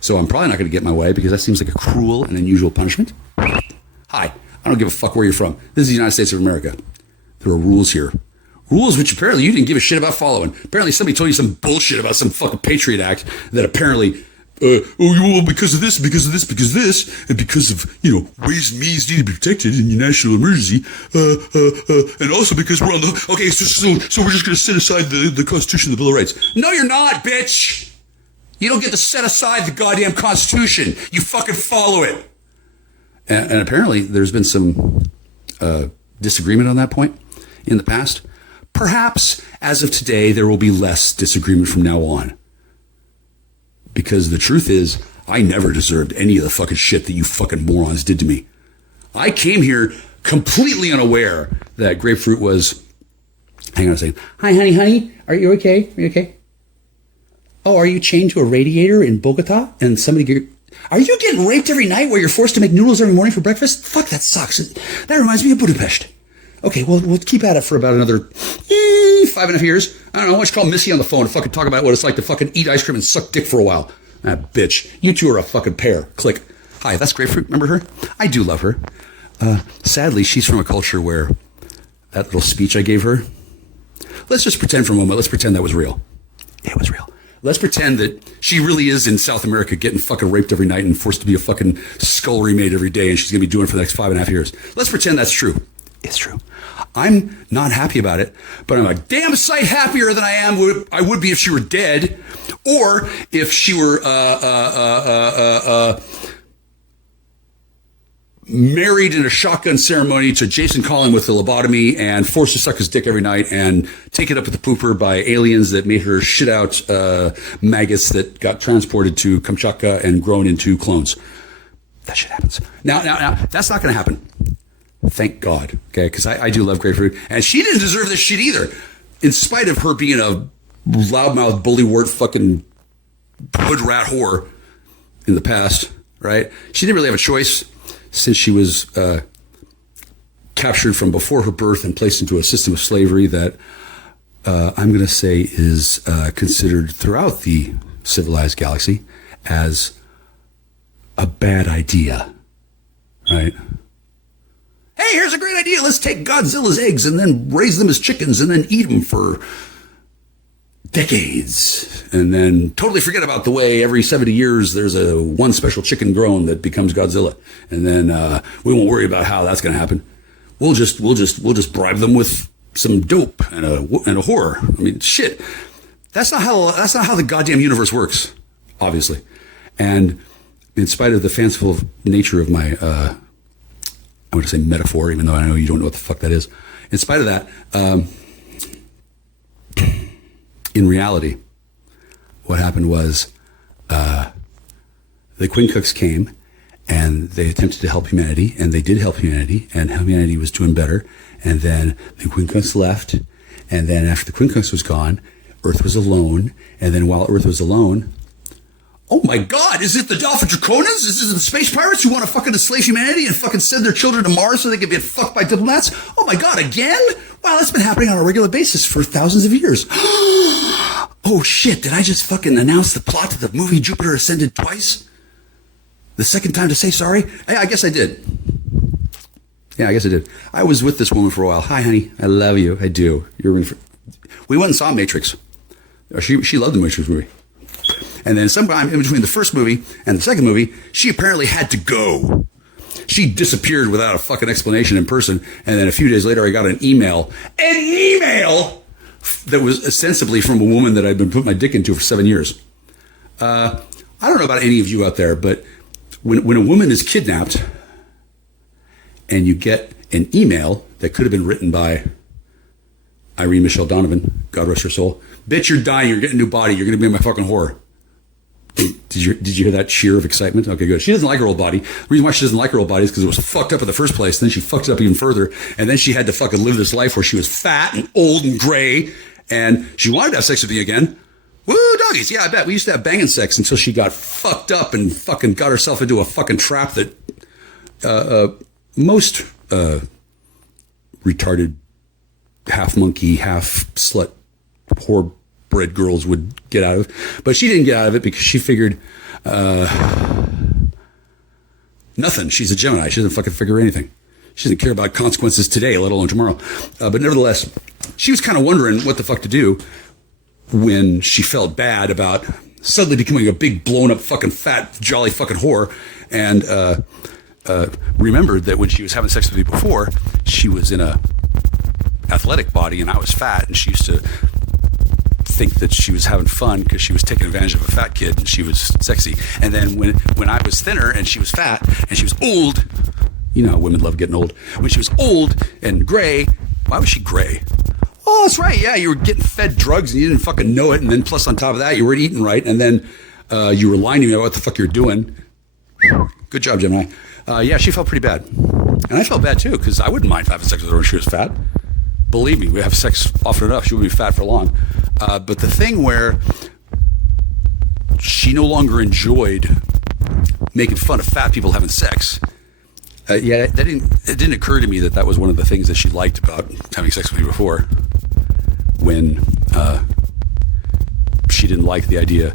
So I'm probably not going to get my way, because that seems like a cruel and unusual punishment. Hi, I don't give a fuck where you're from. This is the United States of America. There are rules here. Rules which apparently you didn't give a shit about following. Apparently somebody told you some bullshit about some fucking Patriot Act that apparently, because of this, and because of, ways and means need to be protected in your national emergency, and also because we're on the, okay, so we're just going to set aside the Constitution, the Bill of Rights. No, you're not, bitch! You don't get to set aside the goddamn Constitution. You fucking follow it. And apparently there's been some disagreement on that point in the past. Perhaps, as of today, there will be less disagreement from now on. Because the truth is, I never deserved any of the fucking shit that you fucking morons did to me. I came here completely unaware that grapefruit was... Hang on a second. Hi, honey. Are you okay? Are you okay? Oh, are you chained to a radiator in Bogota? And are you getting raped every night where you're forced to make noodles every morning for breakfast? Fuck, that sucks. That reminds me of Budapest. Okay, well, we'll keep at it for about another 5.5 years. I don't know, why don't you call Missy on the phone and fucking talk about what it's like to fucking eat ice cream and suck dick for a while. Ah, bitch. You two are a fucking pair. Click. Hi, that's Grapefruit. Remember her? I do love her. Sadly, she's from a culture where that little speech I gave her, let's just pretend for a moment, let's pretend that was real. It was real. Let's pretend that she really is in South America getting fucking raped every night and forced to be a fucking scullery maid every day, and she's going to be doing it for the next 5.5 years. Let's pretend that's true. It's true. I'm not happy about it, but I'm a damn sight happier than I would be if she were dead, or if she were married in a shotgun ceremony to Jason Colling with a lobotomy and forced to suck his dick every night and taken up with the pooper by aliens that made her shit out maggots that got transported to Kamchatka and grown into clones. That shit happens. Now, that's not going to happen. Thank God, okay? Because I do love Grapefruit. And she didn't deserve this shit either. In spite of her being a loudmouth, bullywort, fucking hood rat whore in the past, right? She didn't really have a choice since she was captured from before her birth and placed into a system of slavery that I'm going to say is considered throughout the civilized galaxy as a bad idea, right? Hey, here's a great idea. Let's take Godzilla's eggs and then raise them as chickens and then eat them for decades. And then totally forget about the way every 70 years there's a one special chicken grown that becomes Godzilla. And then we won't worry about how that's going to happen. We'll just bribe them with some dope and a horror. I mean, shit. That's not how the goddamn universe works, obviously. And in spite of the fanciful nature of my I want to say metaphor, even though I know you don't know what the fuck that is. In spite of that, in reality, what happened was the Quincooks came and they attempted to help humanity, and they did help humanity, and humanity was doing better. And then the Quincooks left, and then after the Quincooks was gone, Earth was alone. And then while Earth was alone, oh my God, is it the Alpha Draconans? Is it the space pirates who want to fucking enslave humanity and fucking send their children to Mars so they can get fucked by diplomats? Oh my God, again? Wow, that's been happening on a regular basis for thousands of years. Oh shit, did I just fucking announce the plot to the movie Jupiter Ascended twice? The second time to say sorry? I guess I did. Yeah, I guess I did. I was with this woman for a while. Hi, honey. I love you. I do. We went and saw Matrix. She loved the Matrix movie. And then sometime in between the first movie and the second movie, she apparently had to go. She disappeared without a fucking explanation in person. And then a few days later, I got an email that was ostensibly from a woman that I'd been putting my dick into for 7 years. I don't know about any of you out there, but when a woman is kidnapped and you get an email that could have been written by Irene Michelle Donovan, God rest her soul, bitch, you're dying, you're getting a new body, you're going to be my fucking whore. Did you hear that cheer of excitement? Okay, good. She doesn't like her old body. The reason why she doesn't like her old body is because it was fucked up in the first place. Then she fucked it up even further. And then she had to fucking live this life where she was fat and old and gray And she wanted to have sex with me again. Woo, doggies. Yeah, I bet. We used to have banging sex until she got fucked up and fucking got herself into a fucking trap that most retarded, half monkey, half slut, whore bred girls would get out of. But she didn't get out of it because she figured nothing. She's a Gemini. She doesn't fucking figure anything. She doesn't care about consequences today, let alone tomorrow. But nevertheless, she was kind of wondering what the fuck to do when she felt bad about suddenly becoming a big, blown up, fucking fat, jolly fucking whore. And remembered that when she was having sex with me before, she was in a athletic body and I was fat. And she used to think that she was having fun because she was taking advantage of a fat kid and she was sexy. And then when I was thinner and she was fat and she was old, you know, women love getting old. When she was old and gray, why was she gray? Oh, that's right. Yeah, you were getting fed drugs and you didn't fucking know it. And then plus on top of that, you weren't eating right. And then you were lying to me about what the fuck you're doing. Good job, Gemini. Yeah, she felt pretty bad. And I felt bad too because I wouldn't mind having sex with her when she was fat. Believe me, we have sex often enough. She wouldn't be fat for long. But the thing where she no longer enjoyed making fun of fat people having sex, it didn't occur to me that was one of the things that she liked about having sex with me before, when she didn't like the idea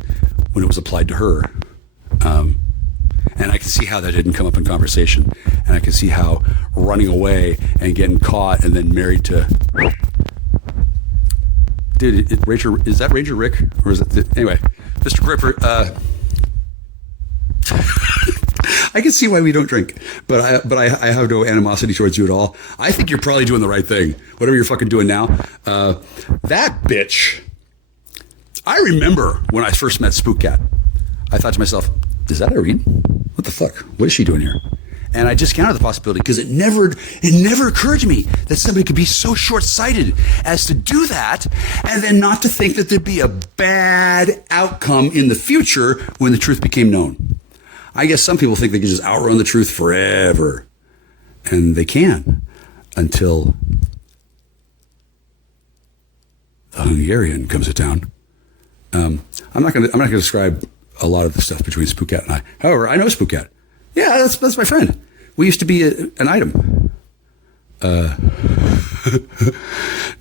when it was applied to her. And I can see how that didn't come up in conversation. And I can see how running away and getting caught and then married to... Dude, is that Ranger Rick? Or is it... Anyway, Mr. Gripper, I can see why we don't drink, but I have no animosity towards you at all. I think you're probably doing the right thing, whatever you're fucking doing now. That bitch, I remember when I first met Spook Cat, I thought to myself, is that Irene? What the fuck? What is she doing here? And I discounted the possibility because it never occurred to me that somebody could be so short-sighted as to do that and then not to think that there'd be a bad outcome in the future when the truth became known. I guess some people think they can just outrun the truth forever. And they can until the Hungarian comes to town. I'm not going to describe a lot of the stuff between Spook Cat and I. However, I know Spook Cat. Yeah, that's my friend. We used to be an item.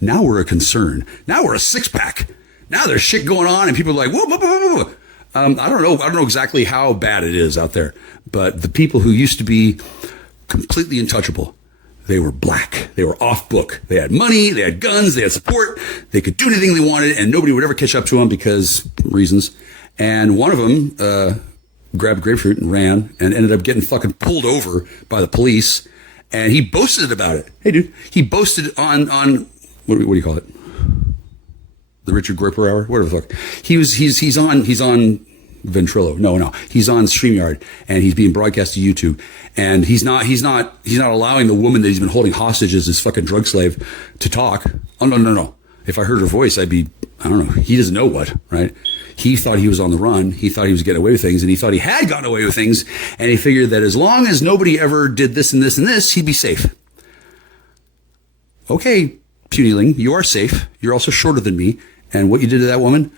Now we're a concern. Now we're a six-pack. Now there's shit going on and people are like, whoa, whoa, whoa, whoa. I don't know exactly how bad it is out there, but the people who used to be completely untouchable, they were black. They were off book. They had money. They had guns. They had support. They could do anything they wanted and nobody would ever catch up to them because reasons. And one of them, grabbed a grapefruit and ran and ended up getting fucking pulled over by the police. And he boasted about it. Hey, dude, he boasted on what do you call it? The Richard Gripper Hour, whatever the fuck. He's on Ventrilo. No, he's on StreamYard and he's being broadcast to YouTube. And he's not allowing the woman that he's been holding hostage as his fucking drug slave to talk. Oh, no. If I heard her voice, I'd be, I don't know. He doesn't know what, right? He thought he was on the run. He thought he was getting away with things and he thought he had gotten away with things. And he figured that as long as nobody ever did this and this and this, he'd be safe. Okay, Puniling, you are safe. You're also shorter than me. And what you did to that woman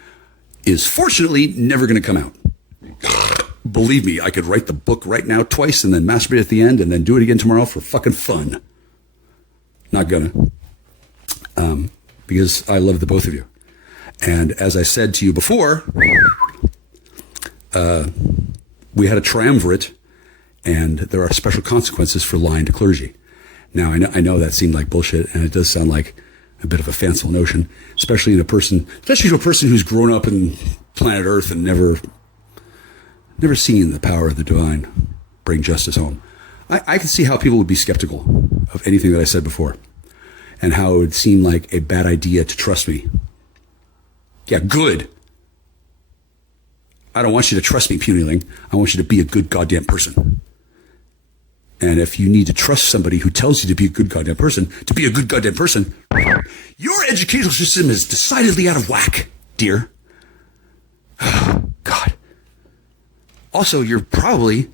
is fortunately never going to come out. Believe me, I could write the book right now twice and then masturbate at the end and then do it again tomorrow for fucking fun. Not gonna. Because I love the both of you. And as I said to you before, we had a triumvirate and there are special consequences for lying to clergy. Now, I know that seemed like bullshit and it does sound like a bit of a fanciful notion, especially to a person who's grown up in planet Earth and never seen the power of the divine bring justice home. I can see how people would be skeptical of anything that I said before and how it would seem like a bad idea to trust me. Yeah, good. I don't want you to trust me, Puniling. I want you to be a good goddamn person. And if you need to trust somebody who tells you to be a good goddamn person, your educational system is decidedly out of whack, dear. God. Also, you're probably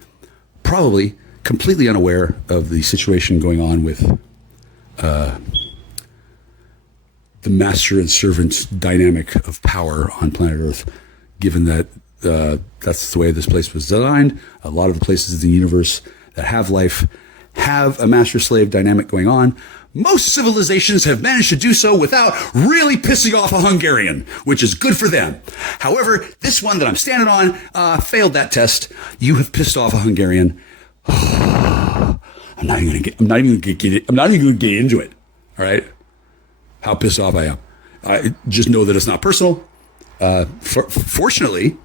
completely unaware of the situation going on with the master and servant dynamic of power on planet Earth, given that that's the way this place was designed. A lot of the places in the universe that have life have a master-slave dynamic going on. Most civilizations have managed to do so without really pissing off a Hungarian, which is good for them. However, this one that I'm standing on failed that test. You have pissed off a Hungarian. I'm not even going to get into it. All right, how pissed off I am. I just know that it's not personal. Fortunately,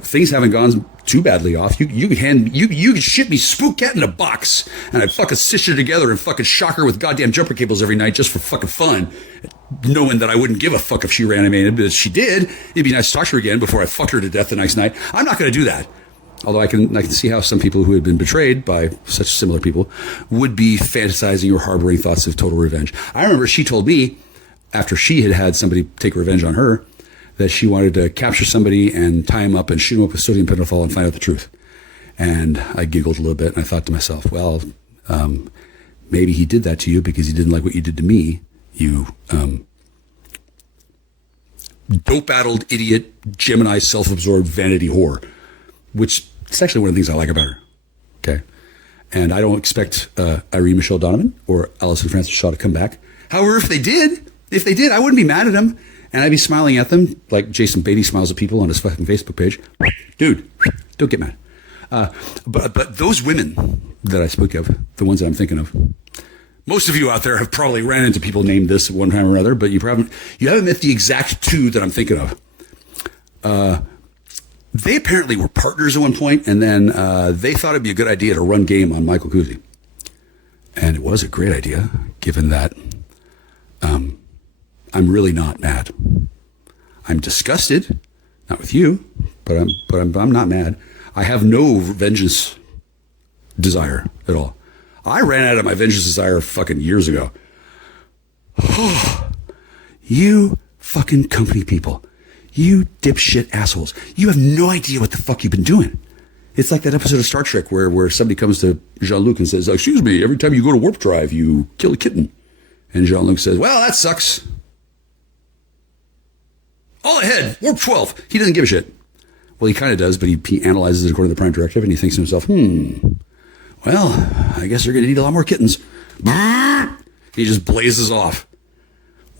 things haven't gone too badly off. You could ship me Spook Cat in a box, and I'd fucking stitch her together and fucking shock her with goddamn jumper cables every night just for fucking fun, knowing that I wouldn't give a fuck if she reanimated. But if she did, it'd be nice to talk to her again before I fucked her to death the next night. I'm not going to do that. Although I can see how some people who had been betrayed by such similar people would be fantasizing or harboring thoughts of total revenge. I remember she told me, after she had somebody take revenge on her, that she wanted to capture somebody and tie him up and shoot him up with sodium pentothal and find out the truth. And I giggled a little bit, and I thought to myself, well, maybe he did that to you because he didn't like what you did to me. You dope-addled, idiot, Gemini, self-absorbed vanity whore, which is actually one of the things I like about her. Okay. And I don't expect Irene Michelle Donovan or Alison Francis Shaw to come back. However, if they did, I wouldn't be mad at them. And I'd be smiling at them like Jason Beatty smiles at people on his fucking Facebook page. Dude, don't get mad. But those women that I spoke of, the ones that I'm thinking of, most of you out there have probably ran into people named this at one time or other, but you haven't met the exact two that I'm thinking of. They apparently were partners at one point, and then they thought it'd be a good idea to run game on Michael Cusi. And it was a great idea, given that I'm really not mad. I'm disgusted, not with you, but I'm not mad. I have no vengeance desire at all. I ran out of my vengeance desire fucking years ago. You fucking company people. You dipshit assholes. You have no idea what the fuck you've been doing. It's like that episode of Star Trek where somebody comes to Jean-Luc and says, excuse me, every time you go to warp drive, you kill a kitten. And Jean-Luc says, well, that sucks. All ahead, warp 12. He doesn't give a shit. Well, he kind of does, but he analyzes it according to the Prime Directive, and he thinks to himself, well, I guess they're going to need a lot more kittens. He just blazes off.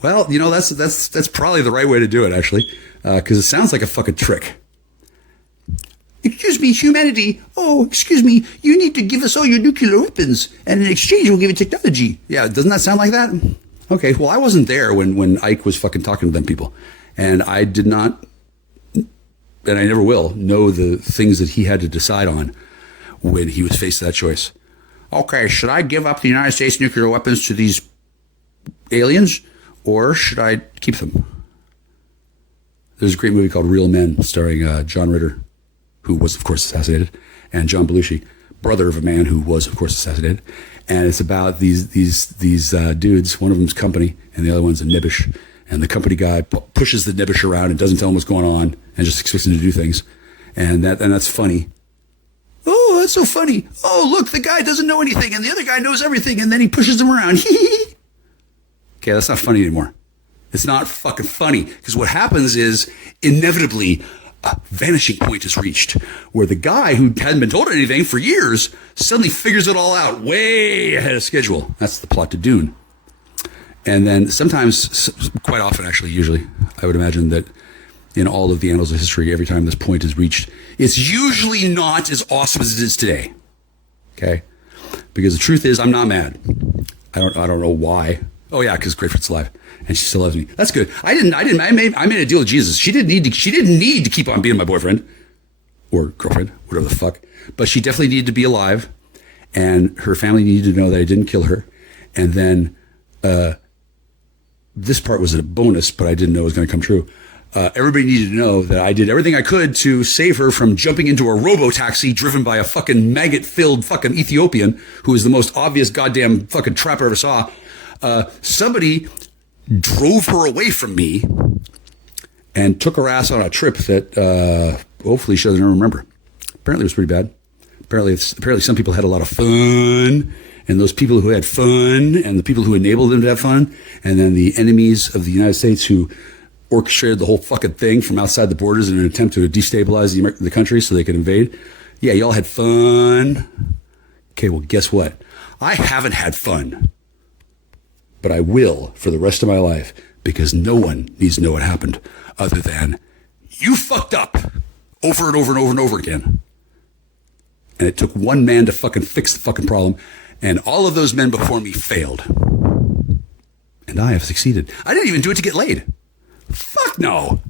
Well, that's probably the right way to do it, actually, because it sounds like a fucking trick. Excuse me, humanity. Oh, excuse me. You need to give us all your nuclear weapons, and in exchange, we'll give you technology. Yeah, doesn't that sound like that? Okay, well, I wasn't there when Ike was fucking talking to them people, and I did not, and I never will, know the things that he had to decide on when he was faced with that choice. Okay, should I give up the United States nuclear weapons to these aliens, or should I keep them? There's a great movie called Real Men starring John Ritter, who was, of course, assassinated, and John Belushi, brother of a man who was, of course, assassinated. And it's about these dudes. One of them's company, and the other one's a nibbish. And the company guy pushes the nibbish around and doesn't tell him what's going on, and just expects him to do things. And that's funny. Oh, that's so funny. Oh, look, the guy doesn't know anything, and the other guy knows everything, and then he pushes him around. Okay, that's not funny anymore. It's not fucking funny, because what happens is inevitably a vanishing point is reached where the guy who hadn't been told anything for years suddenly figures it all out way ahead of schedule. That's the plot to Dune. And then sometimes, quite often actually, usually, I would imagine that in all of the annals of history, every time this point is reached, it's usually not as awesome as it is today. Okay? Because the truth is, I'm not mad. I don't know why. Oh yeah, because Grapefruit's alive, and she still loves me. That's good. I made a deal with Jesus. She didn't need to keep on being my boyfriend or girlfriend, whatever the fuck. But she definitely needed to be alive, and her family needed to know that I didn't kill her. And then this part was a bonus, but I didn't know it was going to come true. Everybody needed to know that I did everything I could to save her from jumping into a robo-taxi driven by a fucking maggot-filled fucking Ethiopian who is the most obvious goddamn fucking trap I ever saw. Somebody drove her away from me and took her ass on a trip that hopefully she doesn't remember. Apparently it was pretty bad. Apparently some people had a lot of fun And those people who had fun and the people who enabled them to have fun, and then the enemies of the United States who orchestrated the whole fucking thing from outside the borders in an attempt to destabilize the country so they could invade. Yeah, y'all had fun. Okay, well, guess what? I haven't had fun, but I will for the rest of my life, because no one needs to know what happened other than you fucked up over and over and over and over again. And it took one man to fucking fix the fucking problem, and all of those men before me failed. And I have succeeded. I didn't even do it to get laid. Fuck no.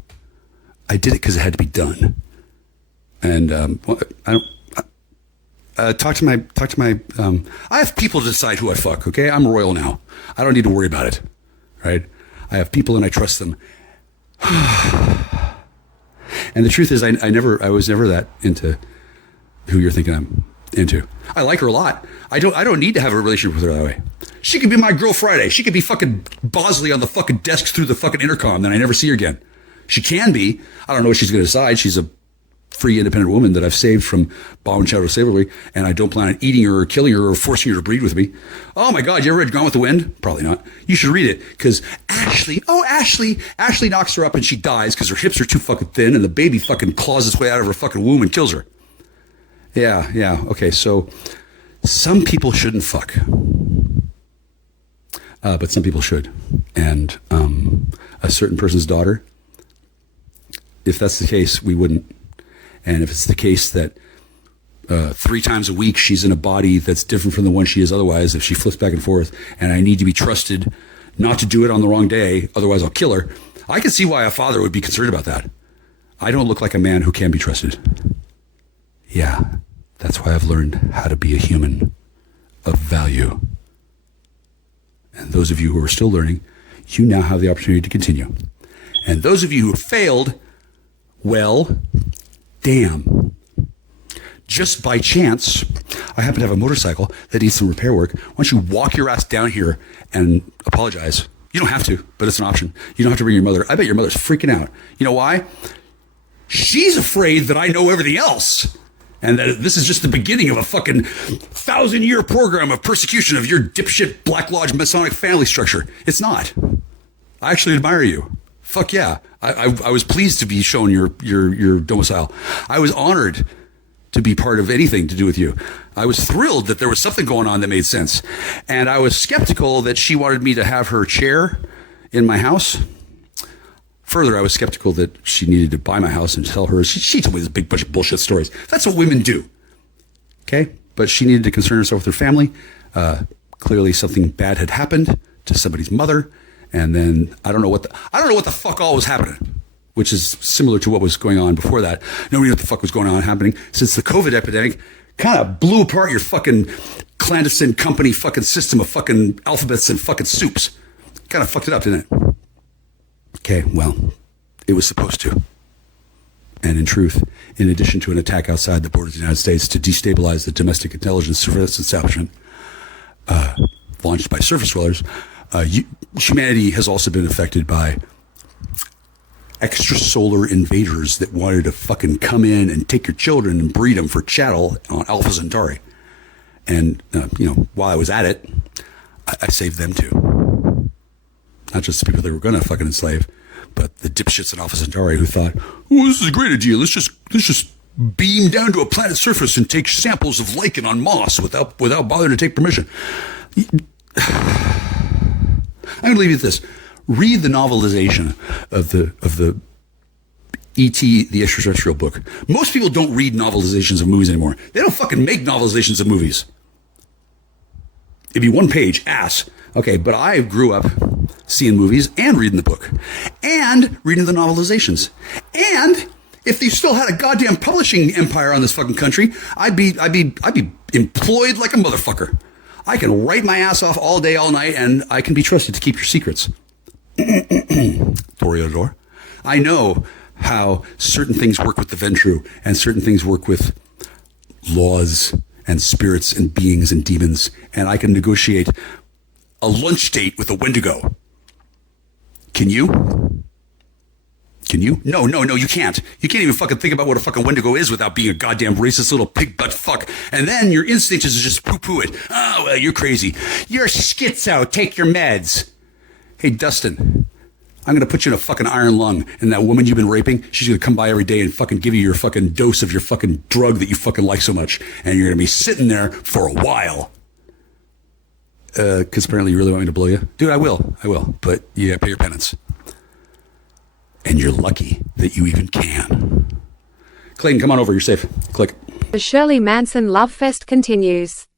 I did it because it had to be done. And I don't talk to my I have people to decide who I fuck, okay? I'm royal now. I don't need to worry about it. Right? I have people and I trust them. And the truth is I was never that into who you're thinking I'm into. I like her a lot. I don't need to have a relationship with her that way. She could be my girl Friday. She could be fucking Bosley on the fucking desk through the fucking intercom, then I never see her again. She can be. I don't know what she's going to decide. She's a free, independent woman that I've saved from bomb and shadow slavery, and I don't plan on eating her or killing her or forcing her to breed with me. Oh my God, you ever read Gone with the Wind? Probably not. You should read it, because Ashley knocks her up and she dies because her hips are too fucking thin and the baby fucking claws its way out of her fucking womb and kills her. Yeah. Okay, so some people shouldn't fuck. But some people should. And a certain person's daughter, if that's the case, we wouldn't. And if it's the case that 3 times a week she's in a body that's different from the one she is otherwise, if she flips back and forth, and I need to be trusted not to do it on the wrong day, otherwise I'll kill her, I can see why a father would be concerned about that. I don't look like a man who can be trusted. Yeah, that's why I've learned how to be a human of value. And those of you who are still learning, you now have the opportunity to continue. And those of you who have failed, well, damn. Just by chance, I happen to have a motorcycle that needs some repair work. Why don't you walk your ass down here and apologize? You don't have to, but it's an option. You don't have to bring your mother. I bet your mother's freaking out. You know why? She's afraid that I know everything else, and that this is just the beginning of a fucking 1,000-year program of persecution of your dipshit Black Lodge Masonic family structure. It's not. I actually admire you. Fuck yeah. I was pleased to be shown your domicile. I was honored to be part of anything to do with you. I was thrilled that there was something going on that made sense. And I was skeptical that she wanted me to have her chair in my house. Further, I was skeptical that she needed to buy my house and tell her. She told me this big bunch of bullshit stories. That's what women do. Okay? But she needed to concern herself with her family. Clearly something bad had happened to somebody's mother. And then I don't know what the fuck all was happening, which is similar to what was going on before that. Nobody knew what the fuck was going on happening since the COVID epidemic kind of blew apart your fucking clandestine company fucking system of fucking alphabets and fucking soups. Kind of fucked it up, didn't it? Okay, well, it was supposed to. And in truth, in addition to an attack outside the borders of the United States to destabilize the domestic intelligence surveillance establishment launched by surface dwellers, humanity has also been affected by extrasolar invaders that wanted to fucking come in and take your children and breed them for chattel on Alpha Centauri. And, while I was at it, I saved them too. Not just the people they were going to fucking enslave, but the dipshits in Alpha Centauri who thought, oh, this is a great idea. Let's just beam down to a planet's surface and take samples of lichen on Moss without bothering to take permission. I'm going to leave you with this. Read the novelization of the E.T. the Extraterrestrial book. Most people don't read novelizations of movies anymore. They don't fucking make novelizations of movies. It'd be one page, ass. Okay, but I grew up seeing movies and reading the book and reading the novelizations. And if they still had a goddamn publishing empire on this fucking country, I'd be employed like a motherfucker. I can write my ass off all day, all night, and I can be trusted to keep your secrets. Toreador. I know how certain things work with the Ventru and certain things work with laws and spirits and beings and demons, and I can negotiate a lunch date with a Wendigo. Can you? Can you? No, you can't. You can't even fucking think about what a fucking Wendigo is without being a goddamn racist little pig butt fuck. And then your instinct is to just poo-poo it. Oh, well, you're crazy. You're schizo. Take your meds. Hey, Dustin, I'm going to put you in a fucking iron lung. And that woman you've been raping, she's going to come by every day and fucking give you your fucking dose of your fucking drug that you fucking like so much. And you're going to be sitting there for a while. Because apparently you really want me to blow you. Dude, I will. But you got to pay your penance. And you're lucky that you even can. Clayton, come on over. You're safe. Click. The Shirley Manson Love Fest continues.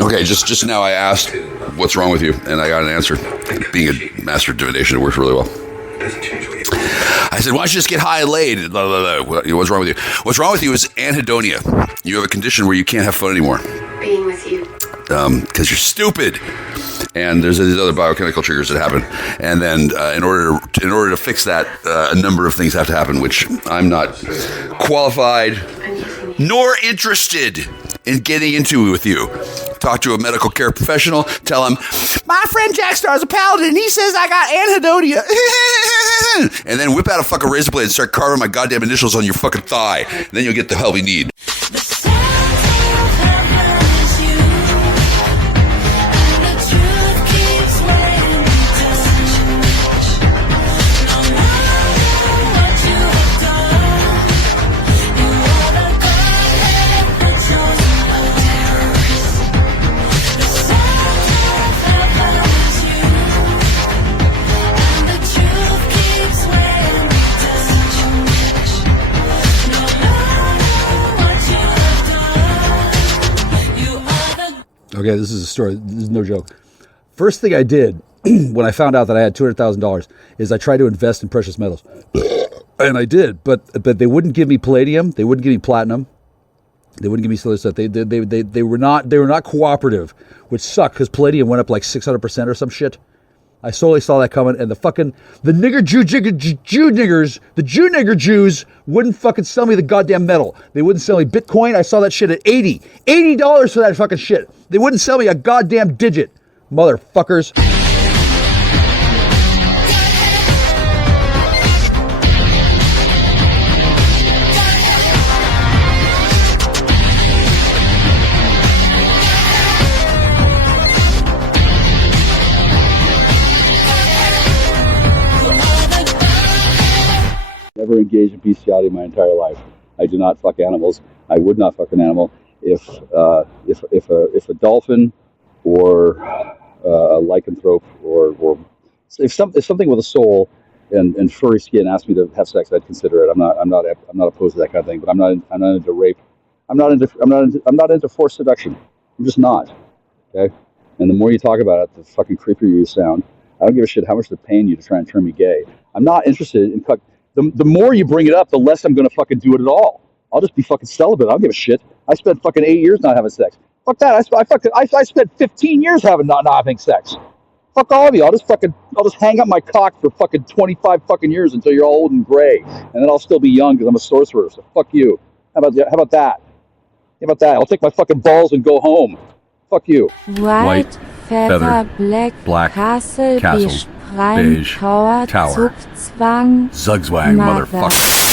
Okay, just now I asked, what's wrong with you? And I got an answer. Being a master of divination, it works really well. I said, why don't you just get high and laid? Blah, blah, blah. What's wrong with you? What's wrong with you is anhedonia. You have a condition where you can't have fun anymore. Being with you. Because you're stupid. And there's these other biochemical triggers that happen. And then in order to fix that, a number of things have to happen, which I'm not qualified nor interested in getting into with you. Talk to a medical care professional. Tell him, my friend Jack Star's a paladin, and he says I got anhedonia. And then whip out a fucking razor blade and start carving my goddamn initials on your fucking thigh. And then you'll get the help you need. Okay, this is a story. This is no joke. First thing I did when I found out that I had $200,000 is I tried to invest in precious metals. And I did, but they wouldn't give me palladium. They wouldn't give me platinum. They wouldn't give me silver stuff. They were not cooperative, which sucked because palladium went up like 600% or some shit. I solely saw that coming, and the Jew Jews wouldn't fucking sell me the goddamn metal. They wouldn't sell me Bitcoin. I saw that shit at $80 for that fucking shit. They wouldn't sell me a goddamn digit, motherfuckers. Never engaged in bestiality my entire life. I do not fuck animals. I would not fuck an animal. If a dolphin or a lycanthrope or if something with a soul and furry skin asked me to have sex, I'd consider it. I'm not opposed to that kind of thing. But I'm not into rape. I'm not into forced seduction. I'm just not. Okay. And the more you talk about it, the fucking creepier you sound. I don't give a shit how much they're paying you to try and turn me gay. I'm not interested in the more you bring it up, the less I'm going to fucking do it at all. I'll just be fucking celibate. I don't give a shit. I spent fucking 8 years not having sex. Fuck that. I spent 15 years not having sex. Fuck all of you. I'll just hang up my cock for fucking 25 fucking years until you're all old and gray, and then I'll still be young because I'm a sorcerer. So fuck you. How about that? How about that? I'll take my fucking balls and go home. Fuck you. White, feather, black, castle, beige, tower, Zugzwang, motherfucker.